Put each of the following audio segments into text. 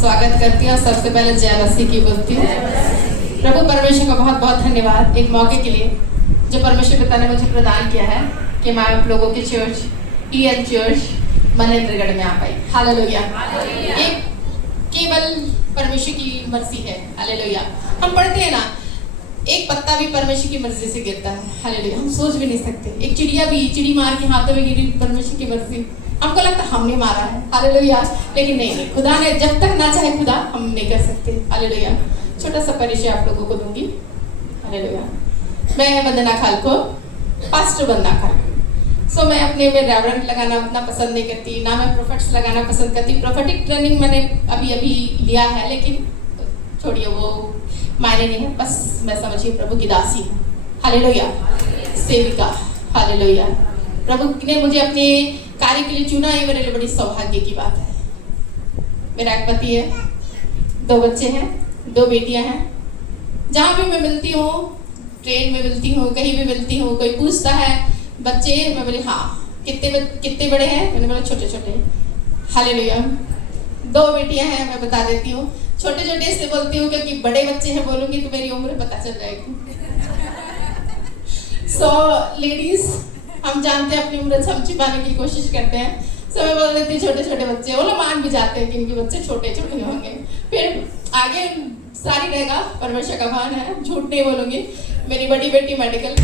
स्वागत करती हूँ। सबसे पहले जय मसीह की बोलती हूँ। प्रभु परमेश्वर का बहुत बहुत धन्यवाद एक मौके के लिए जो परमेश्वर पिता ने मुझे प्रदान किया है कि मैं आप लोगों की चर्च EL चर्च मनेंद्रगढ़ में आ पाई। हालेलुया। एक केवल परमेश्वर की मर्जी है। हालेलुया। हम पढ़ते हैं ना, एक पत्ता भी परमेश्वर की मर्जी से गिरता है। हालेलुया। हम सोच भी नहीं सकते, एक चिड़िया भी चिड़ी मार के हाथों में गिरी, परमेश्वर की मर्जी। हमको लगता है हमने मारा है। हालेलुया। लेकिन नहीं, खुदा ने जब तक ना चाहे खुदा हम नहीं कर सकते। हालेलुया। छोटा सा परिचय आप लोगों को दूंगी। हालेलुया। मैं वंदना खालको, पास्टर वंदना खालको। सो मैं अपने में रेवरेंट लगाना उतना पसंद नहीं करती, ना मैं प्रोफेट्स लगाना पसंद करती। प्रोफेटिक ट्रेनिंग मैंने अभी लिया है, लेकिन छोड़िए, वो मायने नहीं है। बस मैं समझिए प्रभु की दासी हूँ। हालेलुया। सेविका। हालेलुया। प्रभु ने मुझे अपने कार्य के लिए चुना, ये मेरे लिए बड़ी सौभाग्य की बात है। मेरा एक पति है, 2 बच्चे हैं, 2 बेटियां हैं। जहाँ भी मैं मिलती हूँ, ट्रेन में मिलती हूँ, कहीं भी मिलती हूँ, कोई पूछता है बच्चे, मैं बोली हाँ, कितने बड़े हैं? मैंने बोला छोटे छोटे। हालेलुया। 2 बेटियां हैं, मैं बता देती हूँ। छोटे छोटे इसलिए बोलती हूँ क्योंकि बड़े बच्चे हैं बोलूंगी तो मेरी उम्र पता चल जाएगी। सो लेडीज, हम जानते हैं अपनी उम्र हम छिपाने की कोशिश करते हैं। सो मैं बोल देती छोटे छोटे बच्चे, वो लोग मान भी जाते हैं कि इनके बच्चे छोटे छोटे होंगे। फिर आगे सारी रहेगा, परमेश्वर का भान है, झूठ नहीं बोलूंगी। मेरी बड़ी बेटी medical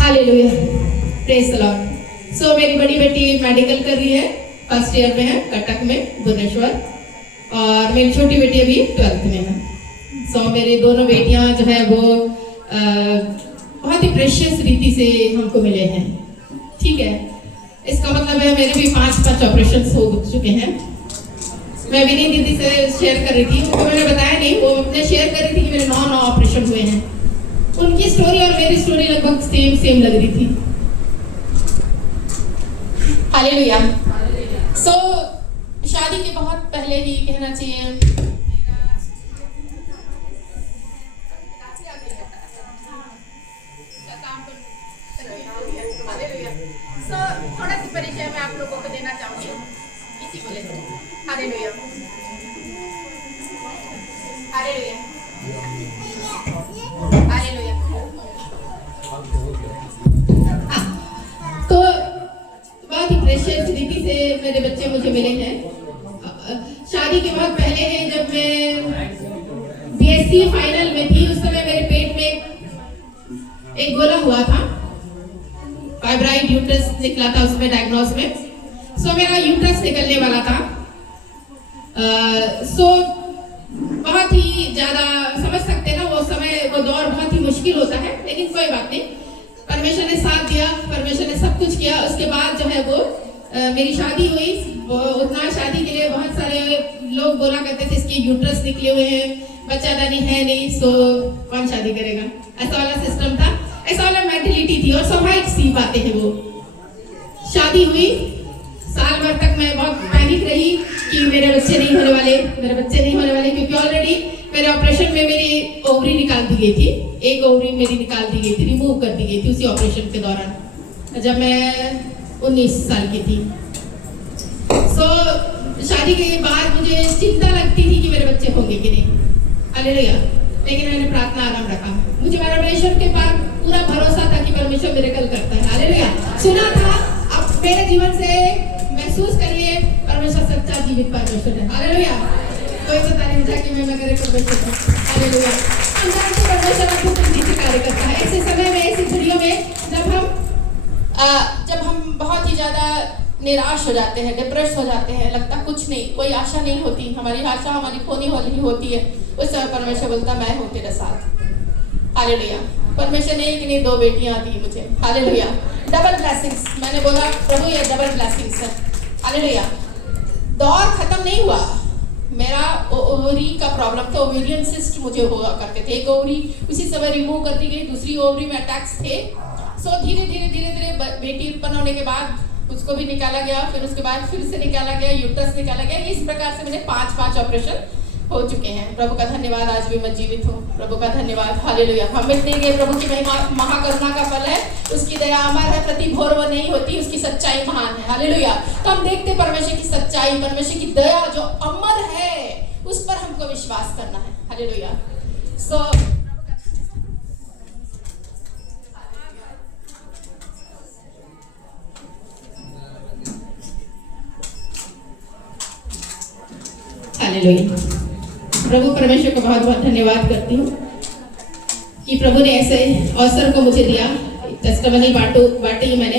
hallelujah, praise the Lord. So मेरी बड़ी बेटी मेडिकल कर रही है, फर्स्ट ईयर में है, कटक में, भुवनेश्वर। और मेरी छोटी बेटी अभी 12th में है। सो मेरी दोनों बेटियां जो है वो बहुत ही प्रेशियस रीति से हमको मिले हैं। ठीक है, इसका मतलब है मेरे भी 5 ऑपरेशन हो चुके हैं। मैं विनी दीदी से शेयर कर रही थी, उनको मैंने बताया नहीं, वो अपने शेयर कर रही थी कि मेरे 9 ऑपरेशन हुए हैं। उनकी स्टोरी और मेरी स्टोरी लगभग सेम लग रही थी। हालेलुया। सो शादी के बहुत पहले ही कहना चाहिए, थोड़ा सी परिचय मैं आप लोगों को देना चाहूंगी, इसी को लेकर। हालेलुया। हालेलुया। हालेलुया। तो बहुत ही प्रेशियस रीति से मेरे बच्चे मुझे मिले हैं। शादी के बहुत पहले है, जब मैं BSc फाइनल में थी, उस समय मेरे पेट में एक गोला हुआ था, फाइब्राइड यूट्रस निकला था उसमें डायग्नोस में। सो मेरा यूट्रस निकलने वाला था। सो बहुत ही ज्यादा समझ सकते ना, वो समय वो दौर बहुत ही मुश्किल होता है, लेकिन कोई बात नहीं, परमेश्वर ने साथ दिया, परमेश्वर ने सब कुछ किया। उसके बाद जो है वो मेरी शादी हुई। वो उतना शादी के लिए बहुत सारे लोग बोला करते थे इसके यूट्रस निकले हुए हैं, बच्चा दानी है नहीं, सो कौन शादी करेगा, ऐसा वाला सिस्टम था, ऐसा वाला मेंटलिटी थी और स्वाभाविक सी बातें हैं। वो शादी हुई, साल भर तक मैं बहुत पैनिक रही कि मेरे बच्चे नहीं होने वाले, क्योंकि ऑलरेडी मेरे ऑपरेशन में मेरी ओवरी निकाल दी गई थी, एक ओवरी मेरी निकाल दी गई थी, रिमूव कर दी गई थी उसी ऑपरेशन के दौरान, जब मैं 19 साल की थी। सो शादी के बाद मुझे चिंता लगती थी कि मेरे बच्चे होंगे कि नहीं। हालेलुया। लेकिन मैंने प्रार्थना आराम रखा। मुझे परमेश्वर के पास पूरा भरोसा था कि परमेश्वर मिरेकल करता है। हालेलुया। सुना था, अब मेरे जीवन से महसूस करिए, परमेश्वर सच्चा जीवित परमेश्वर है। हालेलुया। कोई बता नहीं जाके मैं करे परमेश्वर। हालेलुया। हम जानते हैं परमेश्वर आपको किसी कार्य करता है। ऐसे समय में, ऐसी घड़ियों में जब हम बहुत ही ज्यादा निराश हो जाते हैं, डिप्रेस हो जाते हैं, लगता कुछ नहीं, कोई आशा नहीं होती, हमारी आशा हमारी खोनी होती है, उस समय परमेश्वर बोलता मैं हूँ तेरे साथ। हालेलुया। परमेश्वर ने एक नहीं 2 बेटियां दी मुझे। हालेलुया। Double blessings. मैंने बोला प्रभु ये डबल ब्लेसिंग्स है। हालेलुया। दौर खत्म नहीं हुआ। मेरा ओवरी का प्रॉब्लम था, ओवेरियन सिस्ट मुझे हुआ करते थे। एक ओवरी उसी समय रिमूव कर दी गई, दूसरी ओवरी में अटैक्स थे। सो धीरे धीरे बेटी उत्पन्न होने के बाद उसको भी निकाला गया, फिर उसके बाद फिर से निकाला गया, यूट्रस निकाला गया। इस प्रकार से मैंने 5 ऑपरेशन हो चुके हैं। प्रभु का धन्यवाद, आज भी मैं जीवित हूँ। प्रभु का धन्यवाद, हालेलुया। हम मिलते हैं, प्रभु की महिमा महाकरुणा का फल है, उसकी दया अमर है, प्रति भोर वो नहीं होती, उसकी सच्चाई महान है, हालेलुया। तो हम देखते परमेश्वर की सच्चाई, परमेश्वर की दया जो अमर है, उस पर हमको विश्वास करना है, हालेलुया। सो हालेलुया। प्रभु परमेश्वर को बहुत बहुत धन्यवाद करती हूँ कि प्रभु ने ऐसे अवसर को मुझे दिया, टेस्टिमनी बांटी मैंने,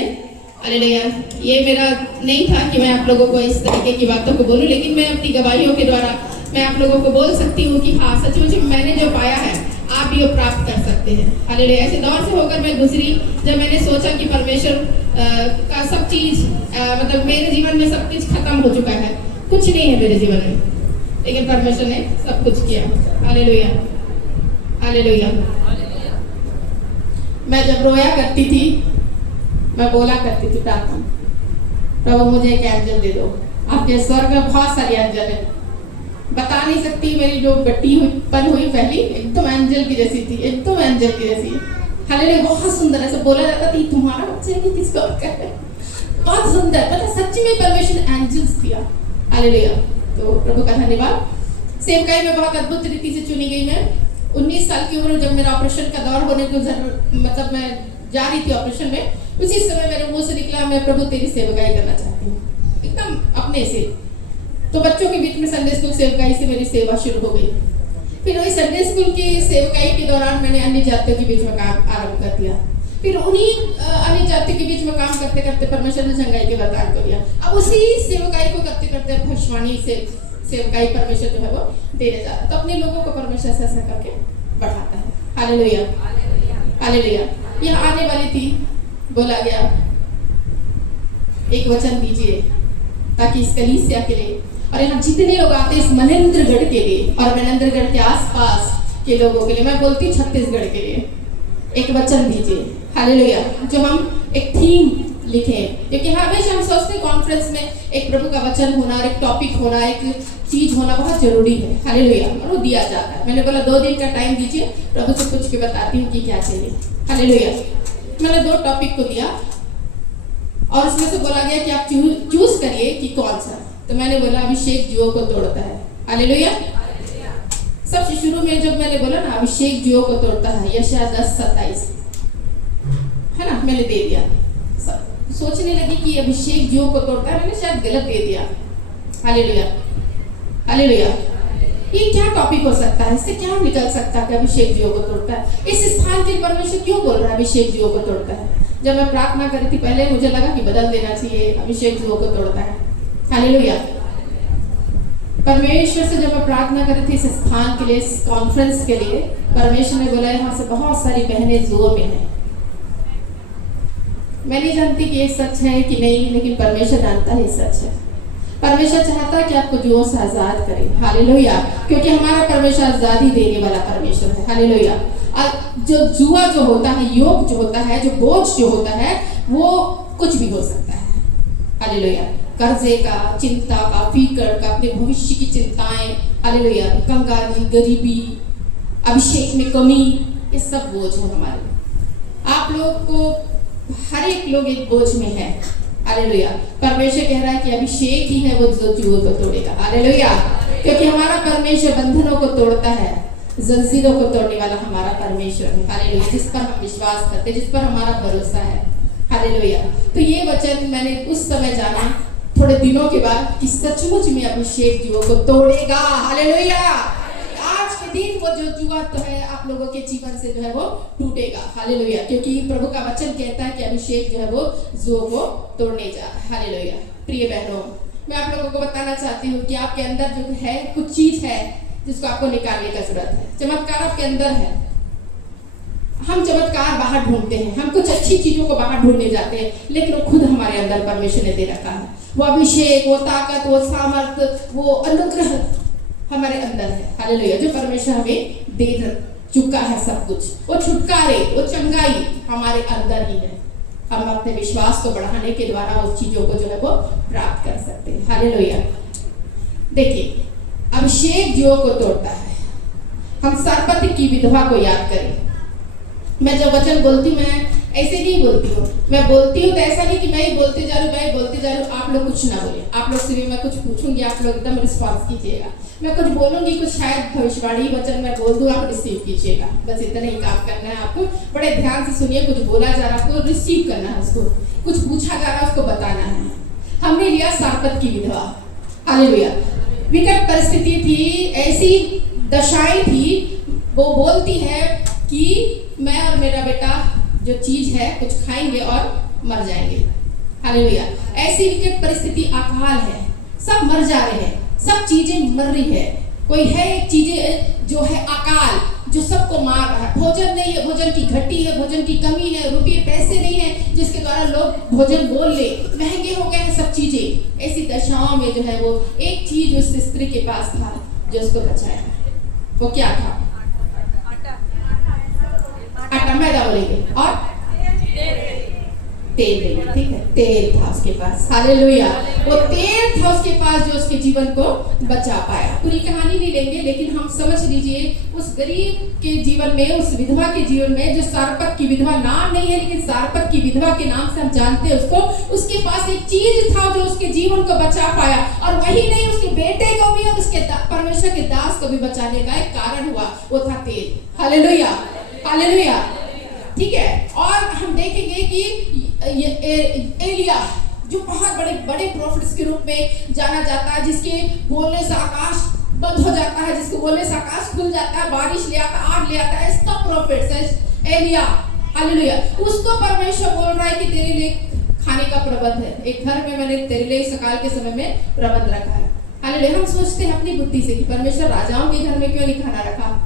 हालेलुया। ये मेरा नहीं था कि मैं आप लोगों को इस तरीके की बातों को बोलूं, लेकिन मैं अपनी गवाहियों के द्वारा मैं आप लोगों को बोल सकती हूँ कि हाँ, सचमुच मैंने जो पाया है आप भी वो प्राप्त कर सकते हैं, हालेलुया। ऐसे दौर से होकर मैं गुजरी जब मैंने सोचा कि परमेश्वर का सब चीज मतलब मेरे जीवन में सब कुछ खत्म हो चुका है, कुछ नहीं है मेरे जीवन में, लेकिन परमेश्वर ने सब कुछ किया, हालेलुया, हालेलुया। मैं जब रोया करती थी, मैं बोला करती थी प्रार्थना, प्रभु मुझे एक एंजल दे दो। आपके स्वर्ग में बहुत सारी एंजल है, बता नहीं सकती। मेरी जो गट्टी पन हुई पहली, एकदम एंजल की जैसी थी, एकदम एंजल की जैसी, हालेलुया। बहुत सुंदर, ऐसा बोला जाता था तुम्हारा बच्चा है किसका और क्या है, बहुत सुंदर, मतलब सच्ची में परमेश्वर एंजल्स दिया, हालेलुया। तो प्रभु का धन्यवाद। सेवकाई में बहुत अद्भुत रीति से चुनी गई मैं। 19 साल की उम्र जब मेरा ऑपरेशन का दौर होने को मतलब मैं जा रही थी ऑपरेशन में, उसी समय मेरे मुंह से निकला, मैं प्रभु तेरी सेवकाई करना चाहती हूँ, एकदम अपने से। तो बच्चों के बीच में संडे स्कूल सेवकाई से मेरी सेवा शुरू हो गई। फिर वही संडे स्कूल की सेवकाई के दौरान मैंने अन्य जातियों के बीच में काम आरंभ कर दिया। फिर उन्हीं अन्य जातियों के बीच में काम करते करते परमेश्वर ने चंगाई के वरदान को दिया। अब उसी सेवकाई को करते करते भविष्यवाणी से सेवकाई परमेश्वर जो है वो देने जा रहा है। तो अपने लोगों को परमेश्वर ऐसा करके बढ़ाता है, हालेलुया, हालेलुया। यह आने वाली थी, बोला गया एक वचन दीजिए ताकि इस कलीसिया के लिए और यहाँ जितने लोग आते हैं इस मनेंद्रगढ़ के लिए और मनेंद्रगढ़ के आसपास के लोगों के लिए, मैं बोलती हूँ छत्तीसगढ़ के लिए, एक वचन दीजिए, हालेलुया। जो हम एक थीम लिखें, क्योंकि हमेशा हम सोचते हैं कॉन्फ्रेंस में एक प्रभु का वचन होना और एक टॉपिक होना, एक चीज होना बहुत जरूरी है, हालेलुया, और वो दिया जाता है। मैंने बोला 2 दिन का टाइम दीजिए, प्रभु से पूछ के बताती हूँ कि क्या चाहिए, हालेलुया। मैंने 2 टॉपिक को दिया और उसमें से बोला गया कि आप चूज करिए कि कौन सा। तो मैंने बोला अभिषेक जुओं को तोड़ता है, हालेलुया। सबसे शुरू में जब मैंने बोला ना अभिषेक जुओं को तोड़ता है, यशायाह 10:27 है ना, मैंने दे दिया। सोचने लगी कि अभिषेक जुओं को तोड़ता है, मैंने शायद गलत दे दिया, हालेलुया, हालेलुया। ये क्या टॉपिक हो सकता है, इससे क्या निकल सकता है कि अभिषेक जुओं को तोड़ता है। इस स्थान के परमेश्वर क्यों बोल रहा है अभिषेक जुओं को तोड़ता है। जब मैं प्रार्थना करी थी पहले मुझे लगा कि बदल देना चाहिए, अभिषेक जुओं को तोड़ता है, हालेलुया। परमेश्वर से जब मैं प्रार्थना करी थी इस स्थान के लिए, इस कॉन्फ्रेंस के लिए, परमेश्वर ने बोला यहाँ से बहुत सारी बहनें जुओं में हैं। मैं नहीं जानती कि ये सच है कि नहीं, लेकिन परमेश्वर जानता है ये सच है। परमेश्वर चाहता है कि आपको जुओं से आजाद करे, हालेलुया, क्योंकि हमारा परमेश्वर आजादी देने वाला परमेश्वर है, हालेलुया। और जो जुआ जो होता है, योग जो होता है, जो बोझ जो होता है, वो कुछ भी हो सकता है, हालेलुया। कर्जे का, चिंता का, फिकर का, अपने भविष्य की चिंताएं, हालेलुया, कंगाली, गरीबी, अभिषेक में कमी, ये सब बोझ है हमारे। आप लोग को हर एक लोग एक बोझ में है, हालेलुया। परमेश्वर कह रहा है कि अभिषेक ही है वो जो जुओं को तोड़ेगा, हालेलुया, क्योंकि हमारा परमेश्वर बंधनों को तोड़ता है, जंजीरों को तोड़ने वाला हमारा परमेश्वर है, हालेलुया, जिस पर हम विश्वास करते हैं, जिस पर हमारा भरोसा है, हालेलुया। तो ये वचन मैंने उस समय जाना थोड़े दिनों के बाद कि सचमुच में अभिषेक जुओं को तोड़ेगा, हालेलुया। आज के दिन वो जो जुआ तो है आप लोगों के जीवन से जो है वो टूटेगा, हालेलुया, क्योंकि प्रभु का वचन कहता है कि अभिषेक जो है वो जुओं को तोड़ने जा रहा है, हालेलुया। प्रिय बहनों, मैं आप लोगों को बताना चाहती हूँ कि आपके अंदर जो है कुछ चीज है जिसको आपको निकालने का जरूरत है। चमत्कार आपके अंदर है। हम चमत्कार बाहर ढूंढते हैं, हम कुछ अच्छी चीजों को बाहर ढूंढने जाते हैं, लेकिन वो खुद हमारे अंदर परमेश्वर ने दे रखा है। वो अभिषेक, वो ताकत, वो सामर्थ, वो अनुग्रह हमारे अंदर है, हालेलुया, जो परमेश्वर हमें दे चुका है सब कुछ। वो छुटकारे, वो चंगाई हमारे अंदर ही है, हम अपने विश्वास को बढ़ाने के द्वारा उस चीजों को जो है वो प्राप्त कर सकते हैं। हालेलुया। देखिए, अभिषेक जो को तोड़ता है। हम सारपत की विधवा को याद करें। मैं जब वचन बोलती हूँ, मैं ऐसे नहीं बोलती हूँ। मैं बोलती हूँ तो ऐसा नहीं कि मैं ही बोलते जा रही, आप लोग कुछ ना बोले। आप लोग से भी मैं कुछ पूछूंगी, आप लोग एकदम रिस्पॉन्स कीजिएगा। मैं कुछ बोलूंगी, कुछ शायद भविष्यवाणी वचन मैं बोल दूँ, आप रिसीव कीजिएगा। बस इतना ही काम करना है आपको। बड़े ध्यान से सुनिए, कुछ बोला जा रहा है आपको रिसीव करना है, उसको कुछ पूछा जा रहा है उसको बताना है। हमने लिया सारपत की विधवा। हालेलुया। विकट परिस्थिति थी, ऐसी दशाएं थी। वो बोलती है कि मैं और मेरा बेटा जो चीज है कुछ खाएंगे और मर जाएंगे। हालेलुया। ऐसी विकट परिस्थिति अकाल है, सब मर जा रहे हैं, सब चीजें मर रही है। कोई है एक चीजें जो है अकाल, जो सबको मार रहा है। भोजन नहीं है, भोजन की घटी है, भोजन की कमी है, रुपये पैसे नहीं है जिसके द्वारा लोग भोजन बोल ले, महंगे हो गए हैं सब चीजें। ऐसी दशाओं में जो है वो एक चीज उस स्त्री के पास था जो उसको बचाया। वो क्या था? आटा, मैदा बोलेंगे, और तेल देंगे, ठीक है। तेल था उसके पास। हालेलुया। वो तेल था उसके पास जो उसके जीवन को बचा पाया। पूरी कहानी नहीं लेंगे, लेकिन हम समझ लीजिए उस गरीब के जीवन में, उस विधवा के जीवन में, जो सारपत की विधवा नाम नहीं है लेकिन सारपत की विधवा के नाम से हम जानते हैं उसको, उसके पास एक चीज था जो उसके जीवन को बचा पाया। और वही नहीं, उसके बेटे को भी और उसके परमेश्वर के दास को भी बचाने का एक कारण हुआ, वो था तेल। हालेलुया, हालेलुया, ठीक है। और हम देखेंगे कि ये एलिया जो बहुत बड़े बड़े प्रोफेट्स के रूप में जाना जाता है, जिसके बोलने से आकाश बंद हो जाता है, जिसको बोलने से आकाश खुल जाता है, बारिश ले आता, आग ले आता है, इसका प्रोफेट्स है एलिया। हालेलुया। उसको परमेश्वर बोल रहा है कि तेरे लिए खाने का प्रबंध है, एक घर में मैंने तेरे लिए सकाल के समय में प्रबंध रखा है। हालेलुया। हम सोचते हैं अपनी बुद्धि से कि परमेश्वर राजाओं के घर में क्यों नहीं खाना रखा।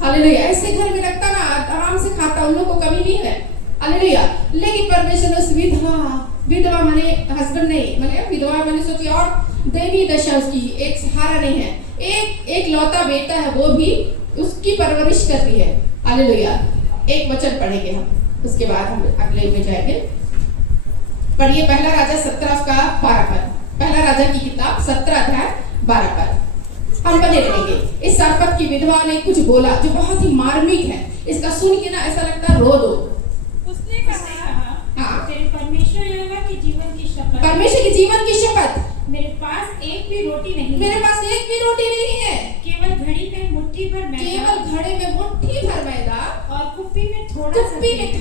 हालेलुया। ऐसे घर में रखता ना, आराम से खाता, उन लोगों को कमी नहीं है। हालेलुया। लेकिन परमेश्वर ने उस विधवा माने हस्बैंड नहीं, माने विधवा माने सोचिए, और दैवीय दशा उसकी, एक सहारा नहीं है, एक लौता बेटा है, वो भी उसकी परवरिश करती है। हालेलुया। एक वचन पढ़ेंगे हम, उसके बाद हम अगले में जाएंगे। पढ़िए पहला राजा 17 का 12 पद। पहला राजा की किताब 17 अध्याय 12 पद। हम बने रहेंगे। इस सारपत की विधवा ने कुछ बोला जो बहुत ही मार्मिक है। इसका सुन के ना ऐसा लगता है रो दो। उसने कहा, हाँ, तेरे परमेश्वर यहोवा के जीवन की शपथ, परमेश्वर के जीवन की शपथ, मेरे पास एक भी रोटी नहीं, मेरे पास एक भी रोटी नहीं है, केवल घड़ी में मुट्ठी भर मैदा, केवल घड़े में मुट्ठी भर मैदा, और कुप्पी में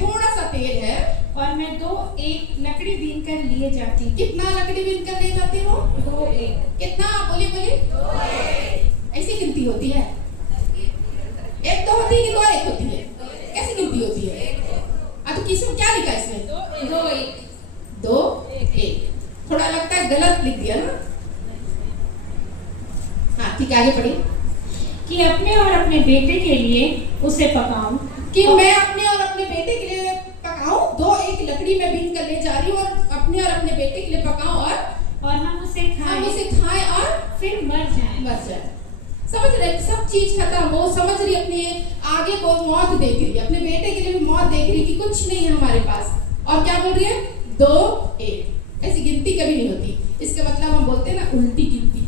थोड़ा सा तेल है, और मैं 2 एक लकड़ी बीन कर लिए जाती। कितना लकड़ी बीन कर ले जाते हो? 2 एक। कितना? बोलिए बोलिए। 2 एक। ऐसी गिनती होती है? एक तो होती है कि 2 एक होती है? कैसी गिनती होती है? तो किसमें क्या लिखा है इसमें? 2 एक। 2 एक। थोड़ा लगता है गलत लिख दिया ना। हाँ ठीक है, आगे पढ़िए। कि अपने और अपने बेटे के लिए उसे पकाऊं, कि मैं अपने और अपने बेटे के लिए पकाऊं। 2 एक लकड़ी में बीन कर ले जा रही हूँ और अपने और अपने बेटे के लिए पकाऊं, और हम उसे खाएं और फिर मर जाए। समझ रहे? सब चीज खत्म, वो समझ रही अपने आगे को मौत देख रही है, अपने बेटे के लिए भी मौत देख रही कि कुछ नहीं है हमारे पास, और क्या बोल रही है? 2 एक। ऐसी गिनती कभी नहीं होती। इसका मतलब हम बोलते हैं ना उल्टी गिनती।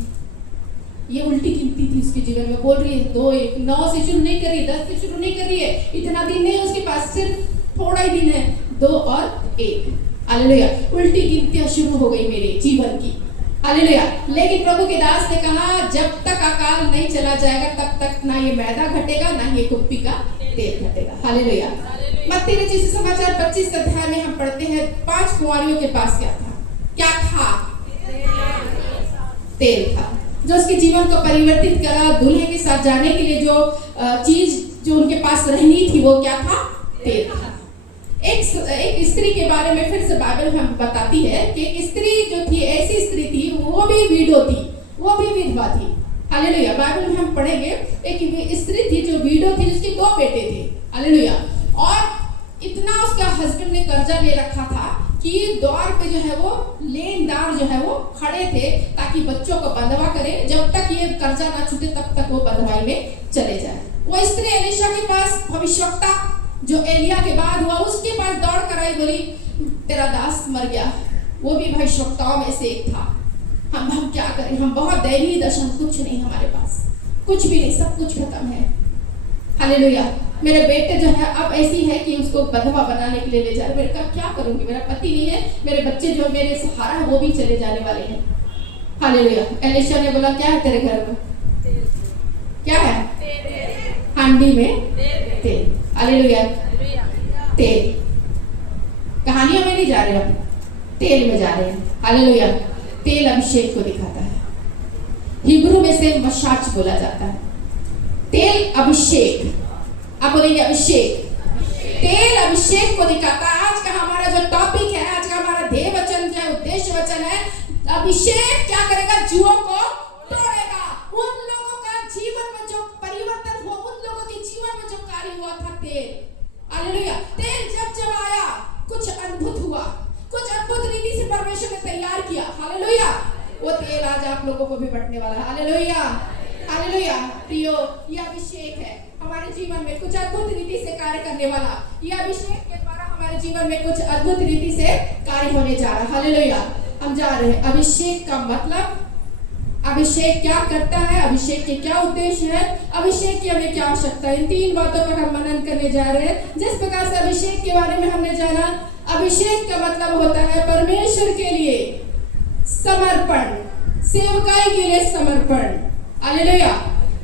ये उल्टी गिनती थी उसके जीवन में। बोल रही है 2 एक। 9 से शुरू नहीं कर रही, 10 से शुरू नहीं कर रही है, इतना दिन नहीं उसके पास, सिर्फ थोड़ा ही दिन है। 2 और 1। हालेलुया। उल्टी गिनतियां शुरू हो गई मेरे जीवन की। हालेलुया। लेकिन प्रभु के दास ने कहा जब तक अकाल नहीं चला जाएगा तब तक ना ये मैदा घटेगा, ना ये कुप्पी का तेल घटेगा। हालेलुया। मत्ती रचित सुसमाचार 25 अध्याय में हम पढ़ते हैं 5 कुंवारियों के पास क्या था? क्या था? तेल था, जो उसके जीवन को परिवर्तित करा। दूल्हे के साथ जाने के लिए जो चीज जो उनके पास रहनी थी वो क्या था? तेल था। एक स्त्री के बारे में फिर से बाइबल हम बताती है कि एक स्त्री जो थी, ऐसी स्त्री थी, वो भी विडो थी, वो भी विधवा थी। हालेलुया। बाइबल में हम पढ़ेंगे एक स्त्री थी जो विडो थी, जिसके 2 बेटे थे। हालेलुया। और इतना उसका हस्बैंड ने कर्जा ले रखा था कि द्वार पे जो है वो लेनदार जो है वो खड़े थे ताकि बच्चों को बंधवा करे। जब तक ये कर्जा ना छूटे तब तक वो बंधवाई में चले जाए। वो स्त्री एलीशा के पास, भविष्यवक्ता जो एलिया के बाद हुआ, उसके पास दौड़ कर आई, बोली तेरा दास मर गया, वो भी भविष्यवक्ताओं में से एक था। हम क्या करें, हम बहुत दयनीय दशा, कुछ नहीं हमारे पास, कुछ भी नहीं, सब कुछ खत्म है। हालेलुया। मेरे बेटे जो है अब ऐसी है कि उसको बंधवा बनाने के लिए ले जा रहे। मेरे कहा क्या करूंगी, मेरा पति नहीं है, मेरे बच्चे जो मेरे सहारा है वो भी चले जाने वाले हैं। हालेलुया। एलिशा ने बोला क्या है तेरे घर में? क्या है? हांडी में तेल। हालेलुया। तेल। कहानियों में नहीं जा रहे हम, तेल में जा रहे हैं। हालेलुया। तेल अभिषेक को दिखाता है, हिब्रू में से मशाच बोला जाता है। तेल अभिषेक, आप बोलेंगे अभिषेक, तेल अभिषेक को दिखाता है। आज का हमारा जो टॉपिक है, आज का हमारा ध्येय वचन जो उद्देश्य वचन है, अभिषेक क्या करेगा? जुओं को तोड़ेगा। उन लोगों का जीवन में जो परिवर्तन हुआ, उन लोगों के जीवन में जो कार्य हुआ था तेल। हालेलुया। तेल जब आया कुछ अद्भुत हुआ, कुछ अद्भुत रीति से परमेश्वर ने तैयार किया। हालेलुया। वो तेल आज आप लोगों को भी बटने वाला है। हालेलुया। हालेलुया। प्रियो, ये अभिषेक है हमारे जीवन में कुछ अद्भुत रीति से कार्य करने वाला। ये अभिषेक के द्वारा हमारे जीवन में कुछ अद्भुत रीति से कार्य होने जा रहा है। हालेलुया। हम जा रहे हैं। अभिषेक का मतलब, अभिषेक क्या करता है, अभिषेक के क्या उद्देश्य है, अभिषेक की हमें क्या आवश्यकता है, इन तीन बातों पर हम मनन करने जा रहे हैं। जिस प्रकार से अभिषेक के बारे में हमने जाना, अभिषेक का मतलब होता है परमेश्वर के लिए समर्पण, सेवकाई के लिए समर्पण। हालेलुया।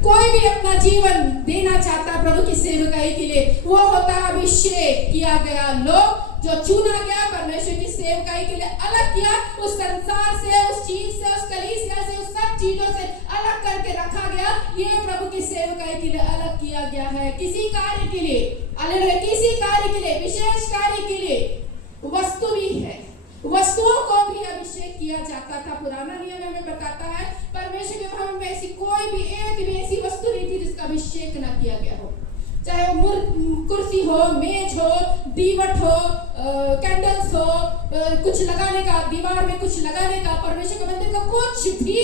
कोई भी अपना जीवन देना चाहता है प्रभु की सेवकाई के लिए, वो होता है अभिषेक किया गया लोग, जो चुना गया परमेश्वर की सेवकाई के लिए, अलग किया, उस संसार से, उस चीज से, उस कलीसिया से, उस सब चीजों से अलग करके रखा गया। ये प्रभु की सेवकाई के लिए अलग किया गया है, किसी कार्य के लिए। हालेलुया। किसी कार्य के लिए, विशेष कार्य के लिए। वस्तु भी है, वस्तुओं को भी अभिषेक किया जाता था। पुराना नियम हमें बताता है परमेश्वर के भवन में ऐसी कोई भी एक भी ऐसी वस्तु नहीं थी जिसका अभिषेक न किया गया हो, चाहे वो कुर्सी हो, मेज हो, दीवट हो, कैंडल्स हो, कुछ लगाने का, दीवार में कुछ लगाने का, परमेश्वर के मंदिर का कुछ भी,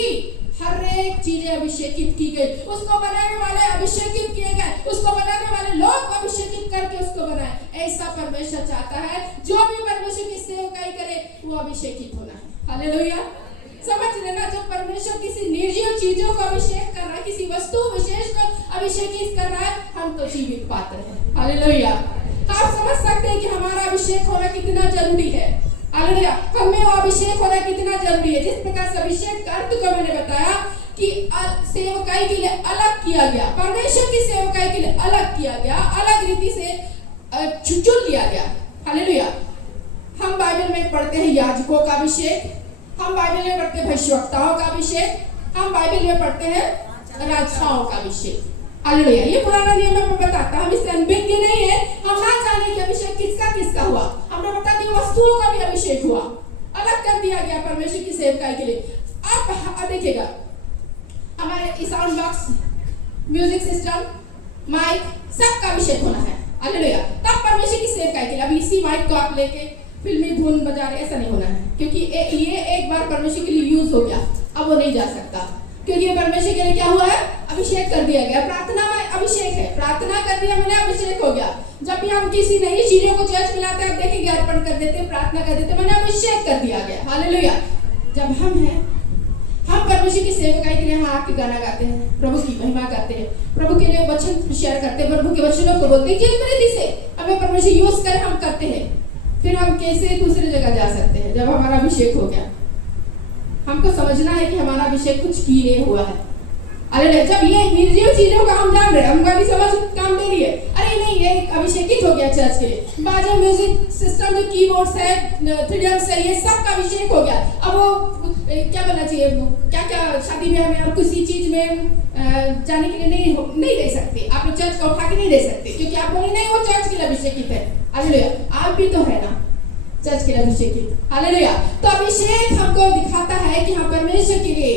हर एक चीजें अभिषेकित की गई। उसको बनाने वाले अभिषेकित किए गए, उसको बनाने वाले लोग अभिषेकित करके उसको बनाए। ऐसा परमेश्वर चाहता है, जो भी परमेश्वर की सेवकाई करे वो अभिषेकित होना है। हालेलुया। समझ लेना, जब परमेश्वर किसी निर्जीव चीजों को अभिषेक कर रहा है, किसी वस्तु विशेष को अभिषेकित कर रहा है, हम तो जीवित पात्र हैं। हालेलुया। आप समझ सकते हैं कि हमारा अभिषेक होना कितना जरूरी है। हालेलुया। हमें वो अभिषेक होना कितना जरूरी है। जिस प्रकार से अभिषेक का अर्थ को मैंने बताया कि सेवकाई के लिए अलग किया गया, परमेश्वर की सेवकाई के लिए अलग किया गया, अलग रीति से चुन लिया गया। हालेलुया। हम बाइबल में पढ़ते हैं याजकों का अभिषेक, हम बाइबल में पढ़ते हैं भविष्यवक्ताओं का अभिषेक, हम बाइबल में पढ़ते हैं राजाओं का अभिषेक। हालेलुया। ये पुराना नियम में बताता है, हम इससे अनभिज्ञ नहीं है, हम ना जाने कि अभिषेक किसका किसका हुआ। हमने बता दिया वस्तुओं का भी अभिषेक हुआ, अलग कर दिया गया परमेश्वर की सेवकाई के लिए। आप देखिएगा, हमारे sound box, music system, mic, सबका अभिषेक होना है। हालेलुया। तब परमेश्वर की सेवकाई के लिए। अब इसी माइक को आप लेके फिल्मी धुन बजा रहे, ऐसा नहीं होना है, क्योंकि ये एक बार परमेश्वर के लिए यूज हो गया, अब वो नहीं जा सकता, क्योंकि ये परमेश्वर के लिए क्या हुआ है? अभिषेक कर दिया गया। प्रार्थना में अभिषेक है, प्रार्थना कर दिया मैंने, अभिषेक हो गया। जब भी हम किसी नई चीजों को चर्च में लाते हैं, आप देखेंगे अर्पण कर देते हैं, प्रार्थना कर देते हैं, मैंने अभिषेक कर दिया गया। हालेलुया। जब हम परमेश्वर की सेवकाई के लिए यहाँ आके गाना गाते हैं, प्रभु की महिमा करते हैं, प्रभु के लिए वचन शेयर करते हैं, प्रभु के वचनों को बोलते हैं, जिस रीति से हमें परमेश्वर यूज कर हम करते हैं, फिर हम कैसे दूसरी जगह जा सकते हैं? जब हमारा अभिषेक हो गया, हमको समझना है कि हमारा अभिषेक कुछ किए हुआ है। अरे जब ये निर्जीव चीजों का हम जान रहे हैं, हमका भी समझ काम दे रही है, अरे नहीं ये अभिषेकित हो गया चर्च के लिए, बाजा म्यूजिक सिस्टम जो कीबोर्ड्स है, थ्रीडम्स है, ये सब का अभिषेक हो गया। अब वो क्या बोलना चाहिए, क्या क्या शादी ब्याह में और किसी चीज में जाने के लिए नहीं दे सकते, आप लोग चर्च को उठा के नहीं दे सकते, क्योंकि आप लोग नहीं वो चर्च के लिए अभिषेकित है। हालेलुया। आप भी तो है ना चर्च के लिए अभिषेकित। हालेलुया। तो अभिषेक हमको दिखाता है कि हम परमेश्वर के लिए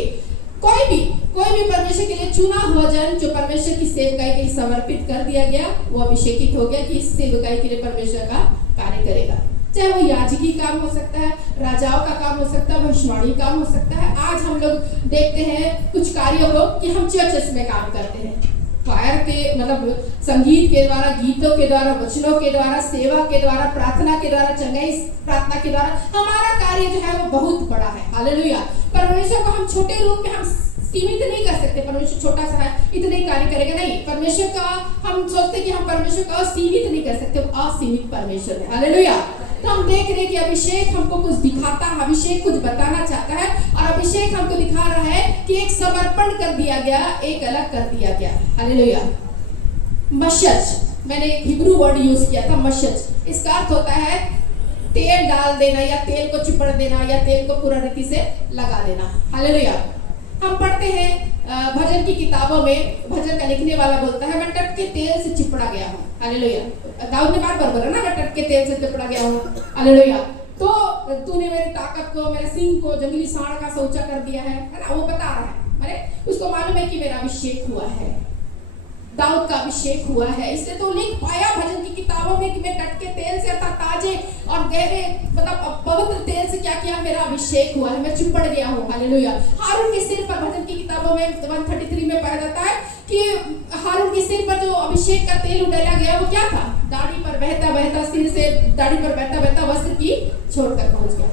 कोई भी परमेश्वर के लिए चुना हुआ जन, जो परमेश्वर की सेवकाई के लिए समर्पित कर दिया गया, वो अभिषेकित हो गया कि इस सेवकाई के लिए परमेश्वर का कार्य करेगा। चाहे वो याजकी काम हो सकता है, राजाओं का काम हो सकता है, भविष्यवाणी काम हो सकता है। आज हम लोग देखते हैं कुछ कार्यों को कि हम चर्चेस में काम करते हैं, फायर के मतलब संगीत के द्वारा, गीतों के द्वारा, वचनों के द्वारा, सेवा के द्वारा, प्रार्थना के द्वारा, चंगाई प्रार्थना के द्वारा हमारा कार्य जो है वो बहुत बड़ा है। हालेलुया। परमेश्वर को हम छोटे रूप में हम सीमित नहीं कर सकते। परमेश्वर छोटा सा है, इतने ही कार्य करेगा, नहीं। परमेश्वर का हम सोचते कि हम परमेश्वर को सीमित नहीं कर सकते, वो असीमित परमेश्वर है। हालेलुया। तो हम देख रहे हैं कि अभिषेक हमको कुछ दिखाता है, अभिषेक कुछ बताना चाहता है, और अभिषेक हमको दिखा रहा है कि एक समर्पण कर दिया गया, एक अलग कर दिया गया। हालेलुया। मशज, मैंने एक हिब्रू वर्ड यूज किया था, मशज। इसका अर्थ होता है तेल डाल देना, या तेल को चिपड़ देना, या तेल को पूरा रीति से लगा देना। हालेलुया। हम पढ़ते हैं भजन की किताबों में, भजन का लिखने वाला बोलता है, मैं टट के तेल से चिपड़ा गया हूँ। हालेलुया। दाऊद ने बार-बार बोला ना, मैं टट के तेल से चिपड़ा गया हूँ। हालेलुया। तो तूने मेरी ताकत को, मेरे सिंह को जंगली सांड का ऊंचा कर दिया है ना, वो बता रहा है। माने उसको मालूम है कि मेरा अभिषेक हुआ है, दाऊद का अभिषेक हुआ है। इसलिए तो लिख पाया भजन की किताबों में कि मैं टट के तेल से, अर्थात ताजे और गहरे मतलब पवित्र तेल से क्या किया, मेरा अभिषेक हुआ है, मैं चिपड़ गया हूँ। हालेलुया। हारून के सिर पर, भजन की किताबों में 133 में पाया जाता है कि हारून के सिर पर जो अभिषेक का तेल उड़ाया गया वो क्या था, दाढ़ी पर बहता बहता, सिर से दाढ़ी पर बहता बहता वस्त्र की छोर तक पहुंच गया।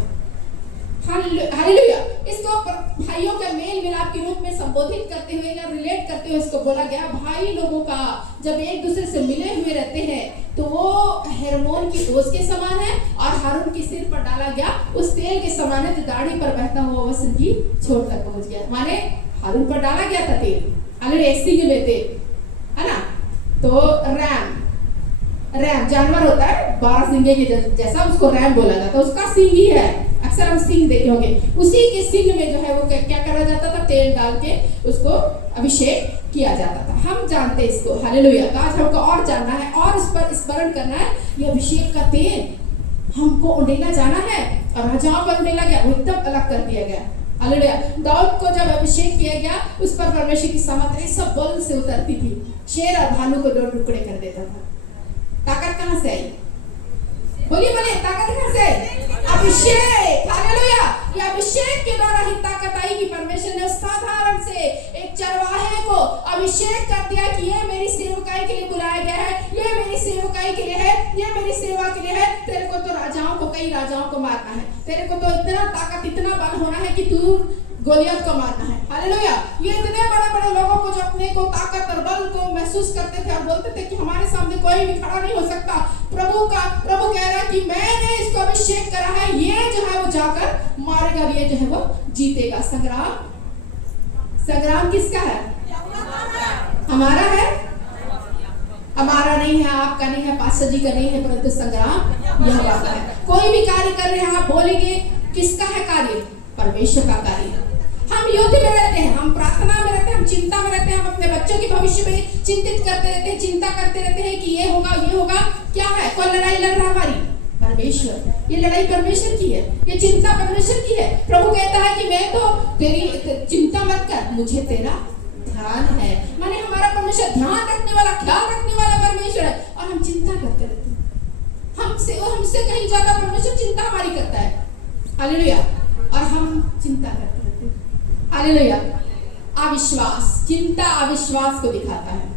हालेलुया। इसको भाइयों का मेल मिलाप के रूप में संबोधित करते हुए या रिलेट करते हुए इसको बोला गया, भाई लोगों का जब एक दूसरे से मिले हुए रहते हैं तो वो हेर्मोन की ओस के समान है, और हारून के सिर पर डाला गया उस तेल के समान है जो दाढ़ी पर बहता हुआ वस्त्र की छोर तक पहुंच गया। माने हारून पर डाला गया था तेल, हालेलुया, सिंग में तेल, है ना। तो रैम जानवर होता है 12 सिंगे के जैसा, उसको रैम बोला जाता है, उसका सिंग ही है। अक्सर हम सिंग देखे होंगे, उसी के सिंग में जो है वो क्या करा जाता था, तेल डाल के उसको अभिषेक किया जाता था। हम जानते इसको। हालेलुया। तो आज हमको और जानना है और इस पर स्मरण करना है, ये अभिषेक का तेल हमको उंडेला जाना है, और राजाओं पर उंडेला गया, वो एकदम अलग कर दिया गया। हालेलुया। दाऊद को जब अभिषेक किया गया, उस पर परमेश्वर की सामर्थ्य सब बल से उतरती थी, शेर और भालू को 2 टुकड़े कर देता था। ताकत कहां से आई? बोलिए बोलिए, ताकत कहां से आई? अभिषेक। हालेलुया। ये अभिषेक के द्वारा ही ताकत आई कि परमेश्वर ने साधारण से एक चरवाहे को अभिषेक कर दिया कि ये मेरी सेवकाई के लिए बुलाया गया है, ये मेरी सेवकाई के लिए है, ये मेरी सेवा के लिए है। तेरे को तो राजाओं को, कई राजाओं को मारना है, तेरे को तो इतना ताकत, इतना बल होना है कि तू गोलियत को मारना है। हालेलुया। ये इतने बड़े-बड़े लोगों को जो अपने को ताकत और बल को महसूस करते थे और बोलते थे कि हमारे सामने कोई भी खड़ा नहीं हो सकता, प्रभु कह रहा है कि मैंने इसको अभिषेक करा है, ये जो है वो जाकर मारेगा, ये जो है वो जीतेगा। संग्राम किसका है? हमारा है, हमारा नहीं है, आपका नहीं है, पास्टर जी का नहीं है, परंतु संग्राम यहोवा का है। कोई भी कार्य कर रहे हैं, आप बोलेंगे किसका है कार्य? परमेश्वर का कार्य। हम युद्ध में रहते हैं, हम प्रार्थना में रहते हैं, हम चिंता में रहते हैं, हम अपने बच्चों के भविष्य में चिंतित करते रहते हैं, चिंता करते रहते हैं कि ये होगा, ये होगा। क्या है? कोई लड़ाई लड़ रहा हमारी? परमेश्वर। ये लड़ाई परमेश्वर की है, ये चिंता परमेश्वर की है। प्रभु कहता है कि मैं तो तेरी चिंता मत कर, मुझे तेरा ध्यान है। माने हमारा परमेश्वर ध्यान रखने वाला, ख्याल रखने वाला परमेश्वर है, और हम चिंता करते रहते हैं। हमसे कहीं ज्यादा परमेश्वर चिंता हमारी करता है। हालेलुया। और हम चिंता करते रहते हैं। हालेलुया। अविश्वास, चिंता अविश्वास को दिखाता है।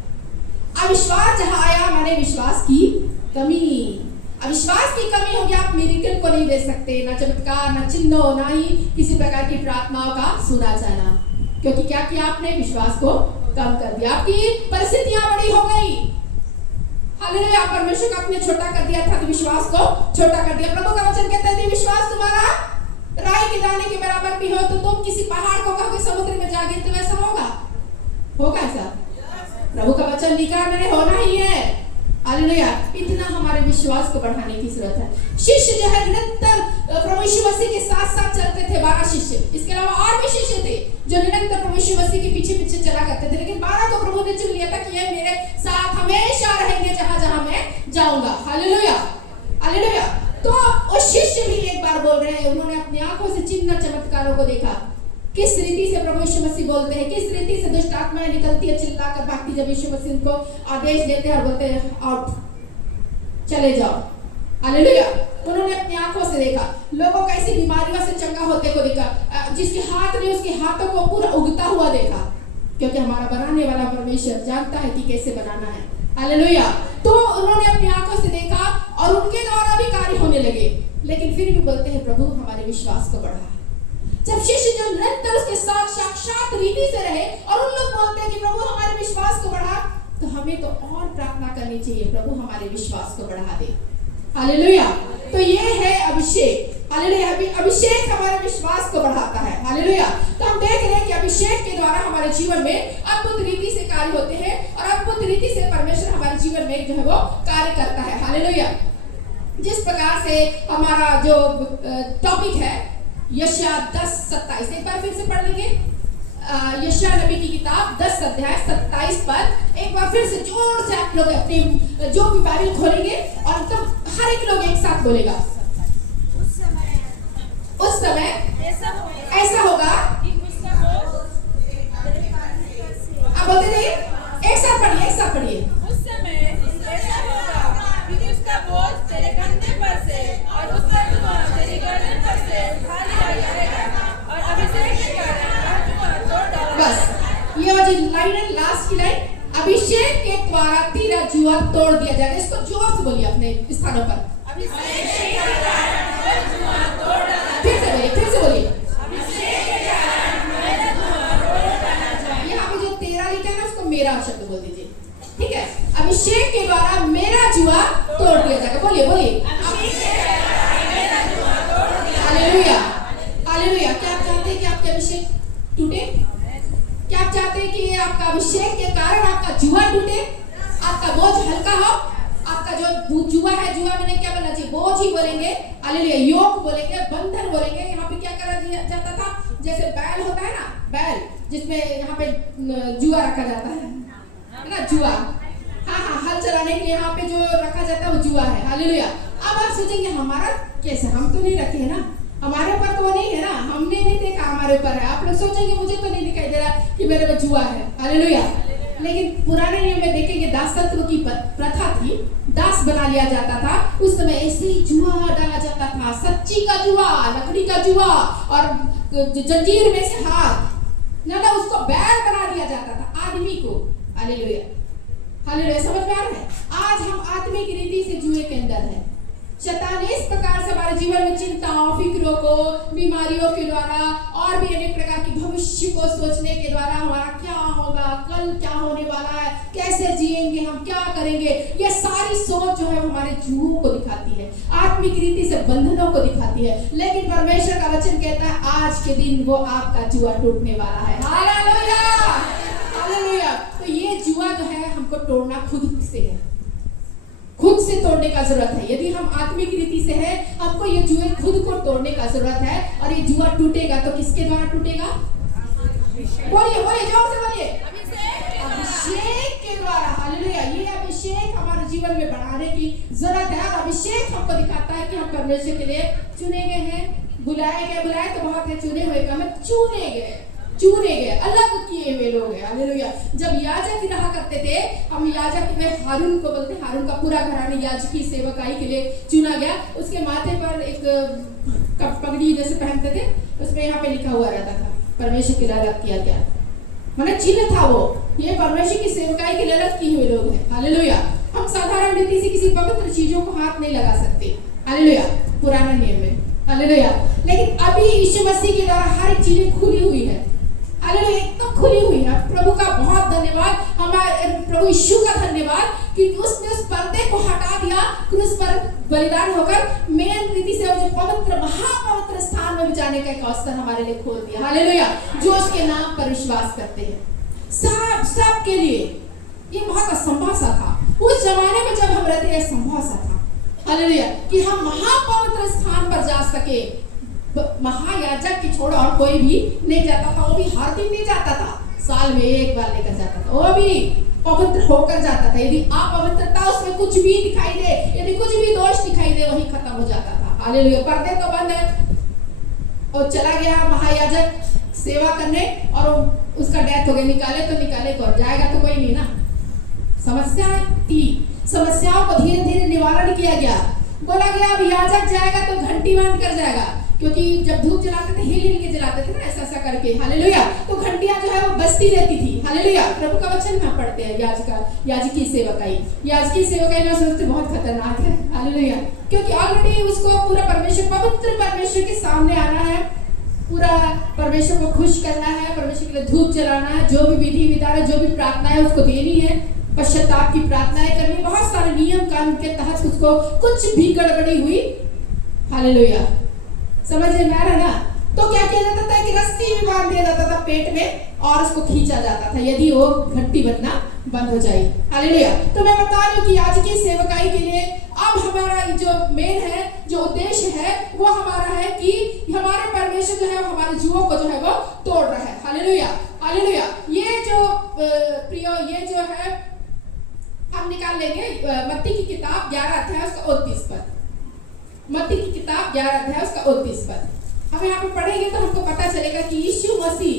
अविश्वास जहां आया, माने विश्वास की कमी। अविश्वास की कमी होगी, आप मिरेकल को नहीं दे सकते, ना चमत्कार, ना चिन्ह, ना ही किसी प्रकार की प्रार्थनाओं का सुना जाना, क्योंकि क्या किया आपने? विश्वास को कम कर दिया, आपकी परिस्थितियां बड़ी हो गई। हालेलुया। परमेश्वर को आपने छोटा कर दिया था, तो विश्वास को छोटा कर दिया। प्रभु का वचन कहता है विश्वास तुम्हारा राई के दाने के बराबर भी हो तो तुम किसी पहाड़ को कहोगे समुद्र में जा गिर, तो वैसा होगा ऐसा? प्रभु का वचन लिखा मैंने होना ही है। हालेलुया। इतना हमारे विश्वास को बढ़ाने की जरूरत है। शिष्य जो है निरंतर प्रभु यीशु मसीह के साथ साथ चलते थे, 12 शिष्य, इसके अलावा और भी शिष्य थे जो निरंतर प्रभु यीशु मसीह के पीछे पीछे चला करते थे, लेकिन 12 को प्रभु ने चुन लिया था कि ये मेरे साथ हमेशा रहेंगे जहां जहां मैं जाऊंगा। हालेलुया। हालेलुया। तो वो शिष्य भी एक बार बोल रहे हैं, उन्होंने अपनी आंखों से चिन्ह चमत्कारों को देखा। किस रीति से प्रभु यीशु मसीह बोलते हैं, किस रीति से दुष्ट आत्माएं निकलती है चिल्लाकर भागती, जब यीशु मसीह उनको आदेश देते हैं और बोलते हैं आउट, चले जाओ। हालेलुया। उन्होंने अपनी आंखों से देखा, लोगों को ऐसी बीमारियों से चंगा होते को देखा, जिसके हाथ नहीं उसके हाथों को पूरा उगता हुआ देखा। क्योंकि हमारा बनाने वाला परमेश्वर जानता है कि कैसे बनाना है। हालेलुया। तो उन्होंने अपनी आंखों से देखा और उनके द्वारा भी कार्य होने लगे, लेकिन फिर भी बोलते हैं प्रभु हमारे विश्वास को बढ़ा। जब शिष्य जो निरंतर उसके साथ साक्षात रीति से रहे और उन लोग बोलते हैं कि प्रभु हमारे विश्वास को बढ़ा, तो हमें तो और प्रार्थना करनी चाहिए, प्रभु हमारे विश्वास को बढ़ा दे। हालेलुया। तो ये है अभिषेक। हालेलुया। अभिषेक हमारे विश्वास को बढ़ाता है। हालेलुया। तो हम देख रहे हैं कि अभिषेक के द्वारा हमारे जीवन में अद्भुत रीति से कार्य होते हैं और अद्भुत रीति से परमेश्वर हमारे जीवन में जो है वो कार्य करता है। हालेलुया। जिस प्रकार से हमारा जो टॉपिक है यशायाह 10:27, एक बार फिर से पढ़ लेंगे। यशायाह नबी की किताब 10 अध्याय 27 पर एक बार फिर से जोर से आप लोग अपनी जो भी बाइबल खोलेंगे और एकदम हर एक लोग एक साथ बोलेगा। उस समय ऐसा होगा। आप बोलते नहीं, एक साथ पढ़िए, एक साथ पढ़िए। उस समय ऐसा होगा कि उसका बोझ तेरे कंधे पर से और उसका धुआं तेरी गर्दन पर से उठा लिया जाएगा और अभिषेक के कारण वह धुआं तोड़ डाला। बस ये वाली लाइन है, लास्ट की लाइन, अभिषेक के द्वारा तेरा जुआ तोड़ दिया जाएगा। इसको जोर से बोलिए अपने स्थानों पर। अभिषेक के कारण वह धुआं तोड़ डाला। फिर से बोलिए, फिर से बोलिए। अभिषेक के कारण मेरा धुआं तोड़ डाला जाए। यहाँ पे जो तेरा लिखा है ना उसको मेरा शब्द बोल दीजिए, ठीक है। अभिषेक के द्वारा मेरा जुआ तोड़ दिया जाएगा। बोलिए बोलिए। हालेलुया। हालेलुया। क्या आप चाहते हैं कि आपके अभिषेक टूटे? क्या आप चाहते हैं कि आपका अभिषेक के कारण आपका जुआ टूटे, आपका बोझ हल्का हो? आपका जो जुआ है, जुआ मैंने क्या बोलना चाहिए? बोझ ही बोलेंगे। हालेलुया। योग बोलेंगे, बंधन बोलेंगे। यहाँ पे क्या करा जाता था? जैसे बैल होता है ना, बैल जिसमें यहाँ पे जुआ रखा जाता है ना, जुआ। हाँ, हल चलाने के लिए यहाँ पे जो रखा जाता है वो जुआ है। हालेलुया। अब आप सोचेंगे हमारा कैसे, हम तो नहीं रखे हैं ना, हमारे ऊपर तो नहीं है ना, हमने नहीं देखा हमारे ऊपर है। आप लोग सोचेंगे मुझे तो नहीं दिखाई दे रहा कि मेरे में जुआ है। हालेलुया। लेकिन पुराने नियम में देखेंगे दासत्व की प्रथा थी, दास बना लिया जाता था। उस समय ऐसे ही जुआ डाला जाता था, सच्ची का जुआ, लकड़ी का जुआ और जंजीर में से हाथ ना उसको बैल बना दिया जाता था आदमी को। हालेलुया। हालेलुया। समझ में आ रहा है? आज हम आत्मिक रीति से जुए के अंदर है। शैतान इस प्रकार से हमारे जीवन में चिंताओं, फिक्रों को, बीमारियों के द्वारा और भी अनेक प्रकार की भविष्य को सोचने के द्वारा हमारा क्या होगा, कल क्या होने वाला है, कैसे जिएंगे, हम क्या करेंगे, ये सारी सोच जो है हमारे जुओं को दिखाती है, आत्मिक रीति से बंधनों को दिखाती है। लेकिन परमेश्वर का वचन कहता है आज के दिन वो आपका जुआ टूटने वाला है। हालेलुया। हालेलुया। तो ये जुआ जो है हमको तोड़ना खुद से है, खुद से तोड़ने का जरूरत है। यदि हम आत्मिक रीति से है, हमको ये जुए खुद को तोड़ने का जरूरत है। और ये जुआ टूटेगा तो किसके द्वारा टूटेगा? बोलिए बोलिए, जोर से बोलिए। अभिषेक के द्वारा। हालेलुया। ये अभिषेक हमारे जीवन में बढ़ाने की जरूरत है और अभिषेक हमको दिखाता है कि हम परमेश्वर के लिए चुने गए हैं, बुलाए गए। बुलाए तो बहुत है, चुने हुए कम है, चुने गए, अलग किए हुए लोग हैं। हालेलुया। जब याजक रहा करते थे, हम याजक में हारून को बोलते हैं, हारून का पूरा घराना याजकी सेवकाई के लिए चुना गया। उसके माथे पर एक पगड़ी जैसे पहनते थे, उसमें यहाँ पे लिखा हुआ रहता था परमेश्वर के लिए अलग किया गया, मतलब चिन्ह था वो, ये परमेश्वर की सेवकाई के लिए अलग किए हुए लोग हैं। हालेलुया। हम साधारण रीति से किसी पवित्र चीजों को हाथ नहीं लगा सकते। हालेलुया। पुराने नियम में। हालेलुया। लेकिन अभी यीशु मसीह के द्वारा हर एक चीजें खुली हुई है। हालेलुया। एकदम खुली हुई है। प्रभु का बहुत धन्यवाद, हमारे प्रभु यीशु का धन्यवाद कि उसने उस पर्दे को हटा दिया, क्रूस पर बलिदान होकर मेन रीति से जो पवित्र महापवित्र स्थान में जाने का एक अवसर हमारे लिए खोल दिया। हालेलुया। जो उसके नाम पर विश्वास करते हैं, सब के लिए ये बहुत असंभव सा था। उस जमाने में जब हम रहते हैं, संभव सा था। हालेलुया। कि हम महापवित्र स्थान पर जा सके। महायाजक की छोड़ और कोई भी नहीं जाता था, वो भी हर दिन नहीं जाता था, साल में एक बार लेकर जाता था, वो भी पवित्र होकर जाता था। यदि अपवित्रता उसमें कुछ भी दिखाई दे, यदि कुछ भी दोष दिखाई दे, वही खत्म हो जाता था। हालेलुया। पर्दे तो बंद है और चला गया महायाजक सेवा करने और उसका डेथ हो गया, निकाले तो जाएगा तो कोई नहीं ना। समस्या थी, समस्याओं को धीरे धीरे निवारण किया गया। बोला गया अब याजक जाएगा तो घंटी बंद कर जाएगा, क्योंकि जब धूप जलाते थे हिल के जलाते थे ना, ऐसा ऐसा करके, हालेलुया। तो घंटियां जो है वो बजती रहती थी, हालेलुया। प्रभु का वचन कहाँ पढ़ते हैं? याजकी सेवकाई ना सोचते बहुत खतरनाक है, हालेलुया। क्योंकि ऑलरेडी उसको पूरा परमेश्वर, पवित्र परमेश्वर के सामने आना है, पूरा परमेश्वर को खुश करना है, परमेश्वर के लिए धूप जलाना है, जो भी विधि विधान है, जो भी प्रार्थना है उसको देनी है, पश्चाताप की प्रार्थनाएं करनी, बहुत सारे नियम कानून के तहत उसको कुछ भी गड़बड़ी हुई, हालेलुया, समझ में आ रहा ना? तो क्या किया जाता था कि रस्सी में बांध दिया जाता था पेट में और उसको खींचा जाता था यदि वो घंटी बजना बंद हो जाए, हालेलुया। तो मैं बता रही हूँ कि आज की सेवकाई के लिए अब हमारा जो मेन है, जो उद्देश्य है वो हमारा है कि हमारे परमेश्वर जो है हमारे जुओं को जो है वो तोड़ रहा है, हालेलुया, हालेलुया। ये जो प्रियो, ये जो है हम निकाल लेंगे मत्ती की किताब 11 अध्याय उसका 29 पद, मत्ती की किताब 11 अध्याय उसका 29 पद। हम यहाँ पे पढ़ेंगे तो हमको पता चलेगा कि यीशु मसीह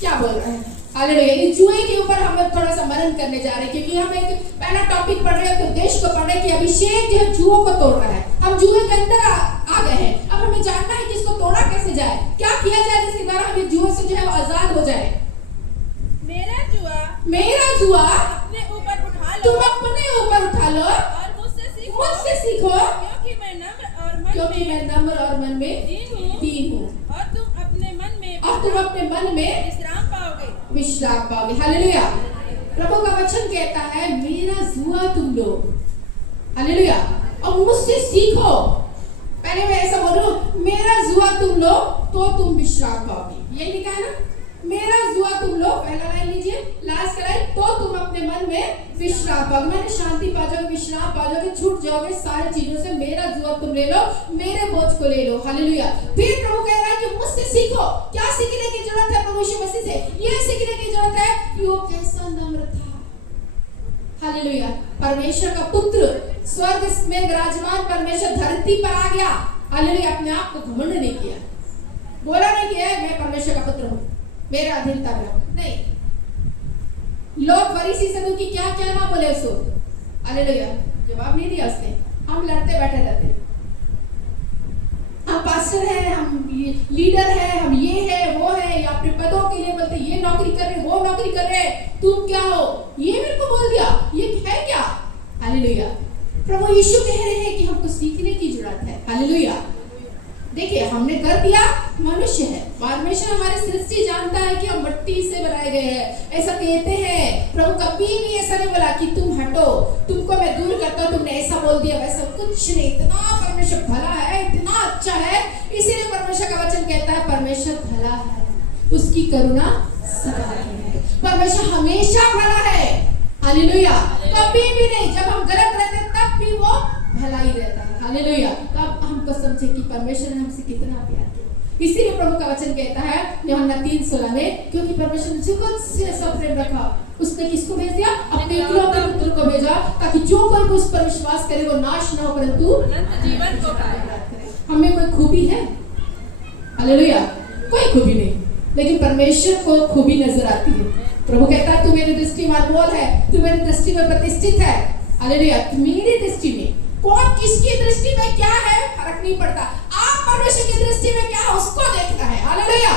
क्या बोल रहे हैं, हालेलुया। इस जुए के ऊपर हम थोड़ा सा मनन करने जा रहे हैं, क्योंकि हम एक पहला टॉपिक पढ़ रहे हैं, तो उद्देश्य को पढ़ रहे हैं कि अभिषेक जो है जुओं को तोड़ रहा है। हम जुए के अंदर आ गए हैं, अब हमें जानना है कि इसको तोड़ा कैसे जाए, क्या किया जाए जिसके द्वारा हम जुए से जो है आजाद हो जाए। मेरा जुआ अपने ऊपर उठा लो, तुम अपने ऊपर उठा लो और मुझसे सीखो, क्योंकि मैं नम्र और मन में दीन हूँ, और तुम अपने मन में विश्राम पाओगे, हालेलुया। प्रभु का वचन कहता है मेरा जुआ तुम लो, हालेलुया, और मुझसे सीखो। पहले मैं ऐसा बोल रहा हूँ, मेरा जुआ तुम लो तो तुम विश्राम पाओगे, यही लिखा है ना, मेरा जुआ तुम लो, पहला लाइन लीजिए, लास्ट लाइन, तो तुम अपने मन में विश्राम पाओगे, मैंने शांति पा जाओगे, विश्राम पा जाओगे, छूट जाओगे सारी चीजों से। मेरा जुआ तुम ले लो, मेरे बोझ को ले लो, हालेलुया। फिर प्रभु कह रहा है कि मुझसे सीखो। क्या सीखने की जरूरत है प्रभु यीशु मसीह से? ये सीखने की जरूरत है कि वो कैसा नम्र था, हालेलुया। परमेश्वर का पुत्र स्वर्ग में विराजमान परमेश्वर धरती पर आ गया, हालेलुया। अपने आप को घमंड नहीं किया, बोला नहीं कि मैं परमेश्वर का पुत्र हूँ, मेरा अधीनता में नहीं। लोग फरीसी सदूकी क्या क्या ना बोले उसको, हालेलुया, जवाब नहीं दिया उसने। हम लड़ते बैठे रहते, हम पास्टर हैं, हम लीडर हैं, हम ये है वो है, या अपने पदों के लिए बोलते ये नौकरी कर रहे, वो नौकरी कर रहे, तुम क्या हो, ये मेरे को बोल दिया, ये है क्या, हालेलुया। प्रभु यीशु कह रहे हैं कि हमको सीखने की जरूरत है, हालेलुया। देखिए हमने कर दिया, मनुष्य है, परमेश्वर हमारी सृष्टि जानता है कि हम मिट्टी से बनाए गए हैं, ऐसा कहते हैं। प्रभु कभी भी ऐसा नहीं बोला कि तुम हटो, तुमको मैं दूर करता हूँ, तुमने ऐसा बोल दिया, वैसा कुछ नहीं। इतना परमेश्वर भला है, इतना अच्छा है, इसीलिए परमेश्वर का वचन कहता है परमेश्वर भला है, उसकी करुणा सदा है, परमेश्वर हमेशा भला है, हालेलुया। कभी भी नहीं, जब हम गलत रहते तब भी वो भला ही रहता है, हालेलुया। तब हमको समझे कि परमेश्वर ने हमसे कितना प्यार किया। इसीलिए प्रभु का वचन कहता है यूहन्ना 3:16 में, क्योंकि परमेश्वर ने जगत से ऐसा प्रेम रखा, उसने किसको भेज दिया? अपने इकलौते पुत्र को भेजा, ताकि जो कोई उस पर विश्वास करे वो नाश न हो परंतु अनंत जीवन को पाए। हमें कोई खूबी है? हालेलुया, कोई खूबी नहीं, लेकिन परमेश्वर को खूबी नजर आती है। प्रभु कहता है तू मेरी दृष्टि में अनमोल है, तू मेरी दृष्टि में प्रतिष्ठित है, हालेलुया। मेरी दृष्टि में कौन किसकी दृष्टि में क्या है फर्क नहीं पड़ता, आप परमेश्वर की दृष्टि में क्या है उसको देखना है, हालेलुया,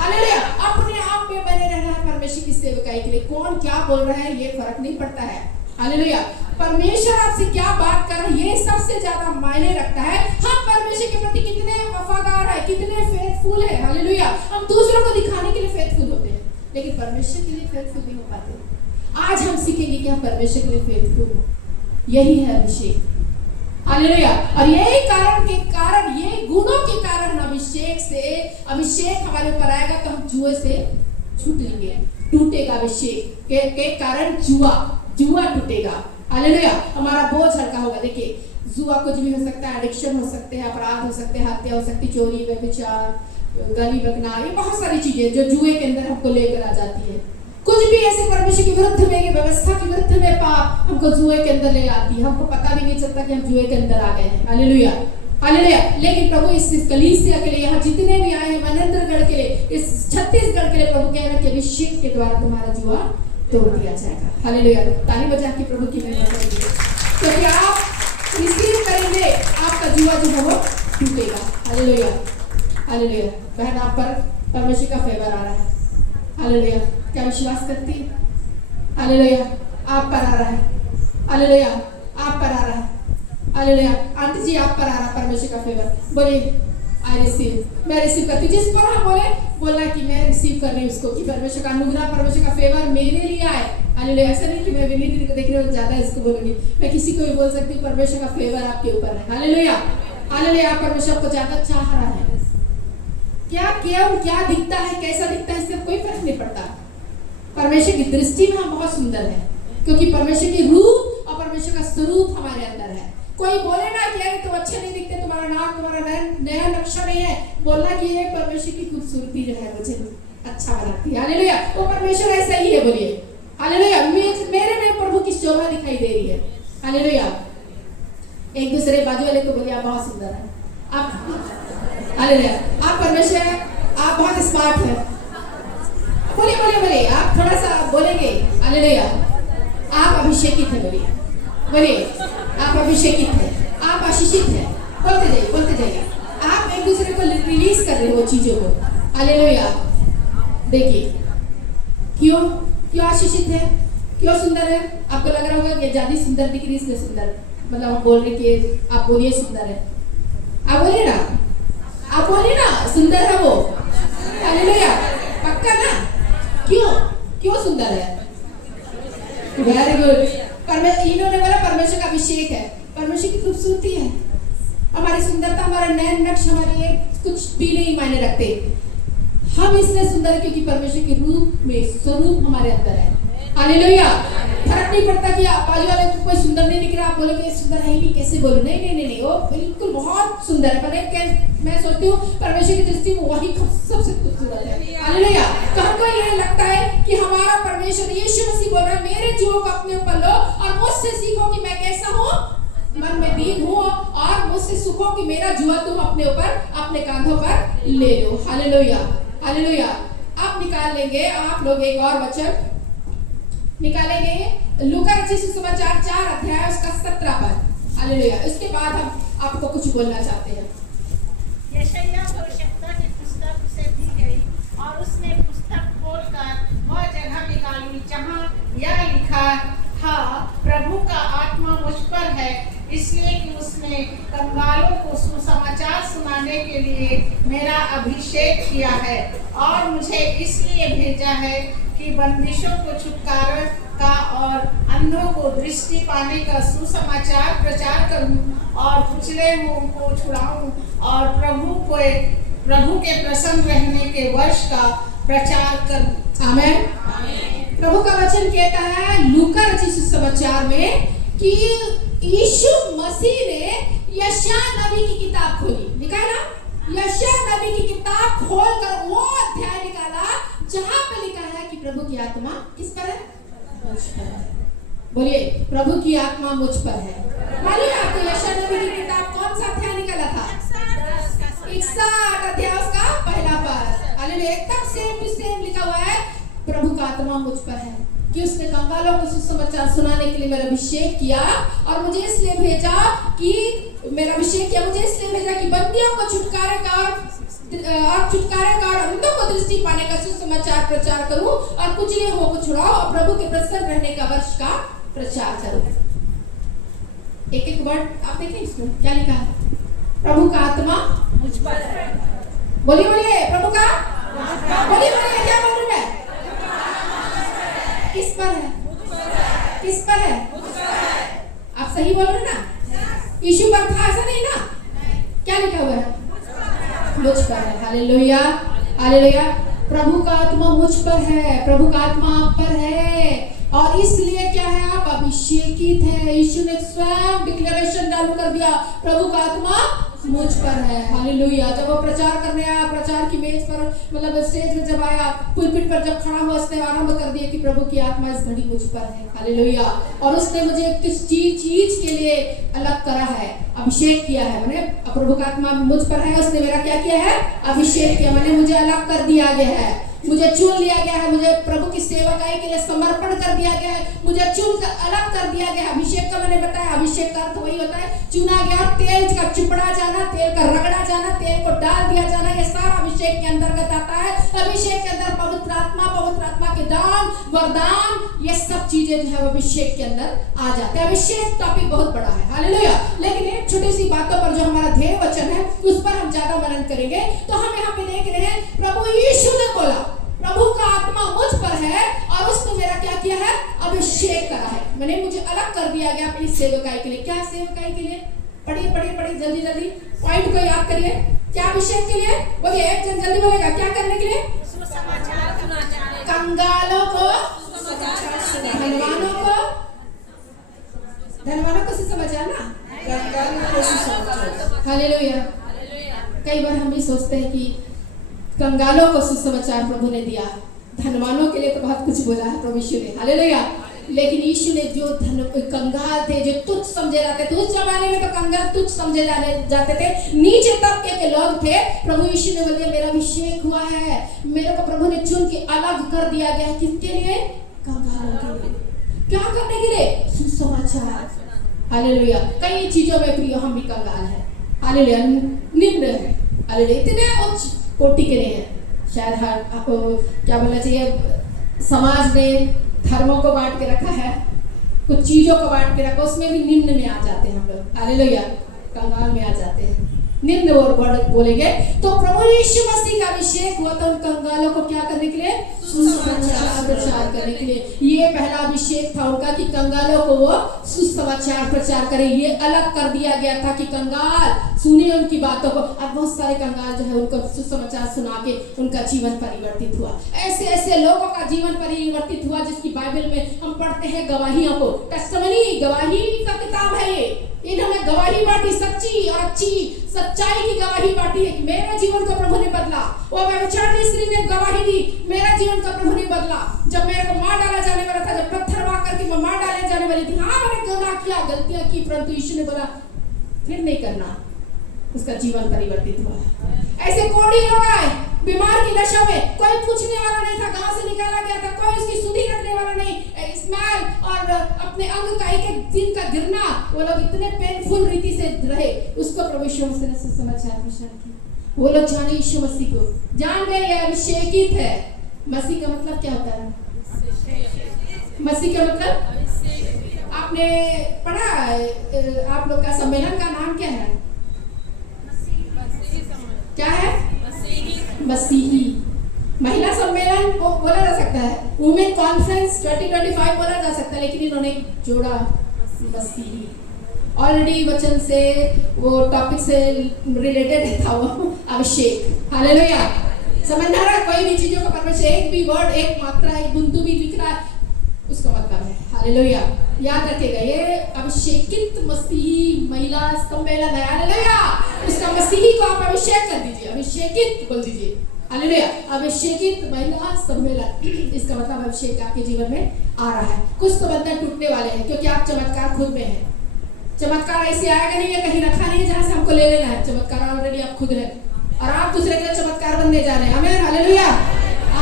हालेलुया। अपने आप में बने रहना है परमेश्वर की सेवकाई के लिए। कौन क्या बोल रहा है ये फर्क नहीं पड़ता है, हालेलुया। परमेश्वर आपसे क्या बात कर रहा है ये सबसे ज्यादा मायने रखता है। हम परमेश्वर के प्रति कितने वफादार है, कितने फेथफुल है, हालेलुया। हम दूसरों को दिखाने के लिए फेथफुल होते हैं, लेकिन परमेश्वर के लिए फेथफुल नहीं हो पाते। आज हम सीखेंगे कि हम परमेश्वर के लिए फेथफुल हो, यही है अभिषेक, हालेलुया। और यही कारण ये गुणों के कारण अभिषेक हमारे ऊपर आएगा तो हम जुए से छूट लेंगे, टूटेगा अभिषेक के कारण जुआ टूटेगा, हालेलुया। हमारा बोझ हल्का होगा। देखिए जुआ कुछ भी हो सकता है, एडिक्शन हो सकते हैं, अपराध हो सकते हैं, हत्या हो सकती, चोरी, व्यभिचार, गली बकना, ये बहुत सारी चीजें जो जुए के अंदर हमको लेकर आ जाती है। कुछ भी ऐसे परमेश्वर के विरुद्ध में, व्यवस्था के विरुद्ध में पाप हमको जुए के अंदर ले आती है, हमको पता भी नहीं चलता कि हम जुए के अंदर आ गए हैं, हालेलुया, हालेलुया। लेकिन प्रभु इस कलीसिया के लिए, यहाँ जितने भी आए हैं, मनेंद्रगढ़ के लिए, इस छत्तीसगढ़ के लिए प्रभु कह रहे हैं कि अभिषेक के द्वारा तुम्हारा जुआ तोड़ दिया जाएगा, हालेलुया। ताली बजा के प्रभु की महिमा करेंगे, क्योंकि आप रिसीव करेंगे, आपका जुआ जो है वो टूटेगा। Hallelujah, hallelujah. बहन आप पर परमेश्वर का फेवर आ रहा है। हालेलुया, क्या विश्वास करती है? हालेलुया, आप पर आ रहा है। हालेलुया, आप पर आ रहा है। हालेलुया, आंटी जी आप पर आ रहा है परमेश्वर का फेवर। बोलिए आई रिसीव, मैं रिसीव करती हूँ। जिस पर हम बोलना कि मैं रिसीव कर रही हूँ उसको, कि परमेश्वर का अनुग्रह, परमेश्वर का फेवर मेरे लिए आए। हालेलुया, ऐसा नहीं कि मैं विनीत दीदी को देख रही हूँ ज्यादा इसको बोलूंगी, मैं किसी को भी बोल सकती हूँ परमेश्वर का फेवर आपके ऊपर है। हालेलुया, हालेलुया, परमेश्वर को ज्यादा चाह रहा है। क्या दिखता है, कैसा दिखता है, इससे कोई फर्क नहीं पड़ता। परमेश्वर की दृष्टि में हम बहुत सुंदर है, क्योंकि परमेश्वर की रूप और परमेश्वर का स्वरूप हमारे अंदर है। कोई बोले ना कि यार तुम अच्छे नहीं दिखते, तुम्हारा नाक, तुम्हारा नया नक्शा नहीं है, बोलना कि ये परमेश्वर की खूबसूरती जो है मुझे अच्छा बनाती है। हालेलुया, वो परमेश्वर ऐसा ही है। बोलिए हालेलुया, मेरे में प्रभु की शोभा दिखाई दे रही है। हालेलुया, एक दूसरे बाजू वाले को बोलिए आप बहुत सुंदर है। आप हालेलुया, आप परमेश्वर, आप बहुत स्मार्ट है। बोलिए बोलिए बोलिए, आप थोड़ा सा बोलेंगे। हालेलुया, आप अभिषेकित है। बोलिए बोलिए, आप अभिषेकित है, आप आशीषित है। बोलते जाइए, बोलते जाइए। आप एक दूसरे को रिलीज कर रहे हो चीजों को। हालेलुया, देखिए क्यों आशीषित है, क्यों सुंदर है। आपको लग रहा होगा कि ज्यादा सुंदर दिख रही है इसलिए सुंदर, मतलब आप बोल रहे कि आप बोलिए सुंदर है। आप बोलिए ना, आप बोलिए ना सुंदर है वो। हालेलुया, पक्का ना? क्यों सुंदर है? Very good. इन्होंने बोला परमेश्वर का अभिषेक है, परमेश्वर की खूबसूरती है। हमारी सुंदरता, हमारा नैन नक्श, हमारे कुछ भी नहीं मायने रखते। हम इसलिए सुंदर है क्योंकि परमेश्वर के रूप में स्वरूप हमारे अंदर है। हालेलुया, फर्क नहीं पड़ता कि आप बाजू वाले को कोई सुंदर नहीं दिख रहा, आप बोलोगे सुंदर है ही नहीं, कैसे बोलो? नहीं, वो बिल्कुल बहुत सुंदर है। मैं सोचती हूँ परमेश्वर की दृष्टि में वही सबसे खूबसूरत है। हालेलुया, तो हमको ये लगता है कि हमारा परमेश्वर यीशु मसीह बोल रहा है मेरे जुओं को अपने ऊपर लो और मुझसे सीखो कि मैं कैसा हूँ, मन में दीन हूँ, और मुझसे सीखो कि मेरा जुआ तुम अपने ऊपर, अपने कांधों पर ले लो। Hallelujah, hallelujah. आप निकाल लेंगे, आप लोग एक और वचन निकालेंगे, लूका रचित सुसमाचार 4 अध्याय उसका 17 पद। हालेलुया, इसके बाद हम आपको कुछ बोलना चाहते हैं। यशायाह भविष्यवक्ता की पुस्तक उसे दी गई और उसने पुस्तक खोलकर वह जगह निकाली जहाँ यह लिखा था, प्रभु का आत्मा मुझ पर है, इसलिए कि उसने कंगालों को सुसमाचार सुनाने के लिए मेरा अभिषेक किया है, और मुझे इसलिए भेजा है कि बंदिशों को छुटकारा का और अंधों को दृष्टि पाने का सुसमाचार प्रचार करूं, और कुचले हुओं को छुड़ाऊं, और प्रभु के प्रसन्न रहने के वर्ष का प्रचार करूं। आमीन। प्रभु का वचन कहता है लूका रचित सुसमाचार में कि यीशु मसीह ने यशायाह नबी की किताब खोली। लिखा है ना, यशायाह नबी की किताब खोलकर वो अध्याय निकाला जहां पे लिखा है कि प्रभु की आत्मा किस पर है? मुझ पर है। बोलिए प्रभु की आत्मा मुझ पर है। मालूम है आपको यशायाह नबी की किताब कौन सा अध्याय निकाला था? 61 अध्याय उसका पहला पद। हालेलुया, एकदम सेम टू सेम लिखा हुआ है, प्रभु का आत्मा मुझ पर है कि उसने कंगालों को सुसमाचार सुनाने के लिए मेरा अभिषेक किया, और मुझे इसलिए भेजा कि मेरा अभिषेक किया, मुझे इसलिए भेजा कि बंदियों को छुटकारे का और अंधों को दृष्टि पाने का सुसमाचार प्रचार करूं, और कुचले हुओं को छुड़ाओ, और प्रभु के प्रसन्न रहने का वर्ष का प्रचार करूं। एक एक वर्ड आप देखें इसमें क्या लिखा है? प्रभु का आत्मा मुझ पर है। बोलिए बोलिए, प्रभु का बोलिए बोलिए, क्या बोल रहे हैं? किस पर है? किस पर है? आप सही बोल रहे ना? यीशु पर था, ऐसा नहीं ना? क्या लिखा हुआ है? मुझ पर है। Hallelujah, hallelujah. प्रभु का आत्मा मुझ पर है, प्रभु का आत्मा आप पर है, और इसलिए क्या है? आप अभिषेकित है। यीशु ने स्वयं डिक्लेरेशन चालू कर दिया, प्रभु का आत्मा मुझ पर है। हालेलुया। जब वो प्रचार करने आया, प्रचार की मेज पर, मतलब स्टेज में जब आया, पुलपिट पर जब खड़ा हुआ, उसने आरंभ कर दिया कि प्रभु की आत्मा इस घड़ी मुझ पर है। हालेलुया। और उसने मुझे किस चीज के लिए अलग करा है? अभिषेक किया है। मैंने प्रभु का आत्मा मुझ पर है, उसने मेरा क्या किया है? अभिषेक किया। मैंने मुझे अलग कर दिया गया है, मुझे चुन लिया गया है, मुझे प्रभु की सेवकाई के लिए समर्पण कर दिया गया है, मुझे चुनकर अलग कर दिया गया है। अभिषेक का मैंने बताया, अभिषेक का अर्थ वही होता है चुना गया, तेल का चिपड़ा जाना, तेल का रगड़ा जाना, तेल को डाल दिया जाना, ये सारा अभिषेक के अंतर्गत आता है। अभिषेक के अंदर पवित्र आत्मा के दान, वरदान, ये सब चीजें जो है वो अभिषेक के अंदर आ जाते हैं। अभिषेक टॉपिक बहुत बड़ा है, हालेलुया। लेकिन एक छोटी सी बातों पर जो हमारा ध्येय वचन है उस पर हम ज्यादा मनन करेंगे। तो हम यहाँ पे देख रहे हैं प्रभु यीशु ने बोला प्रभु का आत्मा मुझ पर है और उसने मेरा क्या किया है, अभिषेक करा है। मैंने मुझे अलग कर दिया गया अपनी सेवकाई के लिए। क्या सेवकाई के लिए? पढ़िए जल्दी पॉइंट को याद करिए। क्या अभिषेक के लिए? बोलिए, एक जन जल्दी बोलेगा। क्या करने के लिए? कंगालों को, धनवानों को सुसमाचार ना, हालेलुया। कई बार हम भी सोचते हैं कि कंगालों को सुसमाचार प्रभु ने दिया, धनवानों के लिए तो बहुत कुछ बोला है प्रभु यीशु ने, हालेलुया। लेकिन यीशु ने जो कंगाल थे, जो तुच्छ समझे जाते थे, उस जमाने में तो कंगाल तुच्छ समझे जाते थे, नीचे तबके के लोग थे। प्रभु यीशु ने बोले मेरा अभिषेक हुआ है, मेरे को प्रभु ने चुन के अलग कर दिया गया है। किसके लिए? कंगालों के लिए। क्या करने के लिए? सुसमाचार, हालेलुया। कई चीजों में प्रिय हम भी कंगाल है, हालेलुया, निम्न है, हालेलुया, इतने उच्च कोटि के लिए है। शायद आपको क्या बोलना चाहिए, समाज ने धर्मों को बांट के रखा है, कुछ चीजों को बांट के रखा, उसमें भी निम्न में आ जाते हैं हम लोग, हालेलुया, कंगाल में आ जाते हैं, निम्न और वर्ड बोलेंगे। तो प्रभु यीशु मसीह का अभिषेक हुआ तो उन कंगालों को क्या करने के लिए? सुसमाचार प्रचार करने के लिए। ये पहला अभिषेक था उनका कि कंगालों को वो सुसमाचार प्रचार करे। ये अलग कर दिया गया था कि कंगाल सुने उनकी बातों को। अब बहुत सारे कंगाल जो है उनको सुसमाचार सुना के उनका जीवन परिवर्तित हुआ। ऐसे ऐसे लोगों का जीवन परिवर्तित हुआ जिसकी बाइबल में हम पढ़ते हैं गवाहियों को। टेस्टिमनी, गवाही का किताब है ये। इन्होंने गवाही बांटी, सच्ची और अच्छी सच्चाई की गवाही बांटी है कि मेरे जीवन को प्रभु ने बदला। वो व्यभिचारिणी स्त्री ने गवाही दी, मेरा जीवन को प्रभु ने बदला। जब मेरे को मार डाला जाने वाला था, जब पत्थर मार करके मैं मार डाले जाने वाली थी, हाँ मैंने गुनाह किया, गलतियां की, परंतु यीशु ने बोला फिर नहीं करना। उसका जीवन परिवर्तित हुआ। ऐसे कोड़ी लोग आए बीमार की दशा में, कोई पूछने वाला नहीं था, गांव से निकाला गया था, कोई उसकी सुधि रखने वाला नहीं। स्मेल और अपने अंग का एक एक दिन का गिरना, वो लोग इतने पेनफुल रीति से रहे। उसको प्रभु यीशु मसीह ने सुसमाचार प्रचार किया। वो लोग जाने यीशु मसीह को, जान गए ये अभिषेकित है। मसीह का मतलब क्या होता है? मसीह का मतलब आपने पढ़ा, आप लोग का सम्मेलन का नाम क्या है? क्या है? मसीही। महिला सम्मेलन बोला जा सकता है, वुमेन कॉन्फ्रेंस 2025 बोला जा सकता है, लेकिन इन्होंने जोड़ा मसीही। ऑलरेडी वचन से वो टॉपिक से रिलेटेड था वो अभिषेक, हालेलुया। समझ आ रहा है? कोई भी चीजों का परमेश्वर एक भी वर्ड, एक मात्रा, एक बिंदु भी लिख रहा है, उसका मतलब है, हालेलुया। याद रखेगा, ये अभिषेकित मसीही महिला सम्मेलन है, हालेलुया। उसका मसीही को आप अभिषेक कर दीजिए, अभिषेकित बोल दीजिए, हालेलुया। अभिषेकित महिला सम्मेलन, इसका मतलब अभिषेक आपके जीवन में आ रहा है। कुछ तो बंधन टूटने वाले हैं, क्योंकि आप चमत्कार खुद में हैं। चमत्कार ऐसे आएगा नहीं है, कहीं रखा नहीं है जहां से हमको ले लेना है। चमत्कार ऑलरेडी आप खुद है और आप दूसरे के लिए चमत्कार बनने जा रहे हैं, आमीन, हालेलुया।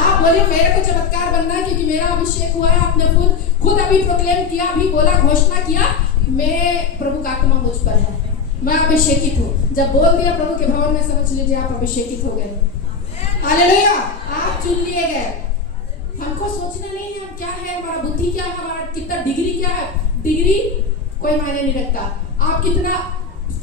आप बोलिए मेरे को चमत्कार बनना है क्योंकि मेरा अभिषेक हुआ है। आपने खुद अभी प्रोक्लेम किया, अभी बोला, घोषणा किया, मैं प्रभु का आत्मा मुझ पर है, मैं अभिषेकित हूँ। जब बोल दिया प्रभु के भवन में, समझ लीजिए आप अभिषेकित हो गए, हालेलुया। आप चुन लिए गए। हमको सोचना नहीं है हम क्या है, हमारा बुद्धि क्या है, हमारा कितना डिग्री क्या है। डिग्री कोई मायने नहीं रखता। आप कितना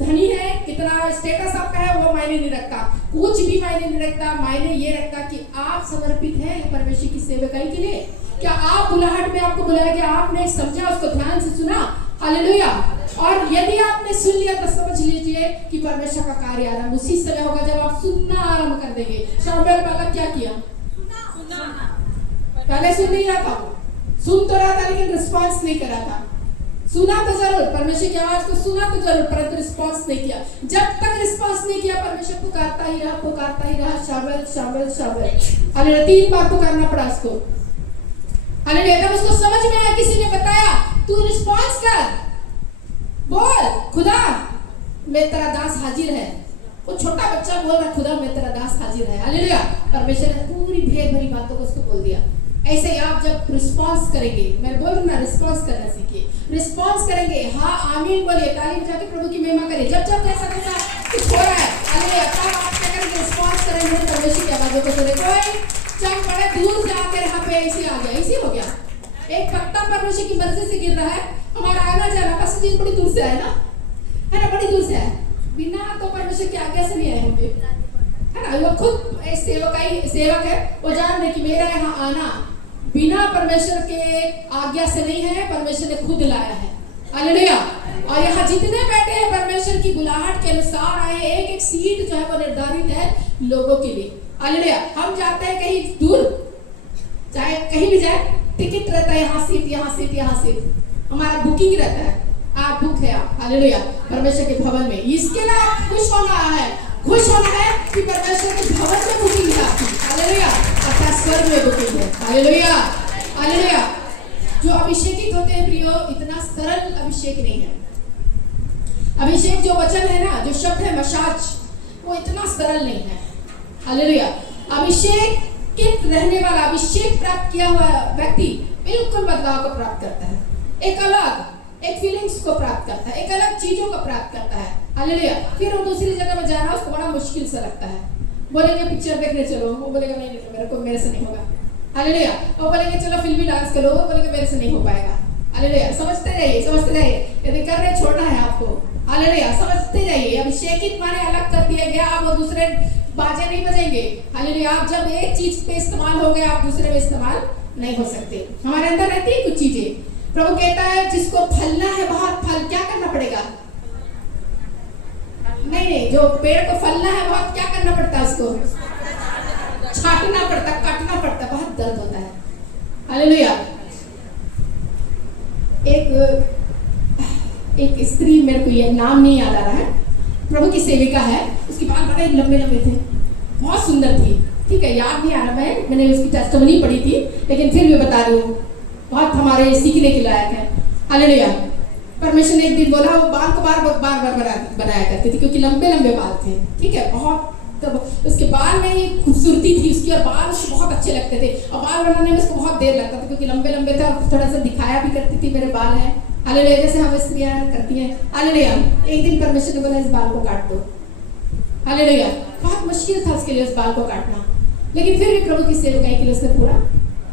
धनी है, कितना स्टेटस आपका है, वो मायने नहीं रखता। कुछ भी मायने नहीं रखता। मायने ये रखता कि आप समर्पित हैं परमेश्वर की सेवकाई के लिए। क्या आप बुलाहट में आपको बुलाया गया, आपने समझा, उसको ध्यान से सुना, हालेलुया। और यदि आपने सुन लिया तो समझ लीजिए कि परमेश्वर का कार्य आरंभ उसी समय होगा जब आप सुनना आरंभ कर देंगे। शमूएल पहले क्या किया? पहले सुन नहीं रहा था, सुन तो रहा था लेकिन रिस्पॉन्स नहीं कर रहा था। सुना तो जरूर, परमेश्वर की आवाज को सुना तो जरूर, परंतु रिस्पॉन्स नहीं किया। जब तक रिस्पॉन्स नहीं किया, परमेश्वर पुकारता ही रहा, शामुएल शामुएल शामुएल, हालेलुया। 3 बार पुकारना पड़ा उसको, हालेलुया। तब उसको समझ में आया, किसी ने बताया, तू रिस्पॉन्स कर, बोल, खुदा मैं तेरा दास हाजिर है। वो छोटा बच्चा बोल रहा, खुदा मैं तेरा दास हाजिर है, हालेलुया। परमेश्वर ने पूरी भेद भरी बातों को उसको बोल दिया। ऐसे ही आप जब रिस्पॉन्स करेंगे, मैं बोल रही हूँ ना, रिस्पॉन्स करना सीखिए। रिस्पॉन्स करेंगे, हाँ आमीन बोलिए, ताली बजा के प्रभु की महिमा करिए। जब जब ऐसा कुछ हो रहा है, अरे तब आप क्या करेंगे, रिस्पॉन्स करेंगे परमेश्वर की आवाज़ों को सुने। कोई चंग बड़े दूर से आकर यहाँ पे ऐसे आ गया, ऐसे हो गया। एक पत्ता परमेश्वर की मर्जी से गिर रहा है, हमारा आना जाना बस चीज बड़ी दूर से है ना, है ना, बड़ी दूर से है, बिना तो परमेश्वर की आज्ञा से नहीं आए होंगे, है ना। वो खुद एक सेवक है, वो जान रहे कि मेरा यहाँ आना बिना परमेश्वर के आज्ञा से नहीं है, परमेश्वर ने खुद लाया है। हालेलुया। और यहाँ जितने बैठे हैं परमेश्वर की बुलाहट के अनुसार आए, एक एक सीट जो है वो निर्धारित है लोगों के लिए। हालेलुया। हम जाते हैं कहीं दूर, चाहे कहीं भी जाए, टिकट रहता है, यहाँ सीट, यहाँ सीट, यहाँ सीट, हमारा बुकिंग रहता है, आप बुक है आप। हालेलुया। परमेश्वर के भवन में, इसके लिए आप खुश होना है, खुश होना है कि परमेश्वर के भवन में बुकिंग है आपकी। हालेलुया। अर्थात स्वर्ग में बुकिंग है। हालेलुया। हालेलुया। जो अभिषेकित होते हैं प्रियो, इतना सरल अभिषेक नहीं है। अभिषेक जो वचन है ना, जो शब्द है मशाज, वो इतना सरल नहीं है। हालेलुया। अभिषेक रहने वाला, अभिषेक प्राप्त किया हुआ व्यक्ति बिल्कुल बदलाव को प्राप्त करता है, एक फीलिंग्स को प्राप्त करता है, एक अलग चीजों को प्राप्त करता है। हालेलुया। फिर वो दूसरी जगह में जाना उसको बड़ा मुश्किल से लगता है। बोलेंगे पिक्चर देखने चलो, वो बोलेगा नहीं मेरे से नहीं होगा। हालेलुया। वो बोलेंगे चलो फिल्मी डांस करो, वो बोलेंगे मेरे से नहीं हो पाएगा। हालेलुया। समझते रहिए, यदि कर रहे छोड़ना है आपको। हालेलुया। समझते जाइए, अभिषेकित माने अलग कर दिया गया, आप वो दूसरे बाजे नहीं बजेंगे। हालेलुया। आप जब एक चीज पे इस्तेमाल हो गए, आप दूसरे में इस्तेमाल नहीं हो सकते। हमारे अंदर रहती है कुछ चीजें, प्रभु कहता है जिसको फलना है बहुत, फल क्या करना पड़ेगा? नहीं, जो पेड़ को फलना है बहुत, क्या करना पड़ता है? उसको छाटना पड़ता, काटना पड़ता, बहुत दर्द होता है। हालेलुया। एक स्त्री, मेरे को ये नाम नहीं याद आ रहा है, प्रभु की सेविका है, उसके बाल बड़े लंबे लंबे थे, बहुत सुंदर थी। ठीक है, याद नहीं आ रहा, मैंने उसकी टेस्टिमनी पढ़ी थी, लेकिन फिर भी बता रही हूँ, बहुत हमारे सीखने के लायक है। हालेलुया। परमेश्वर ने एक दिन बोला, वो बाल को बार बनाया करती थी, क्योंकि लंबे लंबे बाल थे। ठीक है, बहुत, तब उसके बाल में ही खूबसूरती थी उसकी, और बाल उसको बहुत अच्छे लगते थे, और बाल बनाने में उसको बहुत देर लगता था, क्योंकि लंबे लंबे थे, और थोड़ा सा दिखाया भी करती थी मेरे बाल हैं। हालेलुया। जैसे हम स्त्रियां करती हैं। हालेलुया। एक दिन परमेश्वर ने बोला इस बाल को काट दो। हालेलुया। बहुत मुश्किल था उसके लिए उस बाल को काटना, लेकिन फिर भी प्रभु की सेवकाई के लिए उसने पूरा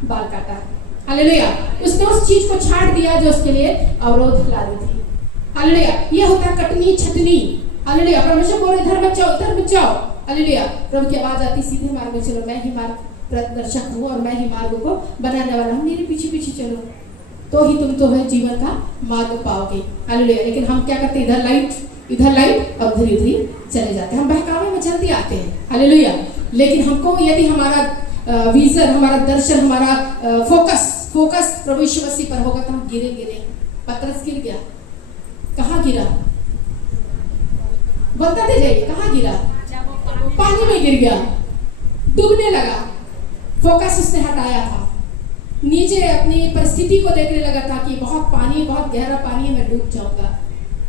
बाल काटा। हालेलुया। उसने उस चीज को छाट दिया जो उसके लिए अवरोध ला रही थी। हालेलुया। ये होता है कटनी छटनी। हालेलुया। परमेश्वर बोले इधर मत जाओ, इधर मत जाओ। हालेलुया। प्रभु की आवाज आती, सीधे मार्ग में चलो, मैं ही मार्ग प्रदर्शक हूँ और मैं ही मार्ग को बनाने वाला हूँ, मेरे पीछे पीछे चलो, तो ही तुम तो है जीवन का मार्ग पाओगे। हालेलुया। लेकिन हम क्या करते हैं, इधर लाइट और उधर ही चले जाते हैं, हम बहकावे में जल्दी आते हैं। हालेलुया। लेकिन हमको यदि हमारा विजन, हमारा दर्शन, हमारा फोकस प्रभु यीशु मसीह पर होगा, तो हम गिरेंगे नहीं। पतरस गिर गया, कहाँ गिरा? बताते जाइए, कहाँ गिरा? पानी में गिर गया, डूबने लगा। फोकस उसने हटाया था, नीचे अपनी परिस्थिति को देखने लगा था कि बहुत पानी, बहुत गहरा पानी है, मैं डूब जाऊंगा।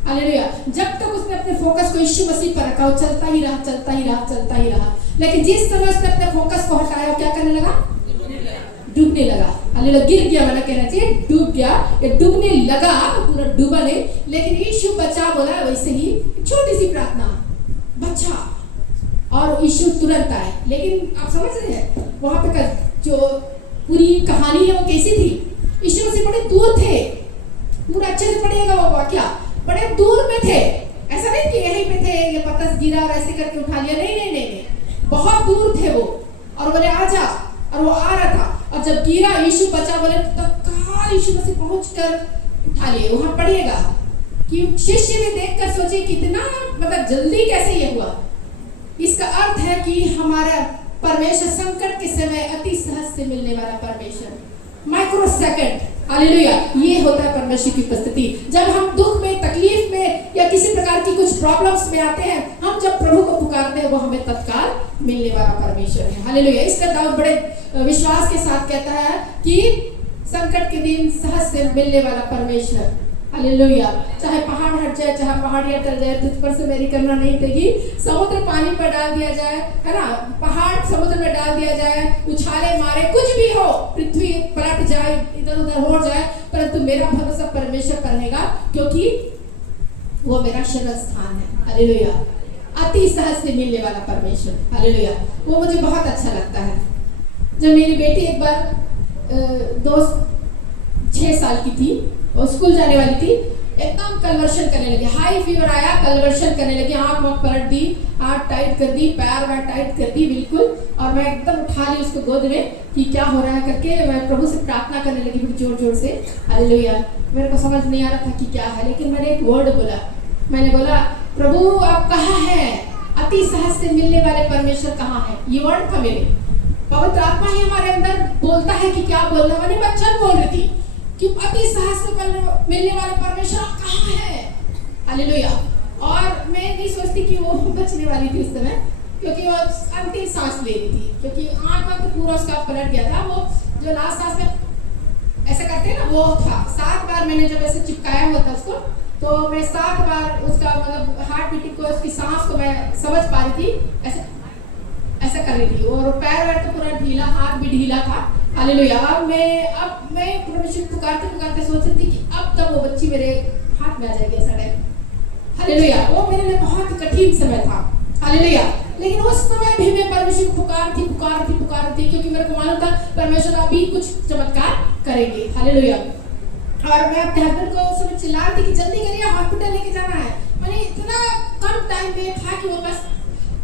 हालेलुया। जब तक उसने अपने फोकस को यीशु मसीह पर रखा, वो चलता ही रहा। लेकिन जिस समय उसने अपने फोकस को हटाया, क्या करने लगा? डूबने लगा। हालेलुया। गिर गया वाला कहना चाहिए, डूब गया, या डूबने लगा, पूरा डूबा नहीं, लेकिन यीशु बचा बोला। वैसे ही छोटी सी प्रार्थना, बचा, और यीशु तुरंत आए। लेकिन आप समझ रहे हैं वहां पे जो पूरी कहानी है वो कैसी थी? यीशु मसीह बड़े दूर थे, पूरा अच्छे से पढ़िएगा वो वाक्या, बड़े दूर में थे। ऐसा नहीं कि यहीं पे थे, ये पतरस गिरा और ऐसे करके उठा लिया, नहीं, बहुत दूर थे वो, और बोले आजा, और वो आ रहा था, और जब गिरा यीशु बचा बोले, तत्काल यीशु मसीह पहुंचकर उठा लिए। वहां पढ़िएगा कि शिष्य ने देखकर सोचे कितना, मतलब जल्दी कैसे ये हुआ। इसका अर्थ है कि हमारा परमेश्वर संकट के समय अति सहज से मिलने वाला परमेश्वर, माइक्रो सेकंड। हालेलुया। ये होता है परमेश्वर की उपस्थिति। जब हम दुख में, तकलीफ में, या किसी प्रकार की कुछ प्रॉब्लम्स में आते हैं, हम जब प्रभु को पुकारते हैं, वो हमें तत्काल मिलने वाला परमेश्वर है। हालेलुया। इसका दाऊद बड़े विश्वास के साथ कहता है कि संकट के दिन सहज से मिलने वाला परमेश्वर। हालेलुया। चाहे पहाड़ हट जाए, चाहे पहाड़ियाँ टल जाए, तुझ पर से मेरी करुणा नहीं देगी। समुद्र पानी पर डाल दिया जाए, है ना, पहाड़ समुद्र में डाल दिया जाए, उछाले मारे, कुछ भी हो, पृथ्वी पलट जाए, इधर उधर हो जाए, परंतु मेरा भरोसा परमेश्वर पर रहेगा, क्योंकि वो मेरा शरण स्थान है। हालेलुया। अति सहज से मिलने वाला परमेश्वर, हालेलुया, वो मुझे बहुत अच्छा लगता है। जब मेरी बेटी एक बार 6 साल की थी और स्कूल जाने वाली थी, एकदम कन्वर्शन करने लगी, हाई फीवर आया, कन्वर्शन करने लगी, आँख वाँख पलट दी, हाथ टाइट कर दी, पैर वैर टाइट कर दी बिल्कुल, और मैं एकदम उठा ली उसको गोद में कि क्या हो रहा है करके मैं प्रभु से प्रार्थना करने लगी फिर जोर जोर से, हालेलुया। मेरे को समझ नहीं आ रहा था कि क्या है, लेकिन मैंने एक वर्ड बोला, मैंने बोला, प्रभु आप कहाँ हैं? अति सहज से मिलने वाले परमेश्वर कहाँ है? ये वर्ड था मेरे। पवित्र आत्मा ही हमारे अंदर बोलता है कि क्या बोलना। मैंने बच्चन बोल रही थी कि अति सहज से मिलने वाले परमेश्वर आप कहाँ है? हालेलुया। और मैं नहीं सोचती कि वो बचने वाली थी उस समय, क्योंकि वो अंतिम सांस ले रही थी, क्योंकि आँख में तो पूरा उसका पलट गया था। वो जो लास्ट सांस में ऐसा करते हैं ना, वो था। 7 बार मैंने जब ऐसे चिपकाया हुआ था उसको, तो मैं 7 बार उसका मतलब हार्ट बीटिंग को, उसकी सांस को मैं समझ पा रही थी, ऐसा कर रही थी, और पैर वैर तो पूरा ढीला, हाथ भी ढीला था। हालेलुया। अब मैं परमेश्वर पुकारते पुकारते सोच रही थी कि अब तक वो बच्ची मेरे हाथ में आ जाएगी, ऐसा टाइम। हालेलुया। वो मेरे लिए बहुत कठिन समय था। हालेलुया। लेकिन उस समय भी मैं परमेश्वर पुकार थी, क्योंकि मेरे को मालूम था परमेश्वर अभी कुछ चमत्कार करेंगे। हालेलुया। और मैं अपने हस्बैंड को सब चिल्ला रही थी कि जल्दी करिए, हॉस्पिटल लेके जाना है। मैंने इतना कम टाइम में था कि वो बस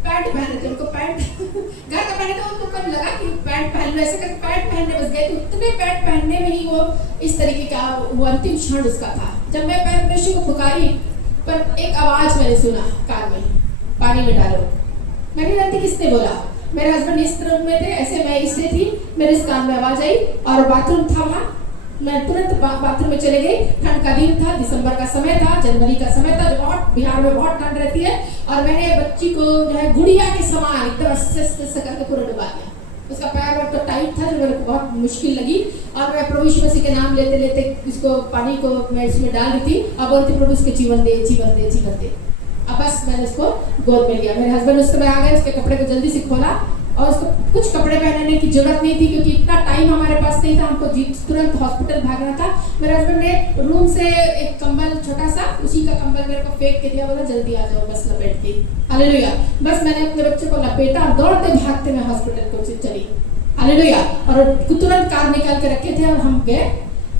पैंट पहने थे, उनको पैंट घर का पहने थे, उनको कब लगा कि पैंट पहन लो, ऐसे करके पैंट पहनने बस गए, तो उतने पैंट पहनने में ही वो इस तरीके का वो अंतिम क्षण उसका था। जब मैं परमेश्वर को पुकारी, पर एक आवाज मैंने सुना कान में, पानी में डालो। मैं नहीं जानती किसने बोला। मेरे हस्बैंड इस रूम में थे, ऐसे मैं इससे थी, मेरे इस कान में आवाज आई, और बाथरूम था वहाँ। मैं तुरंत बाथरूम में चले गई। ठंड का दिन था, दिसंबर का समय था, जनवरी का समय था, जो बहुत बिहार में बहुत ठंड रहती है। और मैंने बच्ची को जो है गुड़िया के समान एकदम ऐसे करके पूरा डुबा दिया। उसका पैर वैर तो टाइट था, जो मेरे को बहुत मुश्किल लगी। और मैं प्रभु यीशु मसीह के नाम लेते लेते इसको पानी को मैं इसमें डाल दी थी, और बोलती प्रभु उसके जीवन दे, जीवन दे, जीवन दे। अब बस मैंने उसको गोद में लिया। मेरे हस्बैंड उस समय आ गए, उसके कपड़े को जल्दी से खोला, और उसको कुछ कपड़े पहनने की जरूरत नहीं थी, क्योंकि इतना टाइम हमारे पास नहीं था, हमको तुरंत हॉस्पिटल भागना था। मेरे हस्बैंड ने रूम से एक कंबल छोटा सा, उसी का कंबल मेरे को फेंक के दिया, बोला जल्दी आ जाओ बस लपेट के। हालेलुया। बस मैंने अपने बच्चे को लपेटा और दौड़ते भागते मैं हॉस्पिटल को चली। हालेलुया। और तुरंत कार निकाल के रखे थे और हम गए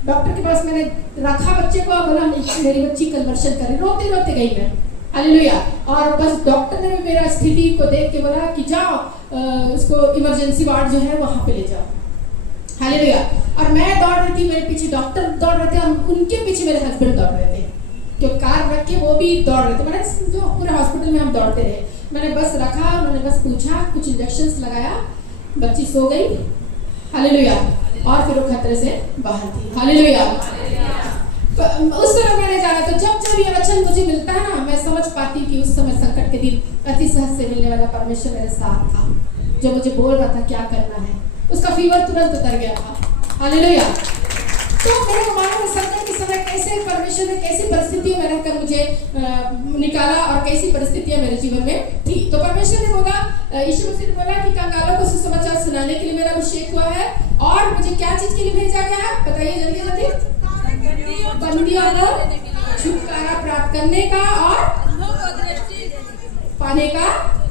डॉक्टर के पास। मैंने रखा बच्चे को, बोला मेरी बच्ची कन्वर्शन करे, रोते रोते गई मैं। हालेलुया। और बस डॉक्टर ने मेरा स्थिति को देख के बोला कि जाओ उसको इमरजेंसी वार्ड जो है वहाँ पे ले जाओ। हालेलुया। और मैं दौड़ रही थी, मेरे पीछे डॉक्टर दौड़ रहे थे, और उनके पीछे मेरे हस्बैंड दौड़ रहे थे, जो कार रख के वो भी दौड़ रहे थे। मैंने जो पूरे हॉस्पिटल में हम दौड़ते रहे। मैंने बस रखा, मैंने बस पूछा, कुछ इंजेक्शंस लगाया, बच्ची सो गई। हालेलुया। और फिर वो खतरे से बाहर थी। हालेलुया। उस समय मैंने जाना, तो जब ये वचन मुझे मिलता है ना, मैं समझ पाती कि उस समय संकट के दिन अति सहज से मिलने वाला परमेश्वर मेरे साथ था, जो मुझे बोल रहा था क्या करना है। उसका फीवर तुरंत उतर गया था। हालेलुया। तो मेरे को मालूम संकट के समय कैसे परमेश्वर ने कैसी परिस्थितियों में रहकर मुझे निकाला, और कैसी परिस्थितियां मेरे जीवन में थी। तो परमेश्वर ने बोला, यीशु मसीह ने बोला कि कंगालों को सुसमाचार सुनाने के लिए मेरा अभिषेक हुआ है, और मुझे क्या चीज के लिए भेजा गया है बताइए जल्दी जल्दी। बंदियों को छुटकारा प्राप्त करने का और पाने का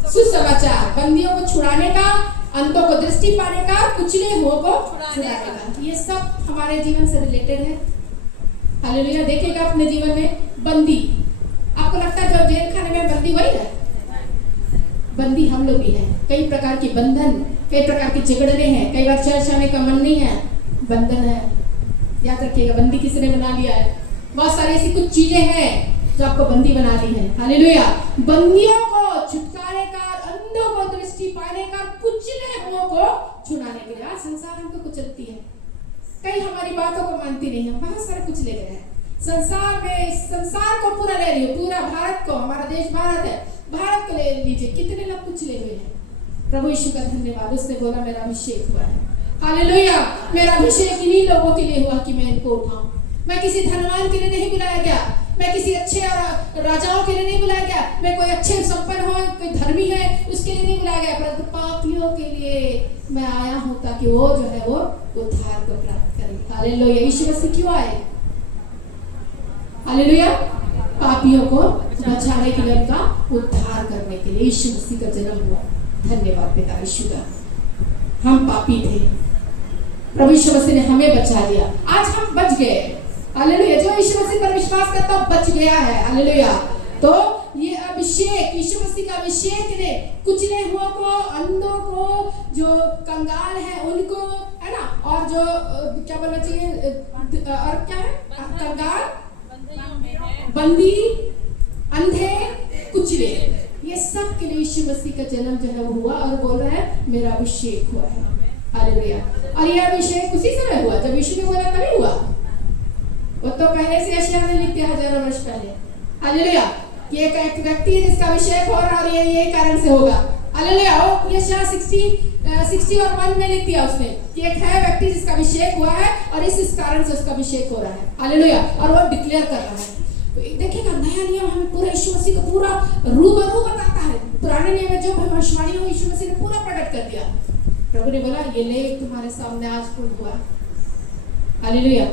सुसमाचार। बंदियों को छुड़ाने का, अंधों को दृष्टि पाने का, कुचले हुओं को छुड़ाने का। ये सब हमारे जीवन से रिलेटेड है। हालेलुया। देखिएगा अपने जीवन में बंदी, आपको लगता है जो जेल खाने में बंदी वही है? बंदी हम लोग भी हैं। कई प्रकार के बंधन, कई प्रकार के झगड़े हैं, कई बार चर्च आने का मन नहीं है, बंधन है। याद रखिएगा, बंदी किसने बना लिया है? बहुत सारी ऐसी कुछ चीजें हैं जो आपको बंदी बना दी है। हालेलुया। बंदियों को छुटकारे का, अंधों को दृष्टि पाने का, कुचले हुओं को छुड़ाने के लिए। आज संसार हमको कुचलती है, कई हमारी बातों को मानती नहीं है, बहुत सारे कुचले गए हैं संसार में। संसार को पूरा ले रही हो, पूरा भारत को, हमारा देश भारत है, भारत को ले लीजिए, कितने लोग कुचले हुए हैं। प्रभु यीशु का धन्यवाद, उसने बोला मेरा अभिषेक हुआ है। हालेलुया। मेरा अभिषेक इन्हीं लोगों के लिए हुआ कि मैं इनको उठाऊं। मैं किसी धनवान के लिए नहीं बुलाया गया, मैं किसी अच्छे और राजाओं के लिए नहीं बुलाया गया, मैं कोई अच्छे संपन्न हो, कोई धर्मी है उसके लिए नहीं बुलाया गया, परंतु पापियों के लिए मैं आया हूं ताकि वो जो है वो उद्धार को प्राप्त करें। हालेलुया। यीशु मसीह क्यों आए? हालेलुया। पापियों को बचाने के लिए, उनका उद्धार करने के लिए यीशु मसीह का जन्म हुआ। धन्यवाद पिता यीशु का। हम पापी थे, प्रभु यीशु मसीह ने हमें बचा लिया, आज हम बच गए। हालेलुया। जो यीशु मसीह पर विश्वास करता है बच गया है। हालेलुया। तो ये अभिषेक, यीशु मसीह का अभिषेक ने कुचले हुआ को, अंधों को, जो कंगाल है उनको, है ना, और जो क्या बोलना चाहिए, और क्या है, कंगाल, बंदी, अंधे, कुचले, ये सब के लिए यीशु मसीह का जन्म जो है वो हुआ। और बोल रहा है मेरा अभिषेक हुआ है। हालेलुया। और ये अभिषेक उसी समय हुआ जब यीशु ने बोला, तभी हुआ। वो तो पहले से यशायाह ने लिख दिया हजारों वर्ष पहले। हालेलुया। ये एक व्यक्ति है जिसका अभिषेक हो रहा, और ये कारण से होगा। हालेलुया। वो यशायाह 60 और 1 में लिख दिया उसने कि एक है व्यक्ति जिसका अभिषेक हुआ है और इस कारण से उसका अभिषेक हो रहा है। हालेलुया। और वो डिक्लेयर कर रहा है। तो देखिएगा, नया नियम हमें पूरा यीशु मसीह को पूरा रूबरू बताता है। पुराने नियम में जो भविष्यवाणी हो यीशु मसीह ने पूरा प्रकट कर दिया। प्रभु ने बोला ये लेख तुम्हारे सामने आज पूर्ण हुआ। हालेलुया।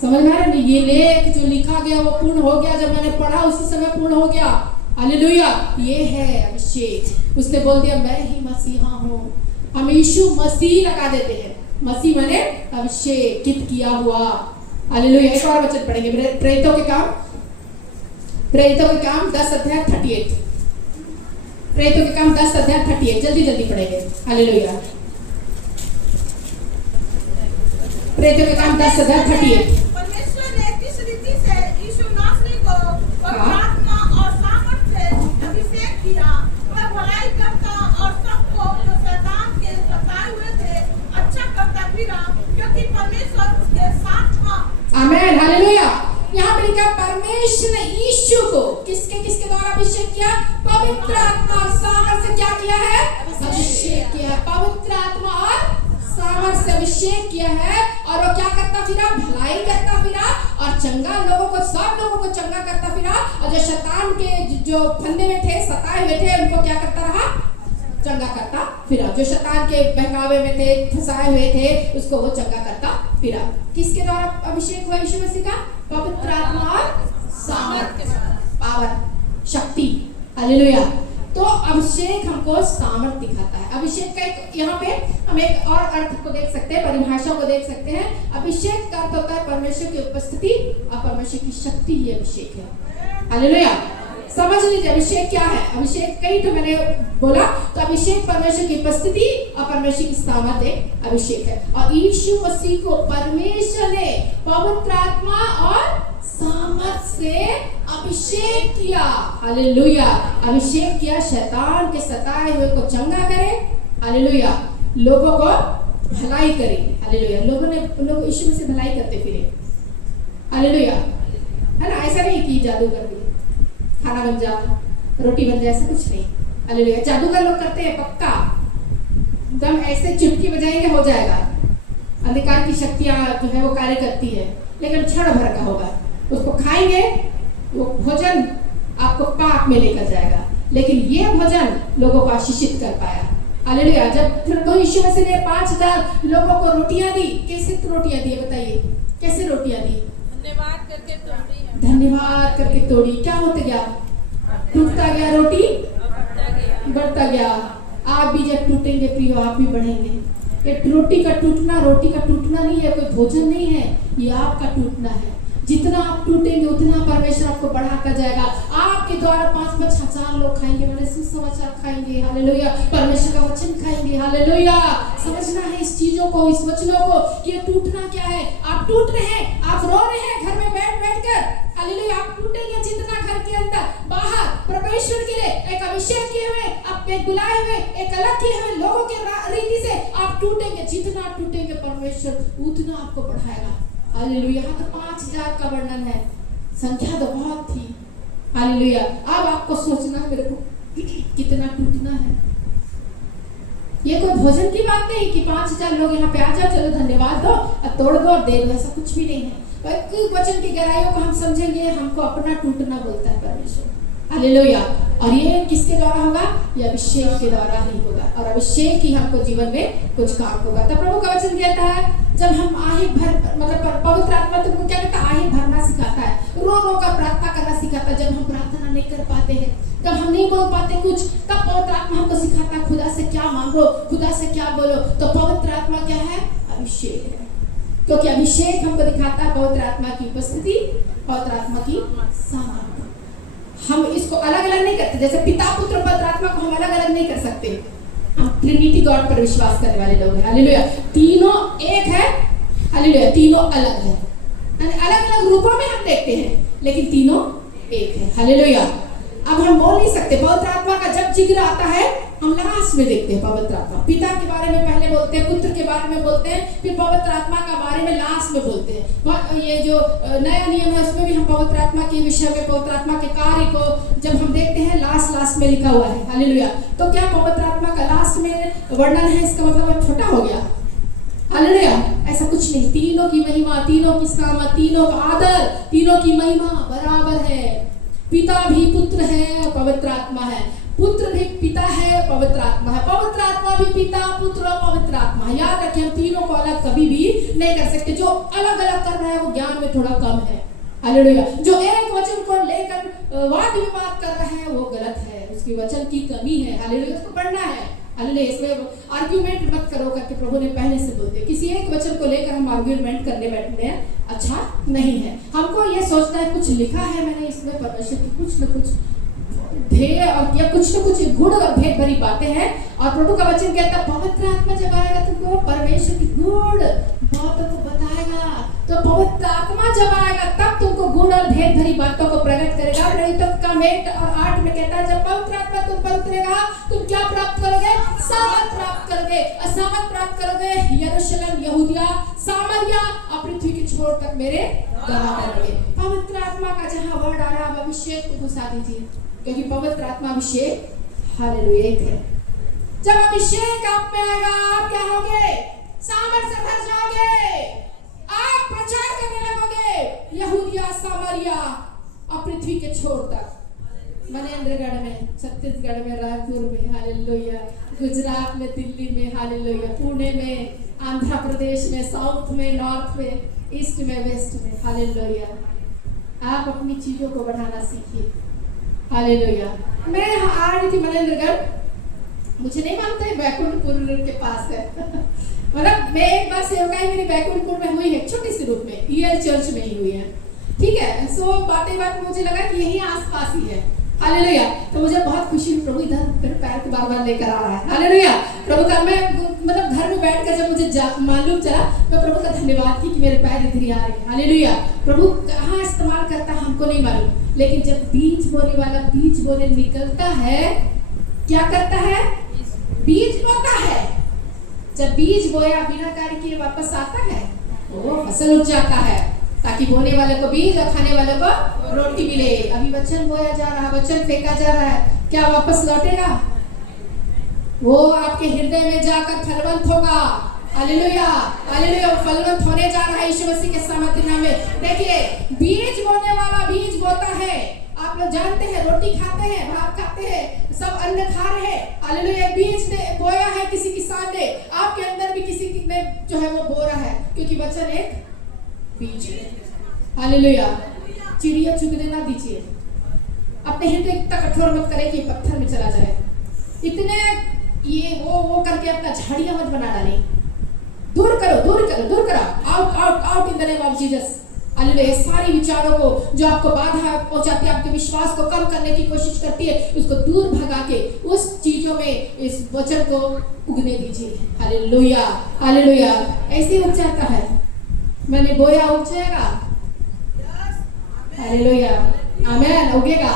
समझ में आ रहा है? ये लेख जो लिखा गया वो पूर्ण हो गया, जब मैंने पढ़ा उसी समय पूर्ण हो गया। हालेलुया। ये है अभिषेक। उसने बोल दिया मैं ही मसीहा हूँ। हम यीशु मसीह लगा देते हैं, मसीह माने अभिषेकित किया हुआ। हालेलुया। एक और वचन पढ़ेंगे, प्रेरितों के काम 10 अध्याय 38। प्रेरितों के काम 10 अध्याय 38, जल्दी जल्दी पढ़ेंगे। हालेलुया। प्रेरितों के काम 10 अध्याय 38। परमेश्वर ने किस रीति से यीशु नासरी को आत्मा और सामर्थ से अभिषेक किया, वह भलाई करता और सबको जो शैतान के सताए हुए थे अच्छा करता फिरा, क्योंकि परमेश्वर उसके साथ था। आमीन। हालेलुया। यहाँ पे लिखा परमेश्वर ने यीशु को किसके द्वारा अभिषेक किया? पवित्र आत्मा और सामर्थ से क्या किया है? अभिषेक किया। पवित्र आत्मा और सामर्थ से अभिषेक किया है। और वो क्या करता फिरा? भलाई करता फिरा और चंगा लोगों को, सब लोगों को चंगा करता फिरा। और जो शैतान के जो फंदे में थे, सताए हुए थे, उनको क्या करता रहा? चंगा करता फिरा। जो शैतान के बहकावे में थे, फंसाए हुए थे, उसको वो चंगा करता फिरा। किसके द्वारा अभिषेक हुआ यीशु मसीह का? पवित्र आत्मा और सामर्थ, पावर, शक्ति। हालेलुया। तो अभिषेक हमको सामर्थ दिखाता है। अभिषेक का एक यहाँ पे हम एक और अर्थ को देख सकते हैं, परिभाषा को देख सकते हैं। अभिषेक का अर्थ होता है परमेश्वर की उपस्थिति और परमेश्वर की शक्ति ही अभिषेक है। हालेलुया। समझ लीजिए अभिषेक क्या है। अभिषेक कई तो मैंने बोला, तो अभिषेक परमेश्वर की उपस्थिति और परमेश्वर की सामर्थ एक अभिषेक है। और यीशु मसीह को परमेश्वर ने पवित्र आत्मा और सामर्थ से अभिषेक किया। हालेलुया। अभिषेक किया शैतान के सताए हुए को चंगा करे। हालेलुया। लोगों को भलाई करे। हालेलुया। लोग यीशु मसीह भलाई करते फिरे। हालेलुया। है ना? ऐसा नहीं कि जादू कर दिया, खाना बन जा, रोटी बन जाए, ऐसा कुछ नहीं। हालेलुया। जादूगर लोग करते हैं पक्का, एकदम ऐसे चुटकी बजाएंगे हो जाएगा। अंधकार की शक्तियां जो है वो कार्य करती है, लेकिन क्षण भर का होगा। उसको खाएंगे, वो भोजन आपको पाप में लेकर जाएगा, लेकिन ये भोजन लोगों को आशीषित कर पाया। हालेलुया। जब फिर यीशु मसीह ने 5000 लोगों को रोटियां दी, कैसे रोटियां दी बताइए? कैसे रोटियां दी? धन्यवाद करके तोड़ी। धन्यवाद करके तोड़ी। क्या होते गया? टूटता गया, रोटी बढ़ता गया। आप भी जब टूटेंगे प्रियो, आप भी बढ़ेंगे। ये रोटी का टूटना नहीं है, कोई भोजन नहीं है, ये आपका टूटना है। जितना आप टूटेंगे उतना परमेश्वर आपको बढ़ाता जाएगा। आपके द्वारा 5-5 हजार लोग खाएंगे, मैंने सुसमाचार खाएंगे। हालेलुया। परमेश्वर का वचन खाएंगे। हालेलुया। समझना है इस चीजों को, इस वचनों को कि ये टूटना क्या है। आप टूट रहे हैं, आप रो रहे हैं घर में बैठ कर। हालेलुया। आप टूटेंगे जितना घर के अंदर बाहर परमेश्वर के लिए एक अभिषेक किए हुए, आप एक बुलाए हुए, एक अलग किए हुए लोगों के रीति से आप टूटेंगे। जितना टूटेंगे परमेश्वर उतना आपको बढ़ाएगा। हालेलुया। यहाँ तो 5000 का वर्णन है, संख्या तो बहुत थी। हालेलुया। अब आपको सोचना मेरे को कितना टूटना है। ये कोई भोजन की बात नहीं कि 5000 लोग यहाँ पे आ जाओ, चलो धन्यवाद दो और तोड़ दो और दे दो, ऐसा कुछ भी नहीं है। वचन की गहराइयों को हम समझेंगे, हमको अपना टूटना बोलता है परमेश्वर। हालेलुया। और ये किसके द्वारा होगा? ये अभिषेक के द्वारा ही होगा, और अभिषेक ही हमको जीवन में कुछ काम होगा। तो प्रभु का वचन कहता है जब हम आहे भर मतलब पवित्र आत्मा तुमको क्या कहता है? आहे भरना सिखाता है, रो रो कर प्रार्थना करना सिखाता है। जब हम प्रार्थना नहीं कर पाते हैं, जब हम नहीं बोल पाते कुछ, तब पवित्र आत्मा हमको सिखाता है खुदा से क्या मांगो, खुदा से क्या बोलो। तो पवित्र आत्मा क्या है? अभिषेक है, क्योंकि अभिषेक हमको दिखाता है पवित्र आत्मा की उपस्थिति, पवित्र आत्मा की सामर्थ्य। हम इसको अलग अलग नहीं करते, जैसे पिता पुत्र पवित्र आत्मा को हम अलग अलग नहीं कर सकते। हम ट्रिनिटी गॉड पर विश्वास करने वाले लोग हैं। हालेलुया। तीनों एक है, हालेलुया, तीनों अलग है, अलग अलग रूपों में हम देखते हैं लेकिन तीनों एक है। हालेलुया। अब हम बोल नहीं सकते, पवित्र आत्मा का जब जिक्र आता है हम लास्ट में देखते हैं पवित्र आत्मा। पिता के बारे में पहले बोलते हैं, पुत्र के बारे में बोलते हैं, फिर पवित्र आत्मा का बारे में लास्ट में बोलते हैं। ये जो नया नियम है उसमें भी हम पवित्र आत्मा के विषय में, पवित्र आत्मा के कार्य को जब हम देखते हैं लास्ट में लिखा हुआ है। हालेलुया। तो क्या पवित्र आत्मा का लास्ट में वर्णन है, इसका मतलब छोटा हो गया? हालेलुया। ऐसा कुछ नहीं। तीनों की महिमा, तीनों की सामर्थ, तीनों का आदर, तीनों की महिमा बराबर है। पिता भी पुत्र है और पवित्र आत्मा है, पुत्र भी पिता है, पवित्र आत्मा है, पवित्र आत्मा भी पिता, पुत्र और पवित्र आत्मा है। याद रखें, हम तीनों को अलग कभी भी नहीं कर सकते। जो अलग अलग कर रहा है वो ज्ञान में थोड़ा कम है। हालेलुया। जो एक वचन को लेकर वाद विवाद कर रहा है वो गलत है, उसकी वचन की कमी है। हालेलुया। उसको पढ़ना है। हालेलुया। इसमें आर्ग्यूमेंट मत करो करके प्रभु ने पहले से बोलते। किसी एक वचन को लेकर हम आर्ग्यूमेंट करने बैठने हैं, अच्छा नहीं है। हमको ये सोचना है कुछ लिखा है मैंने इसमें परमेश्वर की कुछ न कुछ ध्येय और या कुछ न कुछ गुण और भेद भरी बातें हैं। और प्रभु का वचन कहता है पवित्र आत्मा जब आएगा तुमको परमेश्वर की गुण बातों को बताएगा। तो पवित्र आत्मा जब आएगा तब तुमको गुण और भेद भरी बातों को प्रकट करेगा। प्रेरितों का 1 और 8 में कहता है जब पवित्र आत्मा तुम पर उतरेगा तुम क्या प्राप्त करोगे? सामर्थ प्राप्त करोगे। और सामर्थ प्राप्त करोगे यरूशलेम, यहूदिया, सामरिया और पृथ्वी के छोर तक मेरे गवाह बनोगे। पवित्र आत्मा का जहां वर्ड आ रहा है अभिषेक को घुसा दीजिए, क्योंकि पवित्र आत्मा अभिषेक हालेलुया एक है। जब अभिषेक आप में आएगा आप क्या होगे? सामर्थ से भर जाओगे। आप प्रचार करने लगोगे यहूदिया, सामरिया और पृथ्वी के छोर तक। मनेंद्रगढ़ में, छत्तीसगढ़ में, रायपुर में, हालेलुया, गुजरात में, दिल्ली में, हालेलुया, पुणे में, आंध्र प्रदेश में, साउथ में, नॉर्थ में, ईस्ट में, वेस्ट में, हालेलुया। आप अपनी चीजों को बढ़ाना सीखिए। हालेलुया। मैं आ रही थी मनेंद्रगढ़, मुझे नहीं मालूम था बैकुंठपुर के पास है मतलब मैं एक बार सेवकाई मेरी बैकुंठपुर में हुई है, छोटी सी रूप में, ईएल चर्च में ही हुई है। ठीक है। सो बात मुझे लगा कि यही आसपास ही है। हालेलुया। तो मुझे बहुत खुशी हुई, प्रभु इधर मेरे पैर को बार-बार लेकर आ रहा है। हालेलुया। प्रभु का मैं मतलब घर में बैठकर जब मुझे मालूम चला, मैं प्रभु का धन्यवाद की कि मेरे पैर इधर ही आ रहे हैं। हालेलुया। प्रभु कहाँ इस्तेमाल करता है हमको नहीं मालूम, लेकिन जब बीज बोने वाला बीज बोने निकलता है, क्या करता है? बीज बोता है। जब बीज बोया बिना कार्य किए वापस आता है, वो फसल उग जाता है, ताकि बोने वाले को बीज और खाने वाले को रोटी मिले। अभी वचन बोया जा रहा है, वचन फेंका जा रहा है, क्या वापस लौटेगा? वो आपके हृदय में जाकर फलवंत होगा। हालेलुया। हालेलुया। फलवंत होने जा रहा है यीशु मसीह के सामर्थ्य नाम में। देखिए, बीज बोने वाला बीज बोता है। आप लोग जानते हैं, रोटी खाते हैं, भात खाते हैं, सब अन्न खा रहे हैं। हालेलुया। बीज ने बोया है किसी किसान ने, आपके अंदर भी किसी ने जो है वो बो रहा है, क्योंकि वचन एक बीज है। हालेलुया। चिड़िया चुगने ना दीजिए। अपने हृदय इतना कठोर मत करें कि पत्थर में चला जाए। इतने ये वो करके अपना झाड़ियां मत बना डालें। दूर करो, दूर करो, दूर करो। Out out out in the name of Jesus. Hallelujah. सारी विचारों को जो आपको बाधा पहुंचाती है, आपके विश्वास को कम करने की कोशिश करती है, उसको दूर भगा के उस चीजों में इस वचन को उगने दीजिए। हालेलुया। हालेलुया। ऐसे उग जाता है। मैंने बोया, उग जाएगा। हालेलुया। आमीन। उगेगा,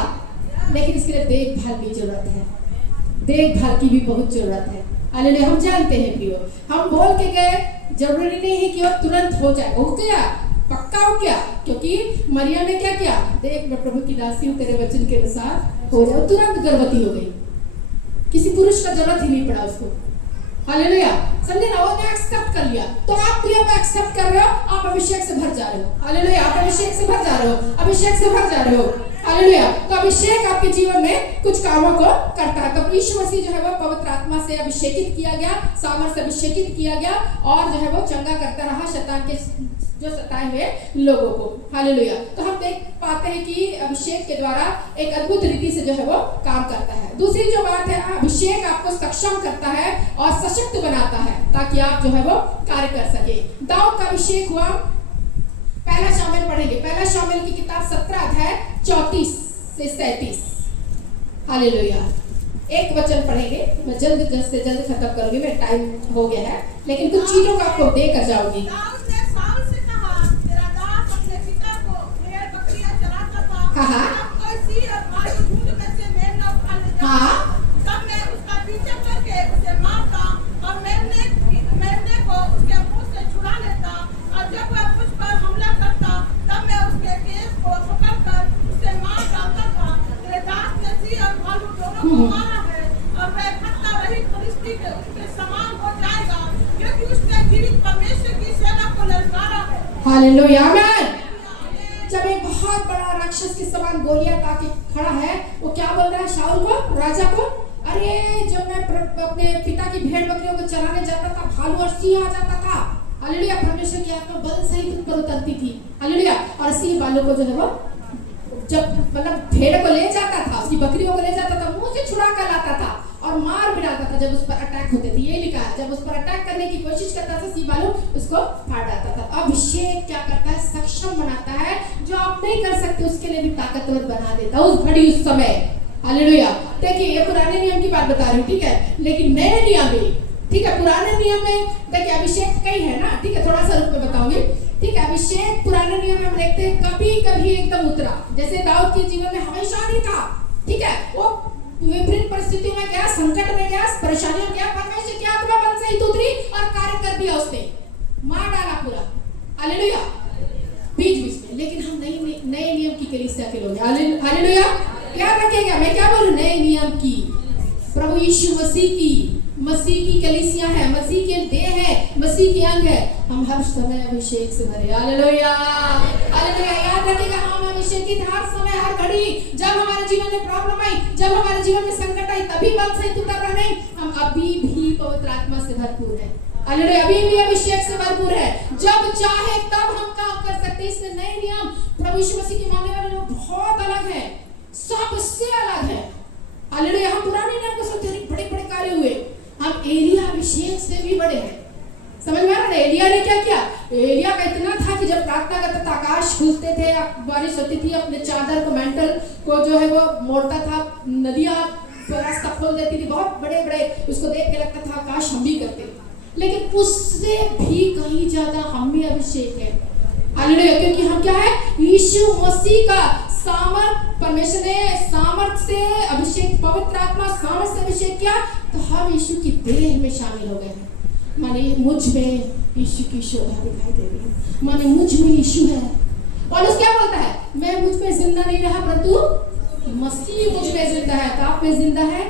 लेकिन इसके लिए देखभाल की जरूरत है। देखभाल की भी बहुत जरूरत है। हालेलुया। हम जानते हैं प्रियो, हम बोल के गए, जरूरी नहीं है कि वो तुरंत हो जाए। उग गया, पक्का उग गया, क्योंकि मरियम ने क्या किया? देख, मैं प्रभु की दासी हूं, तेरे वचन के अनुसार हो जाए। तुरंत गर्भवती हो गई, किसी पुरुष का जरूरत ही नहीं पड़ा उसको। हालेलुया। समझे ना? वो ने एक्सेप्ट कर लिया। तो आप प्रिय को एक्सेप्ट कर रहे हो, आप अभिषेक से भर जा रहे हो। हालेलुया, आप अभिषेक से भर जा रहे हो, अभिषेक से भर जा रहे हो। हालेलुया। तो अभिषेक आपके जीवन में कुछ कामों को करता है। तो यीशु मसीह जो है वो पवित्र आत्मा से अभिषेकित किया गया, सामर्थ से अभिषेकित किया गया और जो है वो चंगा करता रहा शैतान के जो सताए हुए लोगों को। हालेलुया। तो हम देख पाते हैं कि अभिषेक के द्वारा एक अद्भुत रीति से जो है वो काम करता है। दूसरी जो बात है, अभिषेक आपको सक्षम करता है और सशक्त बनाता है ताकि आप जो है वो कार्य कर सके। दाऊद का अभिषेक हुआ, पहला शामिल पढ़ेंगे, पहला शामिल की किताब 17 अध्याय 34 से 37। हालेलुया। एक वचन पढ़ेंगे, मैं जल्द से जल्द खत्म करूंगी, मेरा टाइम हो गया है, लेकिन कुछ चीजों को आपको देकर जाऊंगी। हाँ हाँ हाँ, तब मैं उसका पीछे करके उसे मारता और मेमने को उसके मुंह से छुड़ा लेता, और जब वह मुझ पर हमला करता तब मैं उसके केस को पकड़कर उसे मार डालता था। तेरे दास ने सिंह और भालू दोनों को मारा है और वह खट्टा रहित दृष्टि के उसके समान हो जाएगा, क्योंकि उसने जीवित परमेश्वर की सेना को ललकारा है। हालेलुया, आमीन। जब एक बहुत बड़ा राक्षस के समान गोलियत आके खड़ा है, वो क्या बोल रहा है शाऊल को, राजा को, अरे जब मैं अपने पिता की भेड़ बकरियों को चराने जाता था, भालू और सिंह आ जाता था। हालेलुया, परमेश्वर की आत्मा बल सहित उन पर उतरती थी। हालेलुया। और सिंह भालू को जो है वो जब मतलब भेड़ को ले जाता था, उसकी बकरियों को ले जाता था, मुंह से छुड़ा कर लाता था और मार भी डालता था जब उस पर अटैक होते थे। ये लिखा है, जब उस पर अटैक करने की कोशिश करता था सिंह भालू, उसको फाड़ डालता था। अभिषेक क्या करता है, सक्षम बनाता है, जो आप नहीं कर सकते उसके लिए भी ताकतवर बना देता है उस घड़ी उस समय। हालेलुया। देखिए ये पुराने नियम की बात बता रही हूँ, ठीक है, लेकिन नए नियम में, ठीक है, पुराने नियम में देखिए अभिषेक कई है ना, ठीक है, थोड़ा सा रूप में बताऊंगी, ठीक है। अभिषेक पुराने नियम में हम देखते हैं कभी कभी एकदम उतरा, जैसे दाऊद के जीवन में हमेशा नहीं था, ठीक है, वो विभिन्न परिस्थितियों में गया, संकट में गया, परेशानियों में गया, परमेश्वर की आत्मा बल सहित उतरी और कार्य कर दिया, उसने मार डाला पूरा। हालेलुया। बीच बीच में, लेकिन हम नए नियम की कलीसिया के लोग, हालेलुया, याद रखिएगा मैं क्या बोलूं, नए नियम की, प्रभु यीशु मसीह की कलीसिया है, मसीह के देह है, मसीह के अंग है। हम हर समय अभिषेक से भरे। Hallelujah, hallelujah. याद रखिएगा हम अभिषेकित हर समय हर घड़ी, जब हमारे जीवन में प्रॉब्लम आई, जब हमारे जीवन में संकट आई, तभी बल से उतर रहे नहीं, हम अभी भी पवित्र आत्मा से भरपूर है। हालेलुया, अभी भी अभिषेक से भरपूर है, जब चाहे तब हम काम कर सकते हैं। इसमें नए नियम प्रभु यीशु मसीह के मानने वाले लोग बहुत अलग है, सबसे अलग है। हालेलुया। हम पुराने नियम को सोचते हैं बड़े बड़े कार्य हुए, हम एलिया अभिषेक से भी बड़े हैं। समझ में आ रहा है? एलिया ने क्या किया, एलिया का इतना था कि जब प्रार्थना करता था आकाश खुलते थे, बारिश होती थी, अपने चादर को मेंटल को जो है वो मोड़ता था, नदियां रास्ता खोल देती थी, बहुत बड़े बड़े, उसको देख के लगता था आकाश हम भी करते। लेकिन उससे भी कहीं ज्यादा हम में अभिषेक है। हालेलुया। क्योंकि हम क्या है, यीशु मसीह का सामर्थ, परमेश्वर ने सामर्थ से अभिषेक, पवित्र आत्मा सामर्थ से अभिषेक किया, तो हम यीशु की देह में शामिल हो गए हैं। माने मुझ में यीशु की शोभा दिखाई दे रही है, माने मुझ में यीशु है। पौलुस क्या बोलता है, मैं मुझ में जिंदा नहीं रहा परंतु मसीह मुझ में जिंदा है। तो आप में जिंदा है,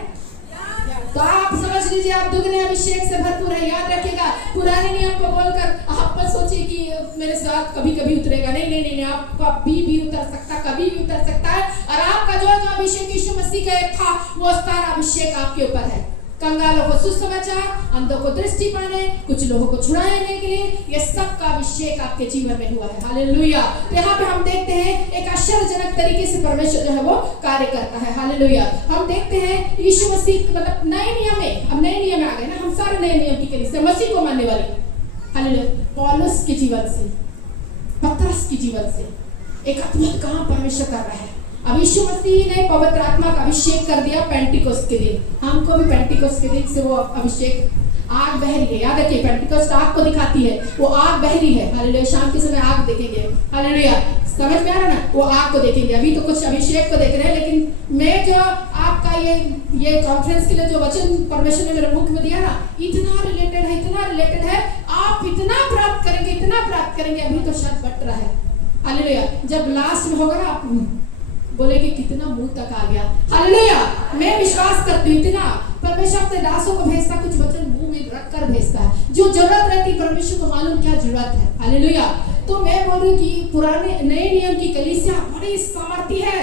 तो आप समझ लीजिए आप दुगने अभिषेक से भरपूर है। याद रखिएगा, पुराने नियम को बोलकर आप मत सोचिए कि मेरे साथ कभी कभी उतरेगा, नहीं नहीं नहीं, आपको अभी भी उतर सकता, कभी भी उतर सकता है। और आपका जो अभिषेक यीशु मसीह का एक था, वो सारा अभिषेक आपके ऊपर है। कंगालों को सुसमाचार, अंधों को दृष्टि पाने, कुछ लोगों को छुड़ाने के लिए, ये सब का अभिषेक आपके जीवन में हुआ है। हालेलुया। तो यहाँ पे हम देखते हैं एक आश्चर्यजनक तरीके से परमेश्वर जो है वो कार्य करता है। हालेलुया। हम देखते हैं यीशु मसीह, मतलब नए नियम में, अब नए नियम में आ गए ना, हम सारे नए नियम की कलीसिया मसीह को मानने वाली। हालेलुया। पौलुस के जीवन से, पतरस के जीवन से एक अद्भुत काम परमेश्वर कर रहा है। अब यीशु मसीह ने पवित्र आत्मा का अभिषेक कर दिया पेंटिकोस्ट के दिन, हमको भी पेंटिकोस्ट के दिन से वो अभिषेक, आग बह रही है। याद रखिए, पेंटिकोस्ट आग को दिखाती है, वो आग बह रही है। हालेलुया। शाम के समय आग देखेंगे। हालेलुया। समझ में आ रहा ना, वो आग को देखेंगे। अभी तो कुछ अभिषेक को देख रहे हैं, लेकिन मैं जो आपका ये कॉन्फ्रेंस के लिए जो वचन परमेश्वर ने मेरे मुख में दिया ना, इतना रिलेटेड है, इतना रिलेटेड है। आप इतना प्राप्त करेंगे, इतना प्राप्त करेंगे, अभी तो शायद बट रहा है। हालेलुया। जब लास्ट में होगा ना, आप बोलेंगे कितना मुंह तक आ गया। हालेलुया। मैं विश्वास करती हूँ, इतना परमेश्वर अपने दासों को भेजता, कुछ वचन मुंह में रख कर भेजता है। जो जरूरत रहती है परमेश्वर को मालूम क्या जरूरत है। हालेलुया। तो मैं बोल रही हूँ कि पुराने नए नियम की कलीसिया बड़ी सामर्थी है।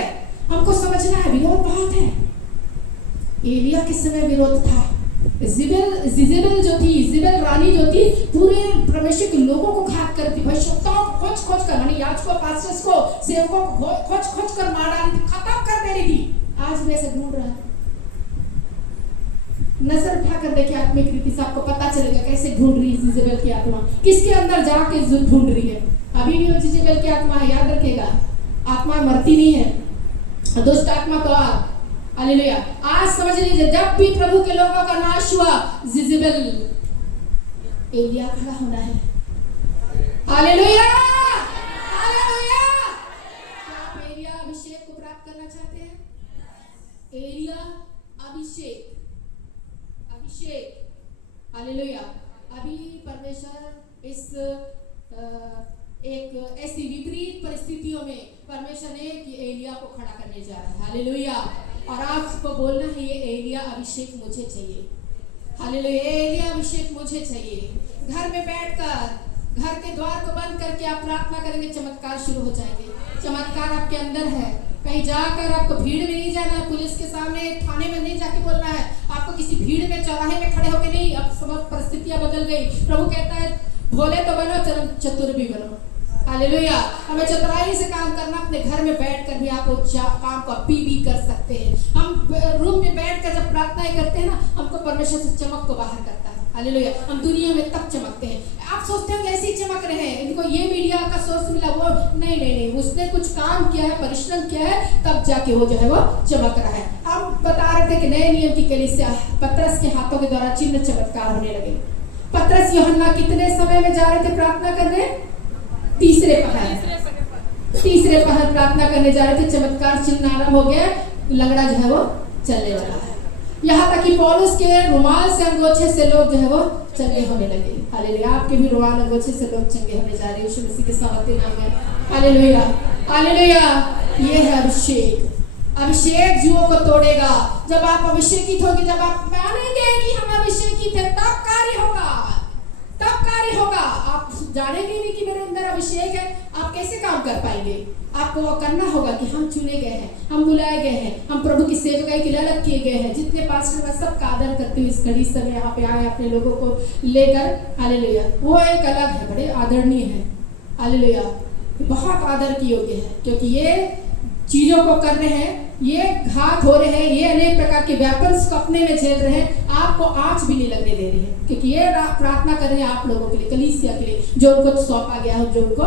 हमको समझना है विरोध बहुत है। एलिया के समय विरोध था। जिजेबेल जो थी, इजेबेल रानी जो थी, पूरे परमेश्वर के लोगों को घात करती, भविष्यवक्ताओं को खोज कर, मानी याजकों, पास्टर्स को, सेवकों को खोज कर मार डाली थी, खत्म कर दे रही थी। आज भी ऐसे ढूंढ रहा है। नजर उठाकर देखिए आत्मिक रीति से, आपको पता चलेगा कैसे ढूंढ रही है जिजेबेल की आत्मा, किसके अंदर जाके ढूंढ रही है। अभी भी वो जिजेबेल की आत्मा है, याद रखेगा। आत्मा मरती नहीं है, दुष्ट आत्मा तो हालेलुया। आज समझ लीजिए, जब भी प्रभु के लोगों का नाश हुआ, जिजेबेल एलिया खड़ा होना है। Hallelujah, hallelujah. क्या आप एलिया अभिषेक को प्राप्त करना चाहते हैं? एलिया अभिषेक, हालेलुया। अभी परमेश्वर इस एक ऐसी विपरीत परिस्थितियों में परमेश्वर ने कि एलिया को खड़ा करने जा रहा है। हालेलुया। और आपको बोलना है, ये एलिया अभिषेक मुझे चाहिए। हालेलुया, एलिया अभिषेक मुझे चाहिए। घर में बैठकर, घर के द्वार को बंद करके आप प्रार्थना करेंगे, चमत्कार शुरू हो जाएंगे। चमत्कार आपके अंदर है। कहीं जाकर आपको भीड़ में नहीं जाना है, पुलिस के सामने, थाने में नहीं जाके बोलना है, आपको किसी भीड़ में, चौराहे में खड़े होकर नहीं। अब सब परिस्थितियां बदल गई। प्रभु कहता है भोले तो बनो, चतुर भी बनो। हालेलुया। हमें चतुराई से काम करना। अपने घर में बैठकर भी आप काम को अभी भी कर सकते हैं। हम रूम में बैठकर जब प्रार्थनाएं करते हैं ना, हमको परमेश्वर से चमक को बाहर करता है। हालेलुया। हम दुनिया में तब चमकते हैं। आप सोचते हैं कैसे चमक रहे हैं, इनको ये मीडिया का सोर्स मिला, वो नहीं, उसने कुछ काम किया है, परिश्रम किया है, तब जाके वो जो है वो चमक रहा है। हम बता रहे थे कि नए नियम की कलीसिया पतरस के हाथों के द्वारा चिन्ह चमत्कार होने लगे। पतरस यूहन्ना कितने समय में जा रहे थे प्रार्थना करने? तीसरे पहर प्रार्थना करने जा रहे थे। चमत्कार चिन्ह आरंभ हो गया, लंगड़ा जो है वो चलने वाला है। यहाँ तक कि पौलुस के रुमाल से, अंगोछे से लोग जो है वो चंगे होने लगे। हालेलुया। आपके भी रुमाल, अंगोछे से लोग चंगे होने जा रहे हैं यीशु मसीह के सामर्थ्य नाम में। Hallelujah, hallelujah. ये है अभिषेक। अभिषेक जीवों को तोड़ेगा। जब आप अभिषेकित होंगे, जब आप मानेंगे कि हम अभिषेकित हैं, तब कार्य होगा, तब कार्य होगा। आप जानेंगे नहीं कि मेरे अंदर अभिषेक है, आप कैसे काम कर पाएंगे? आपको वो करना होगा कि हम चुने गए हैं, हम बुलाए गए हैं, हम प्रभु की सेवकाई के लिए अलग किए गए हैं। जितने पास्टर मैं सबका आदर करती हूँ, इस घड़ी समय यहाँ पे आए अपने लोगों को लेकर। हालेलुया। वो एक अलग है, बड़े आदरणीय है। हालेलुया। बहुत आदर की योग्य है, क्योंकि ये चीजों को कर रहे हैं, ये घात हो रहे हैं, ये अनेक प्रकार के वेपन्स को अपने में झेल रहे हैं। आपको आंच भी नहीं लगने दे रही है, क्योंकि ये प्रार्थना कर रहे हैं आप लोगों के लिए, कलीसिया के लिए, जो उनको सौंपा गया है, जो उनको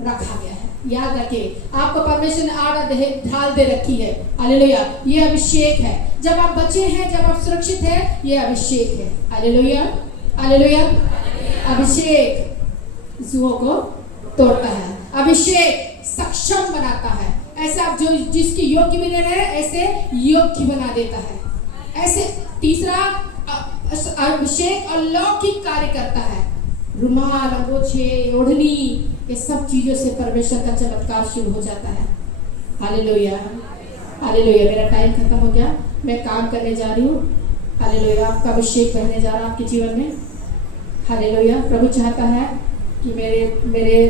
रखा गया है। याद रखिए, आपको परमेश्वर ने आड़ ढाल दे रखी है। हालेलुया। ये अभिषेक है। जब आप बचे हैं, जब आप सुरक्षित हैं, ये अभिषेक है। Hallelujah, hallelujah. अभिषेक जुओं को तोड़ता है, अभिषेक सक्षम बनाता है। ऐसे आप जो जिसकी योग्य भी नहीं रहे, ऐसे योग्य बना देता है। ऐसे तीसरा, अभिषेक अलौकिक कार्य करता है। रुमाल, अंगोछे, ओढ़नी, ये सब चीजों से परमेश्वर का चमत्कार शुरू हो जाता है। Hallelujah, hallelujah. मेरा टाइम खत्म हो गया, मैं काम करने जा रही हूँ। हालेलुया। आपका अभिषेक बहने जा रहा है आपके जीवन में। हालेलुया। प्रभु चाहता है कि मेरे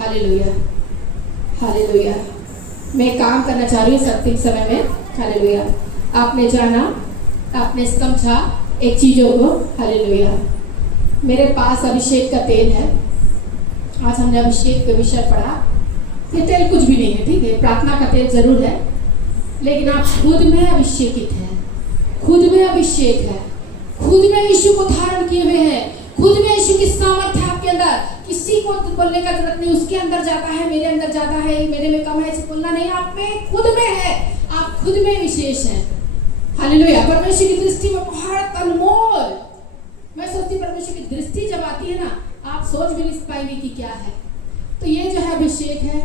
हालेलुया, हालेलुया। मैं काम करना चाह रही हूँ अंतिम समय में। हालेलुया। आपने जाना, आपने समझा एक चीजों को। हालेलुया। मेरे पास अभिषेक का तेल है। आज हमने अभिषेक का विषय पढ़ा। ये तेल कुछ भी नहीं है, ठीक है, प्रार्थना का तेल जरूर है, लेकिन आप खुद में अभिषेकित हैं, खुद में अभिषेक है, खुद में यीशु को धारण किए हुए हैं, खुद में यीशु की सामर्थ्य है आपके अंदर। किसी को बोलने का जरूरत नहीं, उसके अंदर जाता है, मेरे अंदर जाता है, मेरे में कम है, ऐसे बोलना नहीं। आप में खुद में है, आप खुद में विशेष हैं। हालेलुया। परमेश्वर की दृष्टि में बहुत अनमोल। मैं सोचती परमेश्वर की दृष्टि जब आती है ना, आप सोच भी नहीं पाएंगे कि क्या है। तो ये जो है अभिषेक है।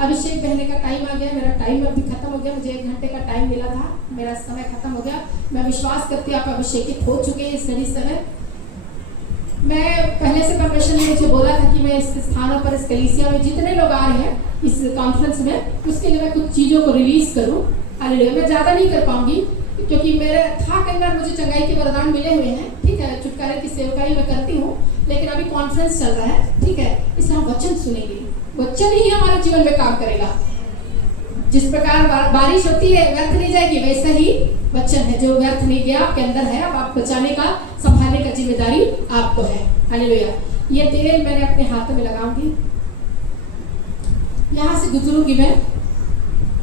अभिषेक बहने का टाइम आ गया। मेरा टाइम अभी खत्म हो गया। मुझे 1 घंटे का टाइम मिला था, मेरा समय खत्म हो गया। मैं विश्वास करती हूँ आप अभिषेकित हो चुके हैं इस घड़ी समय। मैं पहले से परमेश्वर ने मुझे बोला था कि मैं इस स्थानों पर, इस कलीसिया में जितने लोग आ रहे हैं इस कॉन्फ्रेंस में, उसके लिए मैं कुछ चीज़ों को रिलीज करूँ। हालेलुया। मैं ज़्यादा नहीं कर पाऊंगी, क्योंकि मेरे था कई बार मुझे चंगाई के वरदान मिले हुए हैं, ठीक है, छुटकारे की सेवकाई मैं करती हूँ, लेकिन अभी कॉन्फ्रेंस चल रहा है, ठीक है, इसलिए हम वचन सुनेंगे। वचन ही हमारे जीवन में काम करेगा। जिस प्रकार बारिश होती है व्यर्थ नहीं जाएगी, वैसा ही वचन है जो व्यर्थ नहीं गया आपके अंदर है। अब आप बचाने का, संभालने का जिम्मेदारी आपको है। हालेलुया। ये तेल मैंने अपने हाथों में लगाऊंगी, यहाँ से गुजरूंगी मैं,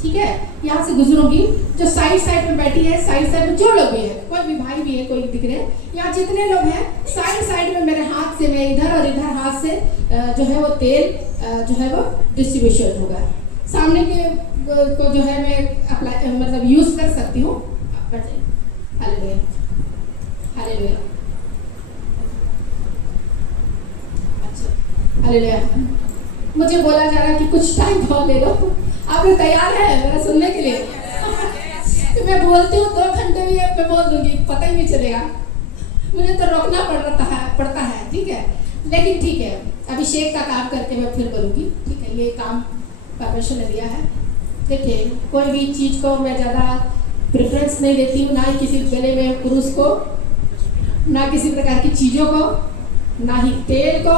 ठीक है, यहाँ से गुजरूंगी। जो साइड में बैठी है, साइड में जो लोग भी है, कोई भी भाई भी है, कोई दिख रहे हैं, यहाँ जितने लोग हैं, साइड में मेरे हाथ से, मैं इधर और इधर हाथ से जो है वो तेल जो है वो डिस्ट्रीब्यूशन होगा। सामने के को जो है मैं अप्लाई मतलब यूज कर सकती हूँ। हालेलुया, हालेलुया, अच्छा, हालेलुया। मुझे बोला जा रहा है कि कुछ टाइम और ले लो। आप लोग तैयार है मेरा सुनने के लिए? तो मैं बोलती हूँ 2 घंटे भी मैं बोल दूंगी, पता ही नहीं चलेगा। मुझे तो रोकना पड़ता है, ठीक है, लेकिन ठीक है, अभिषेक का काम करके मैं फिर बोलूँगी, ठीक है। ये काम परमेश्वर ने दिया है। देखिए, कोई भी चीज़ को मैं ज़्यादा प्रेफरेंस नहीं देती हूँ, ना ही किसी गले में पुरुष को, ना किसी प्रकार की चीज़ों को, ना ही तेल को,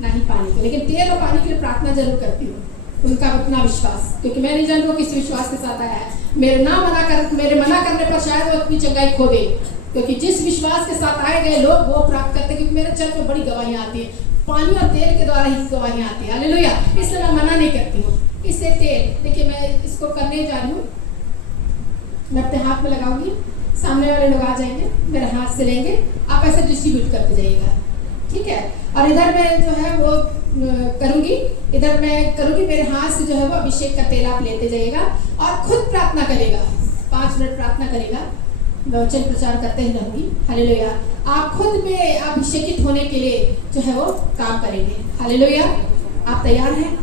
ना ही पानी को। लेकिन तेल और पानी के लिए प्रार्थना जरूर करती हूँ, उनका अपना विश्वास, क्योंकि मैं नहीं जानती वो किस विश्वास के साथ आया है। मेरे मना करने पर शायद वो अपनी चंगाई खो दे, क्योंकि जिस विश्वास के साथ आए गए लोग वो प्राप्त करते हैं। क्योंकि मेरे चर्च में बड़ी गवाहियाँ आती है, पानी और तेल के द्वारा ही गवाहियाँ आती है। हालेलुया। इसलिए मैं मना नहीं करती हूँ। इससे तेल, देखिए मैं इसको करने जा रही हूँ, मैं अपने हाथ में लगाऊंगी, सामने वाले लोग आ जाएंगे, मेरे हाथ से लेंगे, आप ऐसे डिस्ट्रीब्यूट करते जाइएगा, ठीक है। और इधर मैं जो है वो करूंगी, इधर मैं करूंगी, मेरे हाथ से जो है वो अभिषेक का तेल आप लेते जाइएगा और खुद प्रार्थना करेगा। 5 मिनट प्रार्थना करेगा, मैं वचन प्रचार करते ही रहूंगी। हालेलुया। आप खुद में अभिषेकित होने के लिए जो है वो काम करेंगे। हालेलुया। आप तैयार हैं?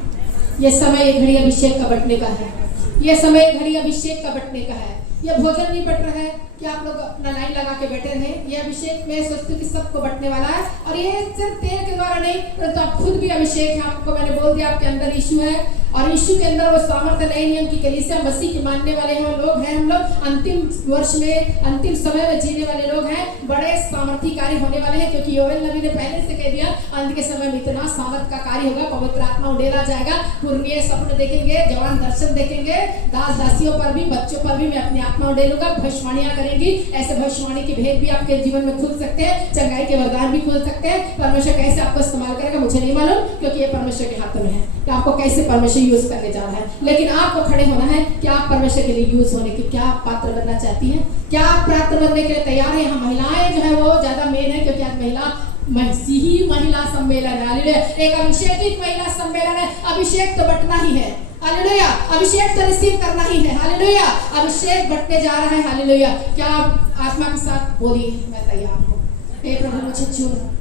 ये समय, ये घड़ी अभिषेक का बटने का है। ये समय घड़ी अभिषेक का बटने का है। ये भोजन नहीं बट रहा है कि आप लोग अपना लाइन लगा के बैठे रहे। ये अभिषेक में सोचती हूँ कि सबको बटने वाला है। और ये सिर्फ तेल के द्वारा नहीं, परंतु आप खुद भी अभिषेक है। आपको मैंने बोल दिया आपके अंदर यीशु है, और यीशु के अंदर वो सामर्थ्य नए नियम की कलीसिया मसीह के मानने वाले हैं लोग हैं। हम लोग अंतिम वर्ष में, अंतिम समय में जीने वाले लोग हैं। बड़े सामर्थी कार्य होने वाले हैं, क्योंकि योएल नबी ने पहले से कह दिया अंत के समय में इतना सामर्थ का कार्य होगा, पवित्र आत्मा उड़ेला जाएगा, पूर्णीय सपने देखेंगे, जवान दर्शन देखेंगे, दास दासियों पर भी, बच्चों पर भी मैं अपनी आत्मा उड़ेलूंगा। भविष्यवाणियां करेंगी। ऐसे भविष्यवाणी के भेद भी आपके जीवन में खुल सकते हैं, चंगाई के वरदान भी खुल सकते हैं। परमेश्वर कैसे आपको इस्तेमाल करेगा मुझे नहीं मालूम, क्योंकि ये परमेश्वर के हाथों में है कि आपको कैसे परमेश्वर यूज करने जा रहा है। लेकिन आपको खड़े होना है कि आप परमेश्वर के लिए यूज होने के क्या आप पात्र बनना चाहती हैं, क्या आप पात्र बनने के लिए तैयार है। यहाँ महिलाएं जो है वो ज्यादा मेन है, क्योंकि आज मसीही महिला सम्मेलन है। एक अभिषेकित महिला सम्मेलन है। अभिषेक तो बटना ही है। हालेलुया। अभिषेक तो रिसीव करना ही है। हालेलुया। अभिषेक बटने जा रहा है। हालेलुया। क्या आप आत्मा के साथ बोलिए, मैं तैयार हूँ, हे प्रभु मुझे चुन,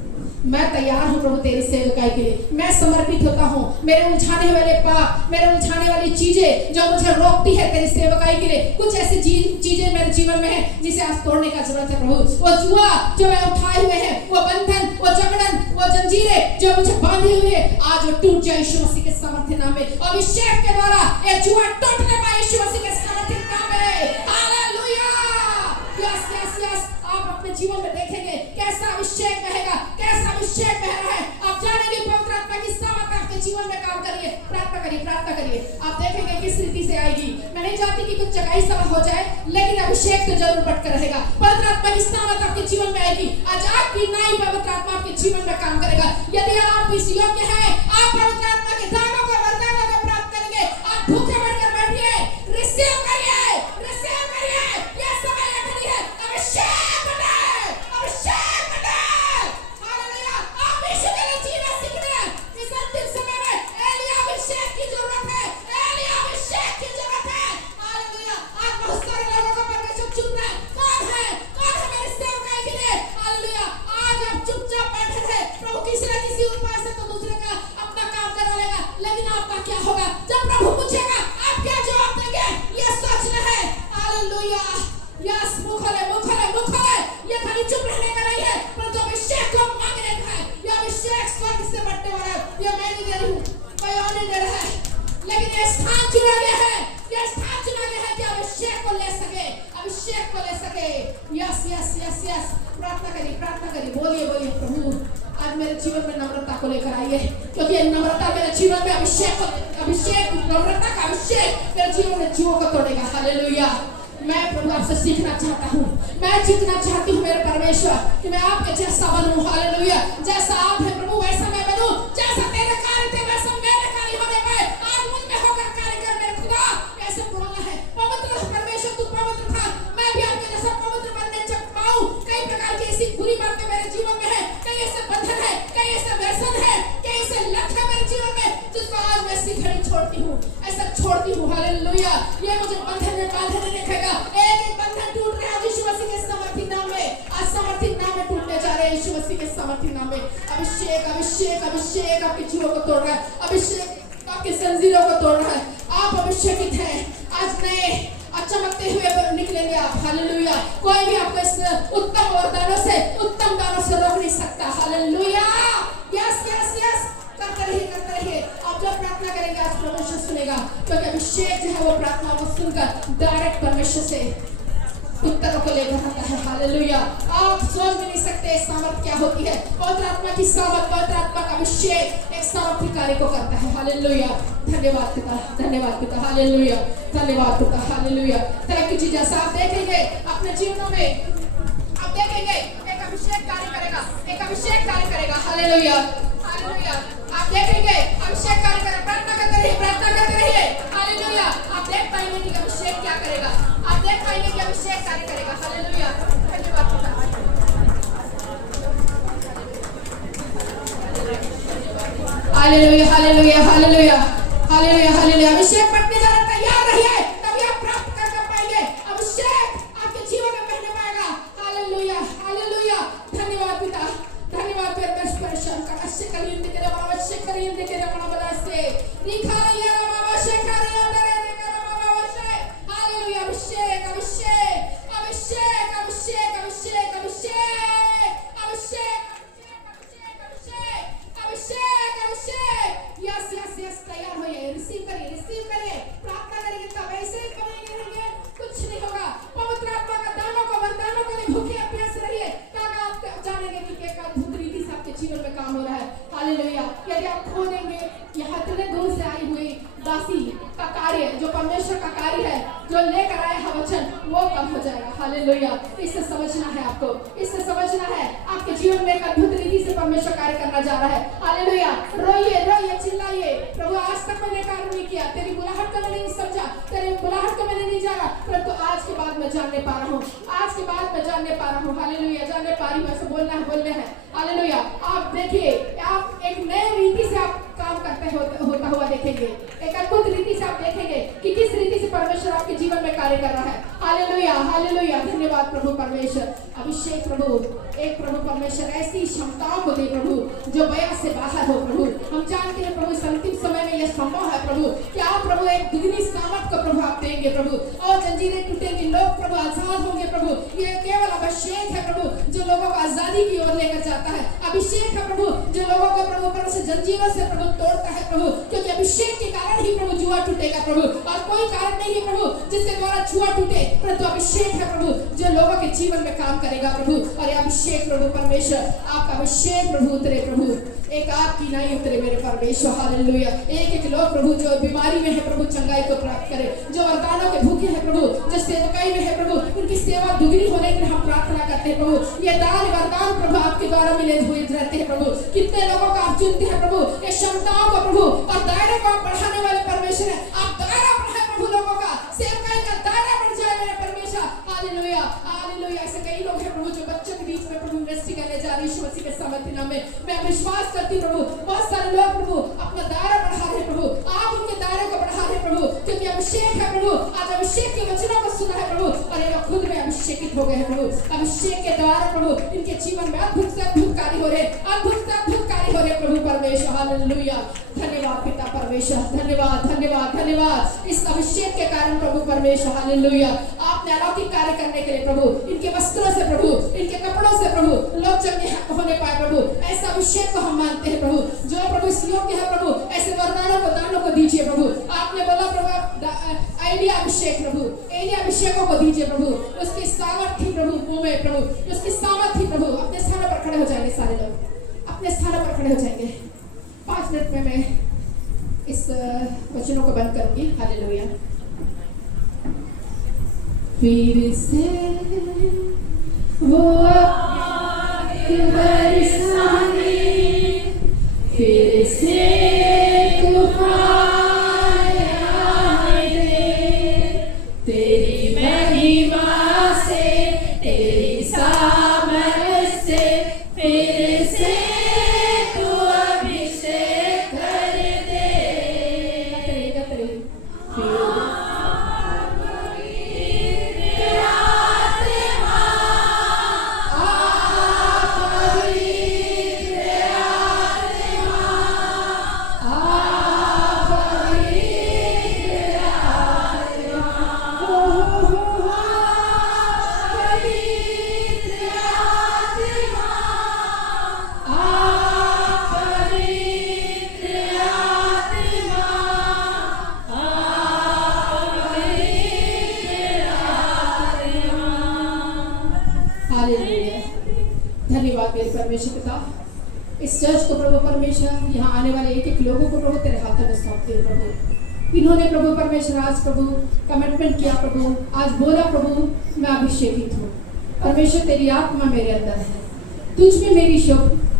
मैं तैयार हूँ प्रभु तेरी सेवकाई के लिए। मैं समर्पित होता हूँ। मेरे उलझाने वाले पाप, मेरे उलझाने वाली चीजें जो मुझे रोकती है तेरी सेवकाई के लिए, कुछ ऐसी चीजें मेरे जीवन में है जिसे आज तोड़ने का जरूरत है प्रभु। वो जुआ जो मैं उठाए हुए हैं, वो बंधन, वो जकड़न, वो जंजीरें जो मुझे बांधी हुई है, आज वो टूट जाए यीशु मसीह के सामर्थ्य नाम में। अभिषेक के द्वारा ये जुआ टूटने पाए यीशु मसीह के सामर्थ्य नाम में। हालेलुया। Yes yes yes. आप अपने जीवन में देखेंगे कैसा अभिषेक बहेगा, कैसा अभिषेक बह रहा है। आप जानेंगे पवित्र आत्मा की सामर्थ आपके जीवन में काम करिए। प्रार्थना करिए, प्रार्थना करिए, आप देखेंगे किस रीति से आएगी। मैं नहीं चाहती कि कुछ चकाई सभा हो जाए, लेकिन अभिषेक तो जरूर बढ़ कर रहेगा। पवित्र आत्मा की सामर्थ आपके जीवन में आएगी। आज आपकी नई पवित्र आत्मा आपके जीवन में काम करेगा। यदि आप इस योग्य हैं, आप पवित्र आत्मा के दानों को, वरदानों को प्राप्त करेंगे। आप भूखे बढ़कर बैठिए, रिसीव करिए, रिसीव करिए। यह समय घड़ी है अभिषेक बने, अभिषेक बने। हालेलुया। आप यीशु के लिए जीना सीखने इस अंतिम समय में एलिया अभिषेक की जरूरत है, एलिया अभिषेक की जरूरत है। हालेलुया। आज बहुत सारे लोगों को परमेश्वर चुन रहा है। कौन है मेरी सेवकाई के लिए? हालेलुया। आज आप चुपचाप बैठे थे, प्रभु किसी न किसी उपाय से तो दूसरे का अपना काम करवा लेगा, लेकिन आपका क्या होगा जब प्रभु पूछेगा? आप क्या जवाब देंगे? ये सोचना है। हालेलुया। यस, मुंह खोले, मुंह खोले, मुंह खोले। ये खाली चुप रहने का नहीं है, परंतु अभिषेक को मांगने का है। ये अभिषेक स्वर्ग से बढ़ने वाला है। ये मैं नहीं दे रही हूँ, कोई और नहीं दे रहा है, लेकिन ये स्थान चुना गया है। ये स्थान चुना गया है कि अभिषेक को ले सके, अभिषेक को ले सके। Yes yes yes yes. प्रार्थना करिए, प्रार्थना करिए, बोलिए बोलिए, प्रभु आज मेरे जीवन में नम्रता को लेकर आइए, क्योंकि ये नम्रता मेरे जीवन में अभिषेक नम्रता का अभिषेक मेरे जीवन में जीवों को तोड़ेगा। हालेलुया। मैं प्रभु आपसे सीखना चाहता हूँ, मैं जीतना चाहती हूँ मेरे परमेश्वर, कि मैं आपके जैसा बनूं। हालेलुया। जैसा आप है प्रभु वैसा मैं बनूं, जैसा तेरे कार्य थे वैसा मेरे कार्य होने पाए। आज मुझ में होकर कार्य कर मेरे खुदा। ऐसे बोलना है, पवित्र परमेश्वर तू पवित्र था, मैं भी आपके जैसा पवित्र बनने पाऊं। कई प्रकार की ऐसी बुरी बातें मेरे जीवन में है, कई ऐसे बंधन है, कई ऐसे व्यसन है, कई ऐसे लत है मेरे जीवन में, जिसको आज मैं इसी घड़ी छोड़ती हूँ, ऐसा छोड़ती हूँ। हालेलुया। ये मुझे बंधन में बांधे नहीं रखेगा। एक बंधन टूट रहा है यीशु मसीह के सामर्थी नाम में। आज सामर्थी नाम में टूटने जा रहे हैं यीशु मसीह के सामर्थी नाम में। अभिषेक अभिषेक अभिषेक आपके जीवों को तोड़ रहा है, अभिषेक आपके जंजीरों को तोड़ रहा है। आप अभिषेकित हैं, आज नए चमकते हुए निकलेंगे आप। हालेलुया। कोई भी आपको इस उत्तम वरदानों से, उत्तम दानों से रोक नहीं सकता। हालेलुया। यस यस यस, करते रहिए। आप जब प्रार्थना करेंगे आज परमेश्वर सुनेगा, क्योंकि अभिषेक जो है वो प्रार्थना को सुनकर डायरेक्ट परमेश्वर से उत्तरों को लेकर आता है। हालेलुया। आप सोच भी नहीं सकते सामर्थ क्या होती है। पवित्र आत्मा की सामर्थ, पवित्र आत्मा का अभिषेक एक सामर्थी कार्य को करता है। हालेलुया। धन्यवाद पिता, धन्यवाद पिता। हालेलुया, धन्यवाद पिता। हालेलुया। Thank you Jesus. आप देखेंगे अपने जीवनों में, आप देखेंगे एक अभिषेक कार्य करेगा, एक अभिषेक कार्य करेगा। Hallelujah, hallelujah. आप देखेंगे अभिषेक कार्य करेगा। प्रार्थना करते रहिए, प्रार्थना करते रहिए। हालेलुया। आप देख पाएंगे कि अभिषेक क्या करेगा, आप देख पाएंगे कि अभिषेक कार्य करेगा। हालेलुया। धन्यवाद पिता। Hallelujah, hallelujah, hallelujah, hallelujah, hallelujah. Abhishek पटने जा रहा, तैयार रहिए, तभी आप प्राप्त कर पाएंगे। अभिषेक आपके जीवन में बहने पाएगा। Hallelujah, hallelujah. धन्यवाद पिता, धन्यवाद परमेश्वर। कनश्य करियंदे के बाबा शेख करियंदे के बाबा बदास्ते निखारिया बाबा शेख करियंदे के बाबा शेख। हालेलुया। अभिषेक अभिषेक अभिषेक अभिषेक अभिषेक अभिषेक अभिषेक अभिषेक अभिषेक अभिषेक। यस यस यस, तैयार होइए, रिसीव करिए, रिसीव करिए। प्रार्थना करेंगे तब ऐसे ही बनेंगे, रहेंगे, कुछ नहीं होगा। पवित्र आत्मा का दानों को, वरदानों को लिए भूखे प्यास रहिए, तब आप जानेंगे कि एक अद्भुत रीति से आपके जीवन में काम हो रहा है। हालेलुया। यदि आप खो देंगे यह इतने दूर से आई हुई दासी का कार्य, जो परमेश्वर का कार्य है, जो लेकर आया है वचन, वो कम हो जाएगा। हालेलुया। इससे समझना है आपको, इससे समझना है आपके जीवन में एक अद्भुत रीति से परमेश्वर कार्य करना जा रहा है। हालेलुया। रोइए रोइए, चिल्लाइए, प्रभु आज तक मैंने कार्य नहीं किया, तेरी बुलाहट को मैंने नहीं समझा, तेरी बुलाहट को मैंने नहीं जाना, परंतु आज के बाद मैं जानने पा रहा हूँ, आज के बाद मैं जानने पा रहा हूँ। हालेलुया। जानने पा रही हूँ, ऐसे बोलना है, बोलने हैं। हालेलुया। आप देखिए, आप एक नए रीति से आप काम करते होता हुआ देखेंगे, एक अद्भुत रीति से आप देखेंगे कि किस रीति से परमेश्वर आपके जीवन में कार्य कर रहा है। Hallelujah, hallelujah. धन्यवाद प्रभु परमेश्वर। अभिषेक प्रभु, एक प्रभु परमेश्वर ऐसी क्षमताओं को दे प्रभु जो बयां से बाहर हो प्रभु। हम जानते हैं प्रभु इस अंतिम समय में यह संभव है प्रभु, कि आप प्रभु एक दुगनी सामर्थ को प्रभु आप देंगे प्रभु, और जंजीरें टूटेंगी, लोग प्रभु आजाद होंगे प्रभु। ये केवल अभिषेक है प्रभु जो लोगों को आजादी की ओर लेकर जाता है। अभिषेक है प्रभु जो लोगों को प्रभु पर से जंजीरों से प्रभु तोड़ता है प्रभु, क्योंकि अभिषेक के कारण ही प्रभु जुआ टूटेगा प्रभु, और कोई कारण नहीं है प्रभु जिसके द्वारा जुआ टूटे, परंतु अभिषेक है प्रभु जो लोगों के जीवन में काम करेगा प्रभु। और ये अभिषेक प्रभु परमेश्वर, आपका अभिषेक प्रभु उतरे प्रभु, एक आपकी नहीं उतरे मेरे परमेश्वर। हालेलुया। एक एक लोग प्रभु जो बीमारी में है प्रभु चंगाई को प्राप्त करे, जो वरदानों के भूखे हैं प्रभु, जो सेवकाई में है प्रभु, उनकी सेवा दुगनी होने के लिए हम प्रार्थना करते हैं प्रभु। ये दान वरदान प्रभु आपके द्वारा मिले हुए रहते हैं प्रभु। कितने लोगों को आप चुनते हैं प्रभु, ये क्षमताओं को प्रभु और दायरे को आप बढ़ाने वाले परमेश्वर है। आप दायरा बढ़ाए प्रभु, लोगों का सेवकाई का दायरा बढ़ जाए मेरे परमेश्वर। Hallelujah, hallelujah. ऐसे कई लोग हैं प्रभु जो बच्चों के बीच में प्रभु इन्वेस्टी करने जा रही है यीशु मसीह के सामर्थ्य नाम में। मैं विश्वास करती हूं प्रभु, बहुत सारे लोग प्रभु अपना दायरा बढ़ा रहे प्रभु, आप उनके दायरे को बढ़ा रहे प्रभु, क्योंकि अभिषेक है प्रभु। आज अभिषेक के वचनों को सुना है प्रभु, और ये लोग खुद में अभिषेकित हो गए हैं प्रभु। अभिषेक के द्वारा प्रभु इनके जीवन में अद्भुत से अद्भुत कार्य हो रहे, अद्भुत से अद्भुत कार्य हो रहे प्रभु परमेश्वर। हालेलुया। धन्यवाद पिता परमेश्वर, धन्यवाद धन्यवाद धन्यवाद इस अभिषेक के कारण प्रभु परमेश्वर। हालेलुया। आपने अलौकिक कार्य करने के लिए प्रभु, इनके वस्त्रों से प्रभु, इनके कपड़ों से प्रभु लोग चंगे होने पाए प्रभु। ऐसा अभिषेक को हम मानते हैं प्रभु, जो प्रभु इस योग्य है प्रभु, ऐसे वरदानों को दानों को दीजिए प्रभु। आपने बोला प्रभु एलिया अभिषेक प्रभु, एलिया अभिषेकों को दीजिए प्रभु, उसकी सामर्थ्य प्रभु मुंह में प्रभु, उसकी सामर्थ्य प्रभु। अपने स्थानों पर खड़े हो जाएंगे सारे लोग, अपने खड़े हो जाएंगे। 5 मिनट में मैं इस वचनों को बंद करूंगी। हालेलुया। फिर से वो बरसाने, फिर से तूफान आए दे, तेरी महिमा से, तेरी सामर्थ से, फिर से तू अभिषेक कर दे। धन्यवाद मेरे परमेश्वर पिता। इस चर्च को प्रभु परमेश्वर, यहाँ आने वाले एक एक लोगों को प्रभु तेरे हाथों में सौंपते हैं प्रभु। इन्होंने प्रभु परमेश्वर आज प्रभु कमिटमेंट किया प्रभु, आज बोला प्रभु मैं अभिषेकित हूँ। परमेश्वर तेरी आत्मा मेरे अंदर है, तुझ में मेरी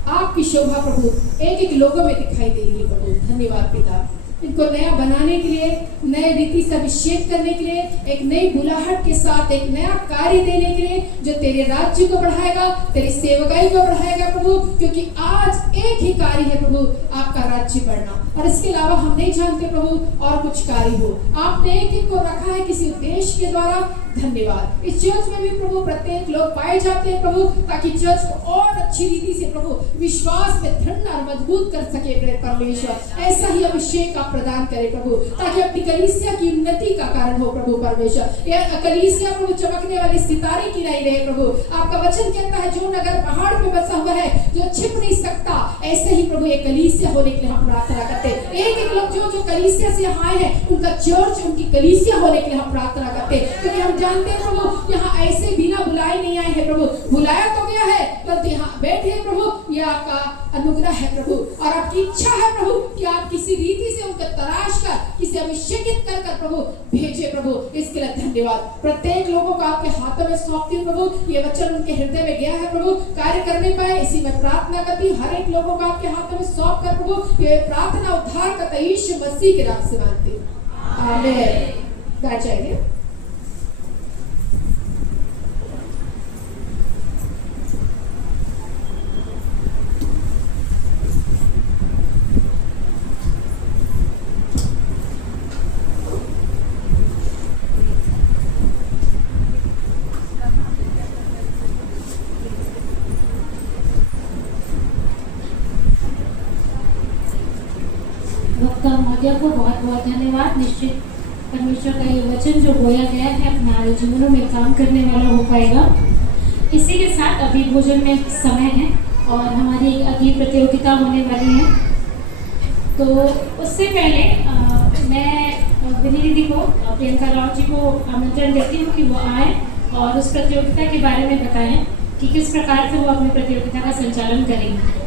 आपकी शोभा प्रभु एक एक लोगों में दिखाई दे रही है प्रभु। धन्यवाद पिता, इनको नया बनाने के लिए, नए रीति से अभिषेक करने के लिए, एक नई बुलाहट के साथ एक नया कार्य देने के लिए जो तेरे राज्य को बढ़ाएगा, तेरी सेवकाई को बढ़ाएगा प्रभु। क्योंकि आज एक ही कार्य है प्रभु, आपका राज्य बढ़ना, और इसके अलावा हम नहीं जानते प्रभु और कुछ कार्य हो। आपने एक एक को रखा है किसी उद्देश्य के द्वारा। धन्यवाद। इस चर्च में भी प्रभु प्रत्येक लोग पाए जाते हैं प्रभु, ताकि चर्च को और अच्छी रीति से प्रभु विश्वास में दृढ़ और मजबूत कर सके परमेश्वर। ऐसा ही अभिषेक आप प्रदान करें प्रभु, ताकि अपनी कलीसिया की उन्नति का कारण हो प्रभु परमेश्वर। यह कलीसिया प्रभु चमकने वाले सितारे की नहीं रहे प्रभु। आपका वचन कहता है जो नगर पहाड़ पे बसा हुआ है, जो छिप नहीं सकता, ऐसे ही प्रभु एक कलीसिया होने के लिए हम प्रार्थना करते हैं। एक एक लोग जो कलीसिया से आए हैं, उनका चर्च, उनकी कलीसिया होने के लिए हम प्रार्थना करते हैं। क्योंकि हम जानते हैं प्रभु यहाँ ऐसे बिना बुलाए नहीं आए हैं प्रभु, बुलाया तो गया है, परंतु यहाँ बैठे हैं प्रभु, यह आपका अनुग्रह है प्रभु, और आपकी इच्छा है प्रभु कि आप किसी रीति से उनको तराश कर, किसी अभिषेकित कर प्रभु भेजे प्रभु। इसके लिए धन्यवाद। प्रत्येक लोगों को आपके हाथों में सौंपती हूँ प्रभु। ये वचन उनके हृदय में गया है प्रभु, कार्य करने पाए, इसी में प्रार्थना करती हूँ। हर एक लोगों को आपके हाथों में सौंप कर प्रभु ये प्रार्थना उद्धार करता यीशु मसीह के नाम से मांगती हूँ, आमीन। बैठ जाइए। को बहुत बहुत धन्यवाद। निश्चित परमेश्वर का ये वचन जो बोया गया है हमारे जीवनों में काम करने वाला हो पाएगा। इसी के साथ अभी भोजन में समय है और हमारी एक अगली प्रतियोगिता होने वाली है। तो उससे पहले मैं विनी दीदी को, प्रियंका राव जी को आमंत्रण देती हूँ कि वो आए और उस प्रतियोगिता के बारे में बताएं कि किस प्रकार से वो अपनी प्रतियोगिता का संचालन करेंगे।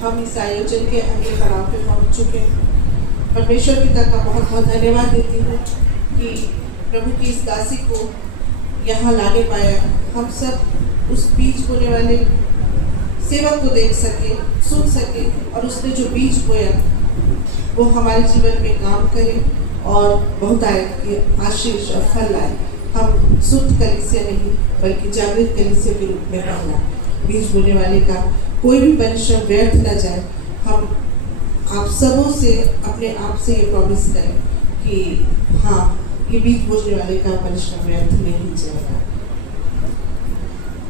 हम इस आयोजन के अगले पड़ाव पे पहुंच चुके हैं। परमेश्वर पिता का बहुत बहुत धन्यवाद देती हूँ कि प्रभु की इस दासी को यहाँ लाने पाया। हम सब उस बीज बोने वाले सेवक को देख सके, सुन सके, और उसने जो बीज बोया वो हमारे जीवन में काम करे और बहुत आशीष और फल लाए। हम शुद्ध कलीसिया नहीं बल्कि जागृत कलीसिया के रूप में पहला बीज बोने वाले का कोई भी परिश्रम व्यर्थ न जाए। हम आप सबों से अपने आप से ये प्रॉमिस करें कि हाँ, ये बीज बोने वाले का परिश्रम व्यर्थ नहीं जाएगा।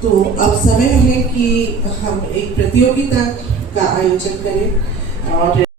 तो अब समय है कि हम एक प्रतियोगिता का आयोजन करें और